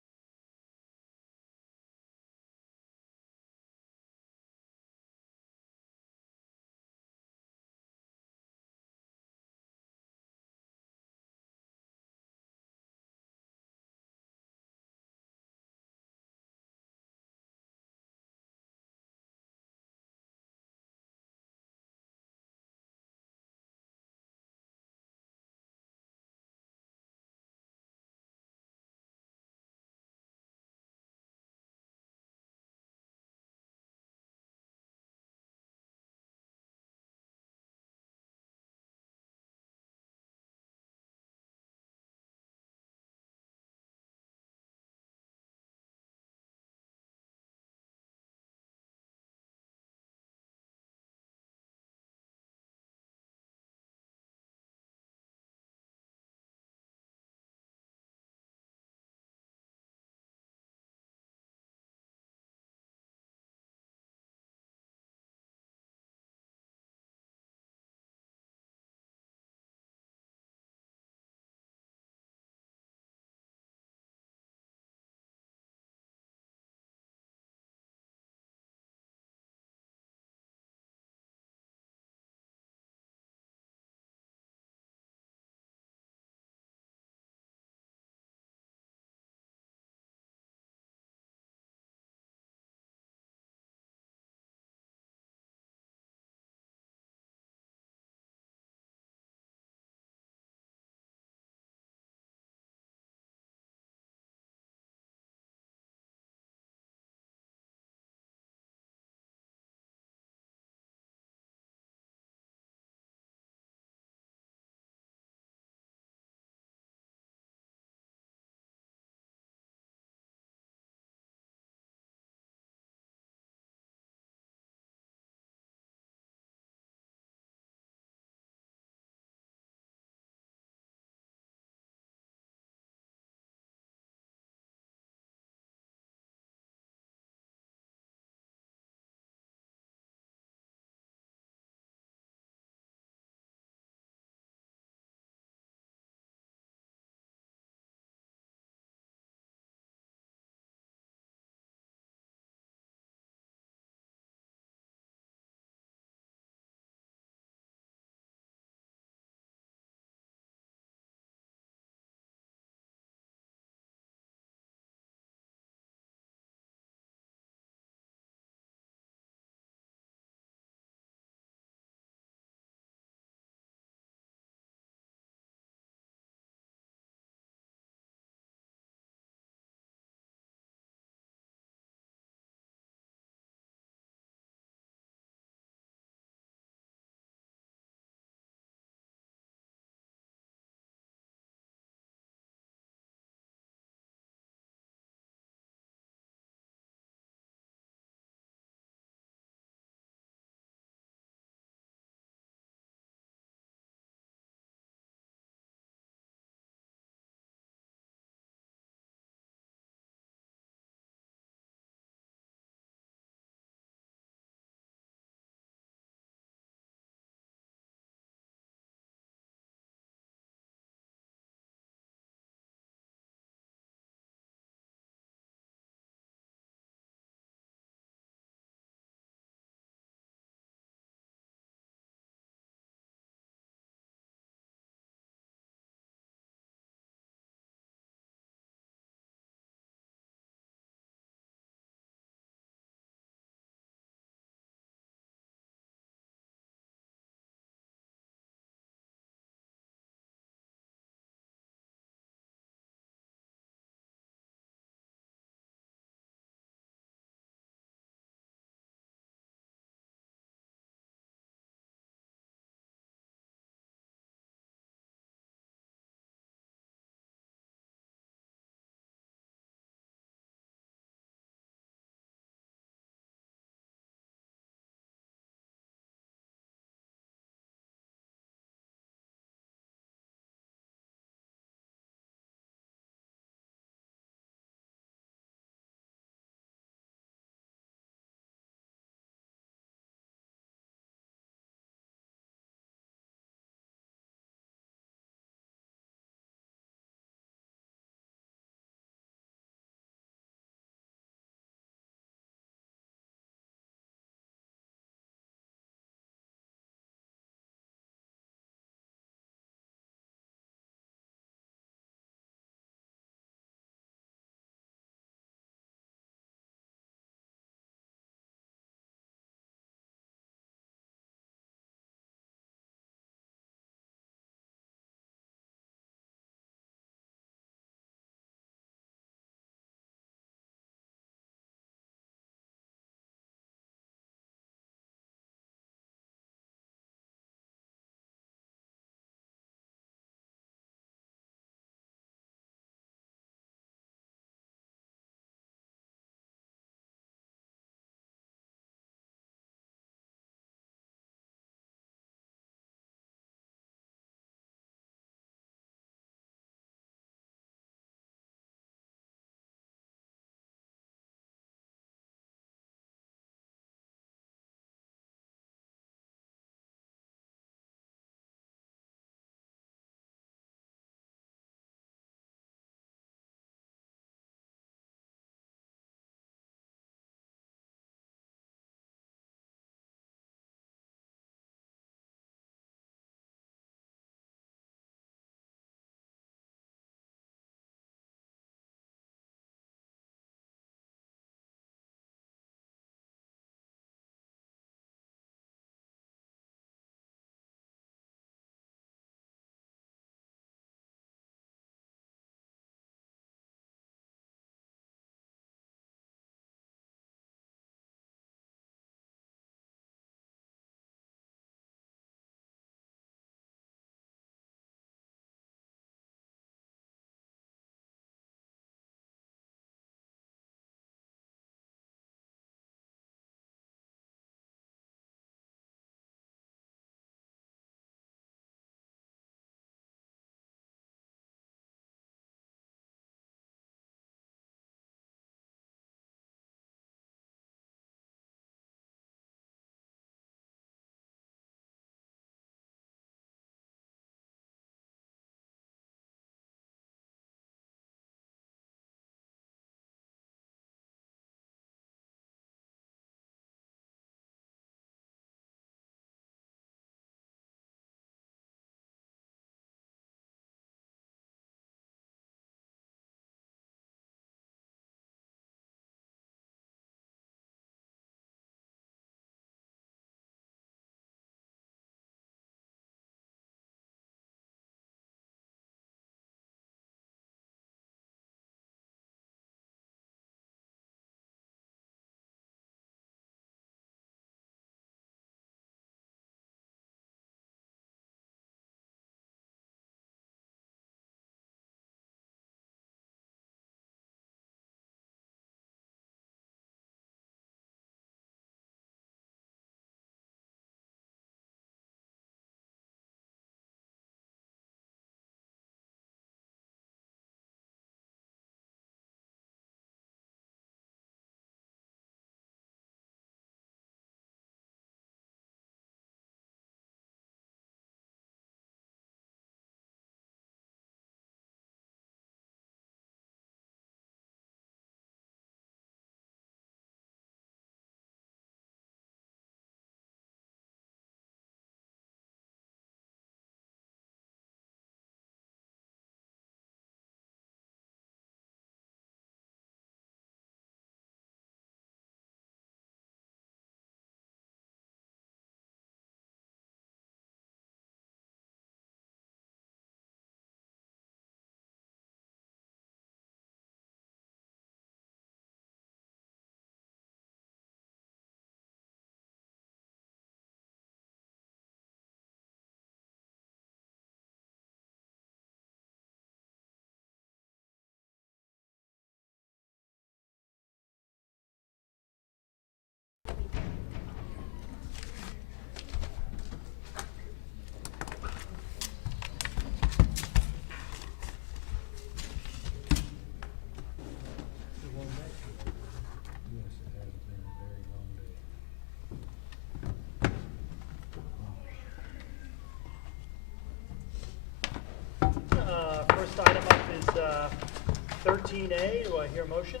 13A. Do I hear a motion?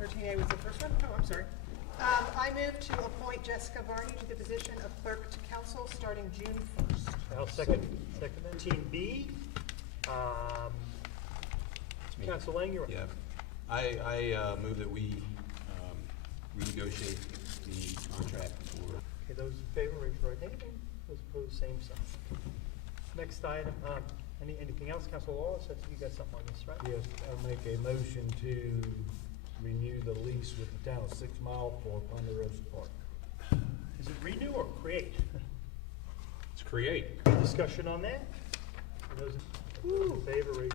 13A was the first one? Oh, I'm sorry. I move to appoint Jessica Varney to the position of clerk to council starting June 1st. I'll second. 13B. Council Lang, you're up. Yeah, I move that we renegotiate the contract for. Okay, those in favor, raise your right hand. Those opposed, same sign. Next item, anything else, Council Wallace? I think you got something on this, right? Yes, I'll make a motion to renew the lease with the town of 6 Mile for Ponderosa Park. Is it renew or create? It's create. Discussion on that? Those in favor, raise